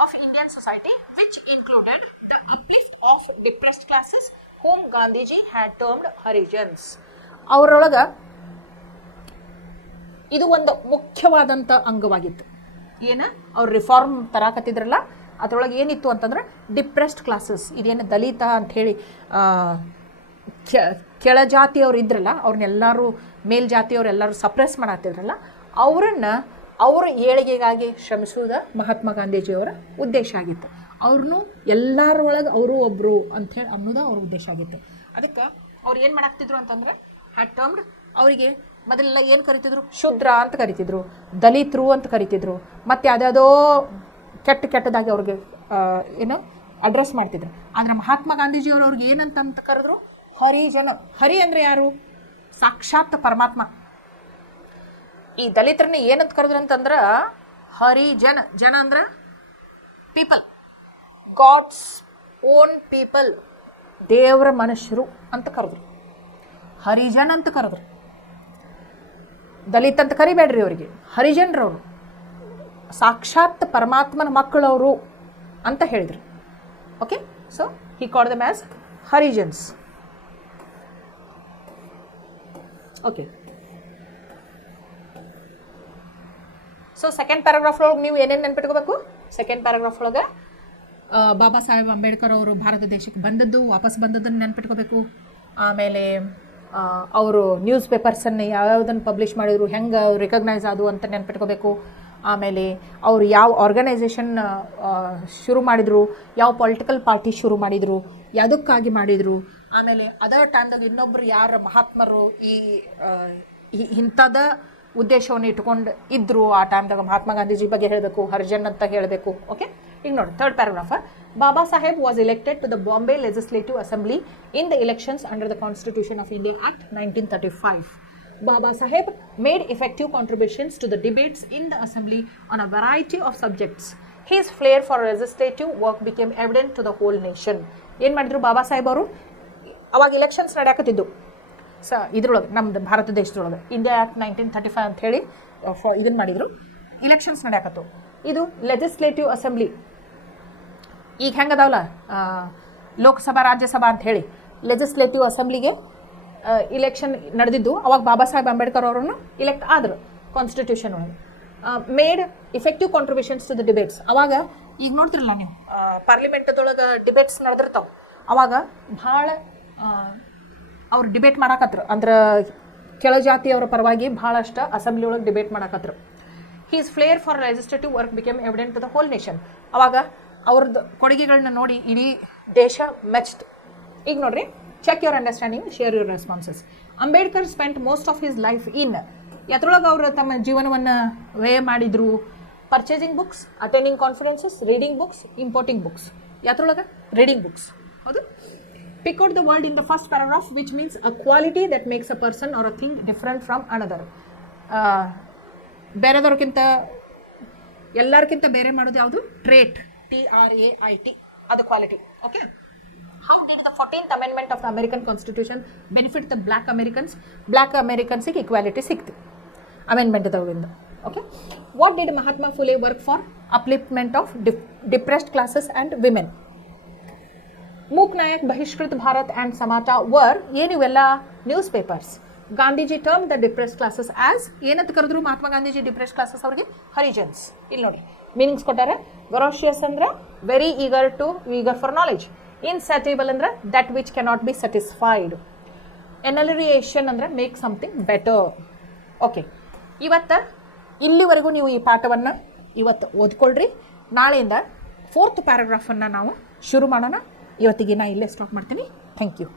of Indian society, which included the uplift of depressed classes whom Gandhiji had termed Harijans. ಅವರೊಳಗೆ ಇದು ಒಂದು ಮುಖ್ಯವಾದಂಥ ಅಂಗವಾಗಿತ್ತು. ಏನು ಅವ್ರು ರಿಫಾರ್ಮ್ ತರಾಕತ್ತಿದ್ರಲ್ಲ, ಅದರೊಳಗೆ ಏನಿತ್ತು ಅಂತಂದ್ರೆ ಡಿಪ್ರೆಸ್ಡ್ ಕ್ಲಾಸಸ್, ಇದೇನು ದಲಿತ ಅಂಥೇಳಿ ಕೆಳಜಾತಿಯವ್ರು ಇದ್ರಲ್ಲ, ಅವ್ರನ್ನೆಲ್ಲರೂ ಮೇಲ್ಜಾತಿಯವರೆಲ್ಲರೂ ಸಪ್ರೆಸ್ ಮಾಡತ್ತಿದ್ರಲ್ಲ, ಅವ್ರ ಏಳಿಗೆಗಾಗಿ ಶ್ರಮಿಸುವುದು ಮಹಾತ್ಮ ಗಾಂಧೀಜಿಯವರ ಉದ್ದೇಶ ಆಗಿತ್ತು. ಅವ್ರನ್ನೂ ಎಲ್ಲರೊಳಗೆ ಅವರು ಒಬ್ಬರು ಅಂಥೇಳಿ ಅನ್ನೋದು ಅವ್ರ ಉದ್ದೇಶ ಆಗಿತ್ತು. ಅದಕ್ಕೆ ಅವ್ರು ಏನು ಮಾಡಾಕ್ತಿದ್ರು ಅಂತಂದರೆ, ಹ್ಯಾಡ್ ಟರ್ಮ್ಡ್, ಅವರಿಗೆ ಮೊದಲೆಲ್ಲ ಏನು ಕರಿತಿದ್ರು, ಶೂದ್ರ ಅಂತ ಕರಿತಿದ್ರು, ದಲಿತರು ಅಂತ ಕರಿತಿದ್ರು, ಮತ್ತು ಯಾವುದ್ಯಾವುದೋ ಕೆಟ್ಟದಾಗಿ ಅವ್ರಿಗೆ ಏನು ಅಡ್ರೆಸ್ ಮಾಡ್ತಿದ್ರು. ಆದರೆ ಮಹಾತ್ಮ ಗಾಂಧೀಜಿಯವರು ಅವ್ರಿಗೆ ಏನಂತ ಕರೆದ್ರು, ಹರಿಜನ. ಹರಿ ಅಂದರೆ ಯಾರು, ಸಾಕ್ಷಾತ್ ಪರಮಾತ್ಮ. ಈ ದಲಿತರನ್ನ ಏನಂತ ಕರೆದ್ರು ಅಂತಂದ್ರೆ ಹರಿಜನ. ಜನ ಅಂದ್ರೆ ಪೀಪಲ್, ಗಾಡ್ಸ್ ಓನ್ ಪೀಪಲ್, ದೇವರ ಮನುಷ್ಯರು ಅಂತ ಕರೆದ್ರು, ಹರಿಜನ್ ಅಂತ ಕರೆದ್ರು. ದಲಿತ ಅಂತ ಕರಿಬೇಡ್ರಿ ಅವರಿಗೆ, ಹರಿಜನ್ರವರು, ಸಾಕ್ಷಾತ್ ಪರಮಾತ್ಮನ ಮಕ್ಕಳವರು ಅಂತ ಹೇಳಿದರು. Okay, so he called them as Harijans. Okay, so second paragraph ಒಳಗೆ ನೀವು ಏನೇನು ನೆನ್ಪಿಟ್ಕೋಬೇಕು. ಸೆಕೆಂಡ್ ಪ್ಯಾರಾಗ್ರಾಫ್ ಒಳಗೆ ಬಾಬಾ ಸಾಹೇಬ್ ಅಂಬೇಡ್ಕರ್ ಅವರು ಭಾರತ ದೇಶಕ್ಕೆ ಬಂದದ್ದು, ವಾಪಸ್ ಬಂದದ್ದನ್ನು ನೆನ್ಪಿಟ್ಕೋಬೇಕು. ಆಮೇಲೆ ಅವರು ನ್ಯೂಸ್ ಪೇಪರ್ಸನ್ನು ಯಾವ್ಯಾವುದನ್ನು ಪಬ್ಲಿಷ್ ಮಾಡಿದರು, ಹೆಂಗೆ ರಿಕಗ್ನೈಸ್ ಆದವು ಅಂತ ನೆನ್ಪಿಟ್ಕೋಬೇಕು. ಆಮೇಲೆ ಅವರು ಯಾವ ಆರ್ಗನೈಸೇಷನ್ ಶುರು ಮಾಡಿದರು, ಯಾವ ಪೊಲಿಟಿಕಲ್ ಪಾರ್ಟಿ ಶುರು ಮಾಡಿದರು, ಯಾವುದಕ್ಕಾಗಿ ಮಾಡಿದರು. ಆಮೇಲೆ ಅದರ ಟೈಮ್ದಾಗ ಇನ್ನೊಬ್ಬರು ಯಾರು ಮಹಾತ್ಮರು ಈ ಇಂಥದ ಉದ್ದೇಶವನ್ನು ಇಟ್ಕೊಂಡು ಇದ್ರು ಆ ಟೈಮ್ದಾಗ ಮಹಾತ್ಮ ಗಾಂಧೀಜಿ ಬಗ್ಗೆ ಹೇಳಬೇಕು, ಹರಿಜನ್ ಅಂತ ಹೇಳಬೇಕು. ಓಕೆ, ಈಗ ನೋಡಿ third paragraph. Baba Saheb was elected to the Bombay legislative assembly in the elections under the constitution of India act 1935. Baba Saheb made effective contributions to the debates in the assembly on a variety of subjects. His flair for legislative work became evident to the whole nation. ಏನು ಮಾಡಿದ್ರು ಬಾಬಾ ಸಾಹೇಬ್ ಅವರು? ಅವಾಗ elections ನಡೆಯಕತ್ತಿದ್ದು ಇದ್ರೊಳಗೆ, ನಮ್ದು ಭಾರತ ದೇಶದೊಳಗೆ India act 1935 ಅಂತ ಹೇಳಿ ಇದನ್ನು ಮಾಡಿದರು. ಇಲೆಕ್ಷನ್ಸ್ ನಡೆಯಕತ್ತು. ಇದು ಲೆಜಿಸ್ಲೇಟಿವ್ ಅಸೆಂಬ್ಲಿ ಈಗ ಹೆಂಗದಾವಲ್ಲ, ಲೋಕಸಭಾ ರಾಜ್ಯಸಭಾ ಅಂತ ಹೇಳಿ ಲೆಜಿಸ್ಲೇಟಿವ್ ಅಸೆಂಬ್ಲಿಗೆ ಇಲೆಕ್ಷನ್ ನಡೆದಿದ್ದು. ಅವಾಗ ಬಾಬಾ ಸಾಹೇಬ್ ಅಂಬೇಡ್ಕರ್ ಅವರನ್ನು ಇಲೆಕ್ಟ್ ಆದರು ಕಾನ್ಸ್ಟಿಟ್ಯೂಷನ್ ಒಳಗೆ. Made effective contributions to the debates. ಅವಾಗ ಈಗ ನೋಡ್ತಿರಲ್ಲ ನೀವು, ಪಾರ್ಲಿಮೆಂಟ್ದೊಳಗೆ ಡಿಬೇಟ್ಸ್ ನಡೆದಿರ್ತಾವೆ. ಅವಾಗ ಭಾಳ ಅವ್ರು ಡಿಬೇಟ್ ಮಾಡಾಕತ್ರು, ಅಂದ್ರೆ ಕೆಳಜಾತಿಯವರ ಪರವಾಗಿ ಭಾಳಷ್ಟು ಅಸೆಂಬ್ಲಿ ಒಳಗೆ ಡಿಬೇಟ್ ಮಾಡಾಕತ್ರು. His flair for legislative work became evident to the whole nation. ಅವಾಗ ಅವ್ರದ್ದು ಕೊಡುಗೆಗಳನ್ನ ನೋಡಿ ಇಡೀ ದೇಶ ಮೆಚ್ತು. ಈಗ ನೋಡ್ರಿ, check your understanding, share your responses. Ambedkar spent most of his life in, ಎದ್ರೊಳಗೆ ಅವರು ತಮ್ಮ ಜೀವನವನ್ನು ವ್ಯಯ ಮಾಡಿದ್ರು? Purchasing books, attending conferences, reading books, importing books. ಯಾತ್ರೊಳಗೆ? Reading books. ಹೌದು. Pick out the word in the first paragraph which means a quality that makes a person or a thing different from another. ಬೇರೆದವ್ರಿಗಿಂತ ಎಲ್ಲರಿಗಿಂತ ಬೇರೆ ಮಾಡೋದು ಯಾವುದು? Trait, TRAIT, ಅದು quality. Okay. How did the 14th amendment of the American Constitution benefit the black Americans? Black Americans ಗೆ equality ಸಿಕ್ತು amendment ಇದ್ರಿಂದ. Okay. What did Mahatma Phule work for? Upliftment of depressed classes and women. Mook Nayak, Bahishkrit Bharat and ಸಮಾಟ ವರ್ ಏನಿವೆಲ್ಲ news papers. Gandhiji term the depressed classes as, ಏನಂತ ಕರೆದ್ರು Mahatma Gandhiji depressed classes ಅವ್ರಿಗೆ? ಹರಿಜನ್ಸ್. ಇಲ್ಲಿ ನೋಡಿ ಮೀನಿಂಗ್ಸ್ ಕೊಟ್ಟಾರೆ. ವರೋಷಿಯಸ್ ಅಂದ್ರೆ very eager for knowledge. Insatiable ಅಂದ್ರೆ that which cannot be satisfied. Amelioration ಅಂದ್ರೆ ಮೇಕ್ ಸಮಥಿಂಗ್ ಬೆಟರ್. ಓಕೆ, ಇವತ್ತು ಇಲ್ಲಿವರೆಗೂ ನೀವು ಈ ಪಾಠವನ್ನು ಇವತ್ತು ಓದ್ಕೊಳ್ರಿ. ನಾಳೆಯಿಂದ 4th ಪ್ಯಾರಾಗ್ರಾಫನ್ನು ನಾವು ಶುರು ಮಾಡೋಣ. ಇವತ್ತಿಗೆ ನಾನು ಇಲ್ಲೇ ಸ್ಟಾಪ್ ಮಾಡ್ತೀನಿ. Thank you.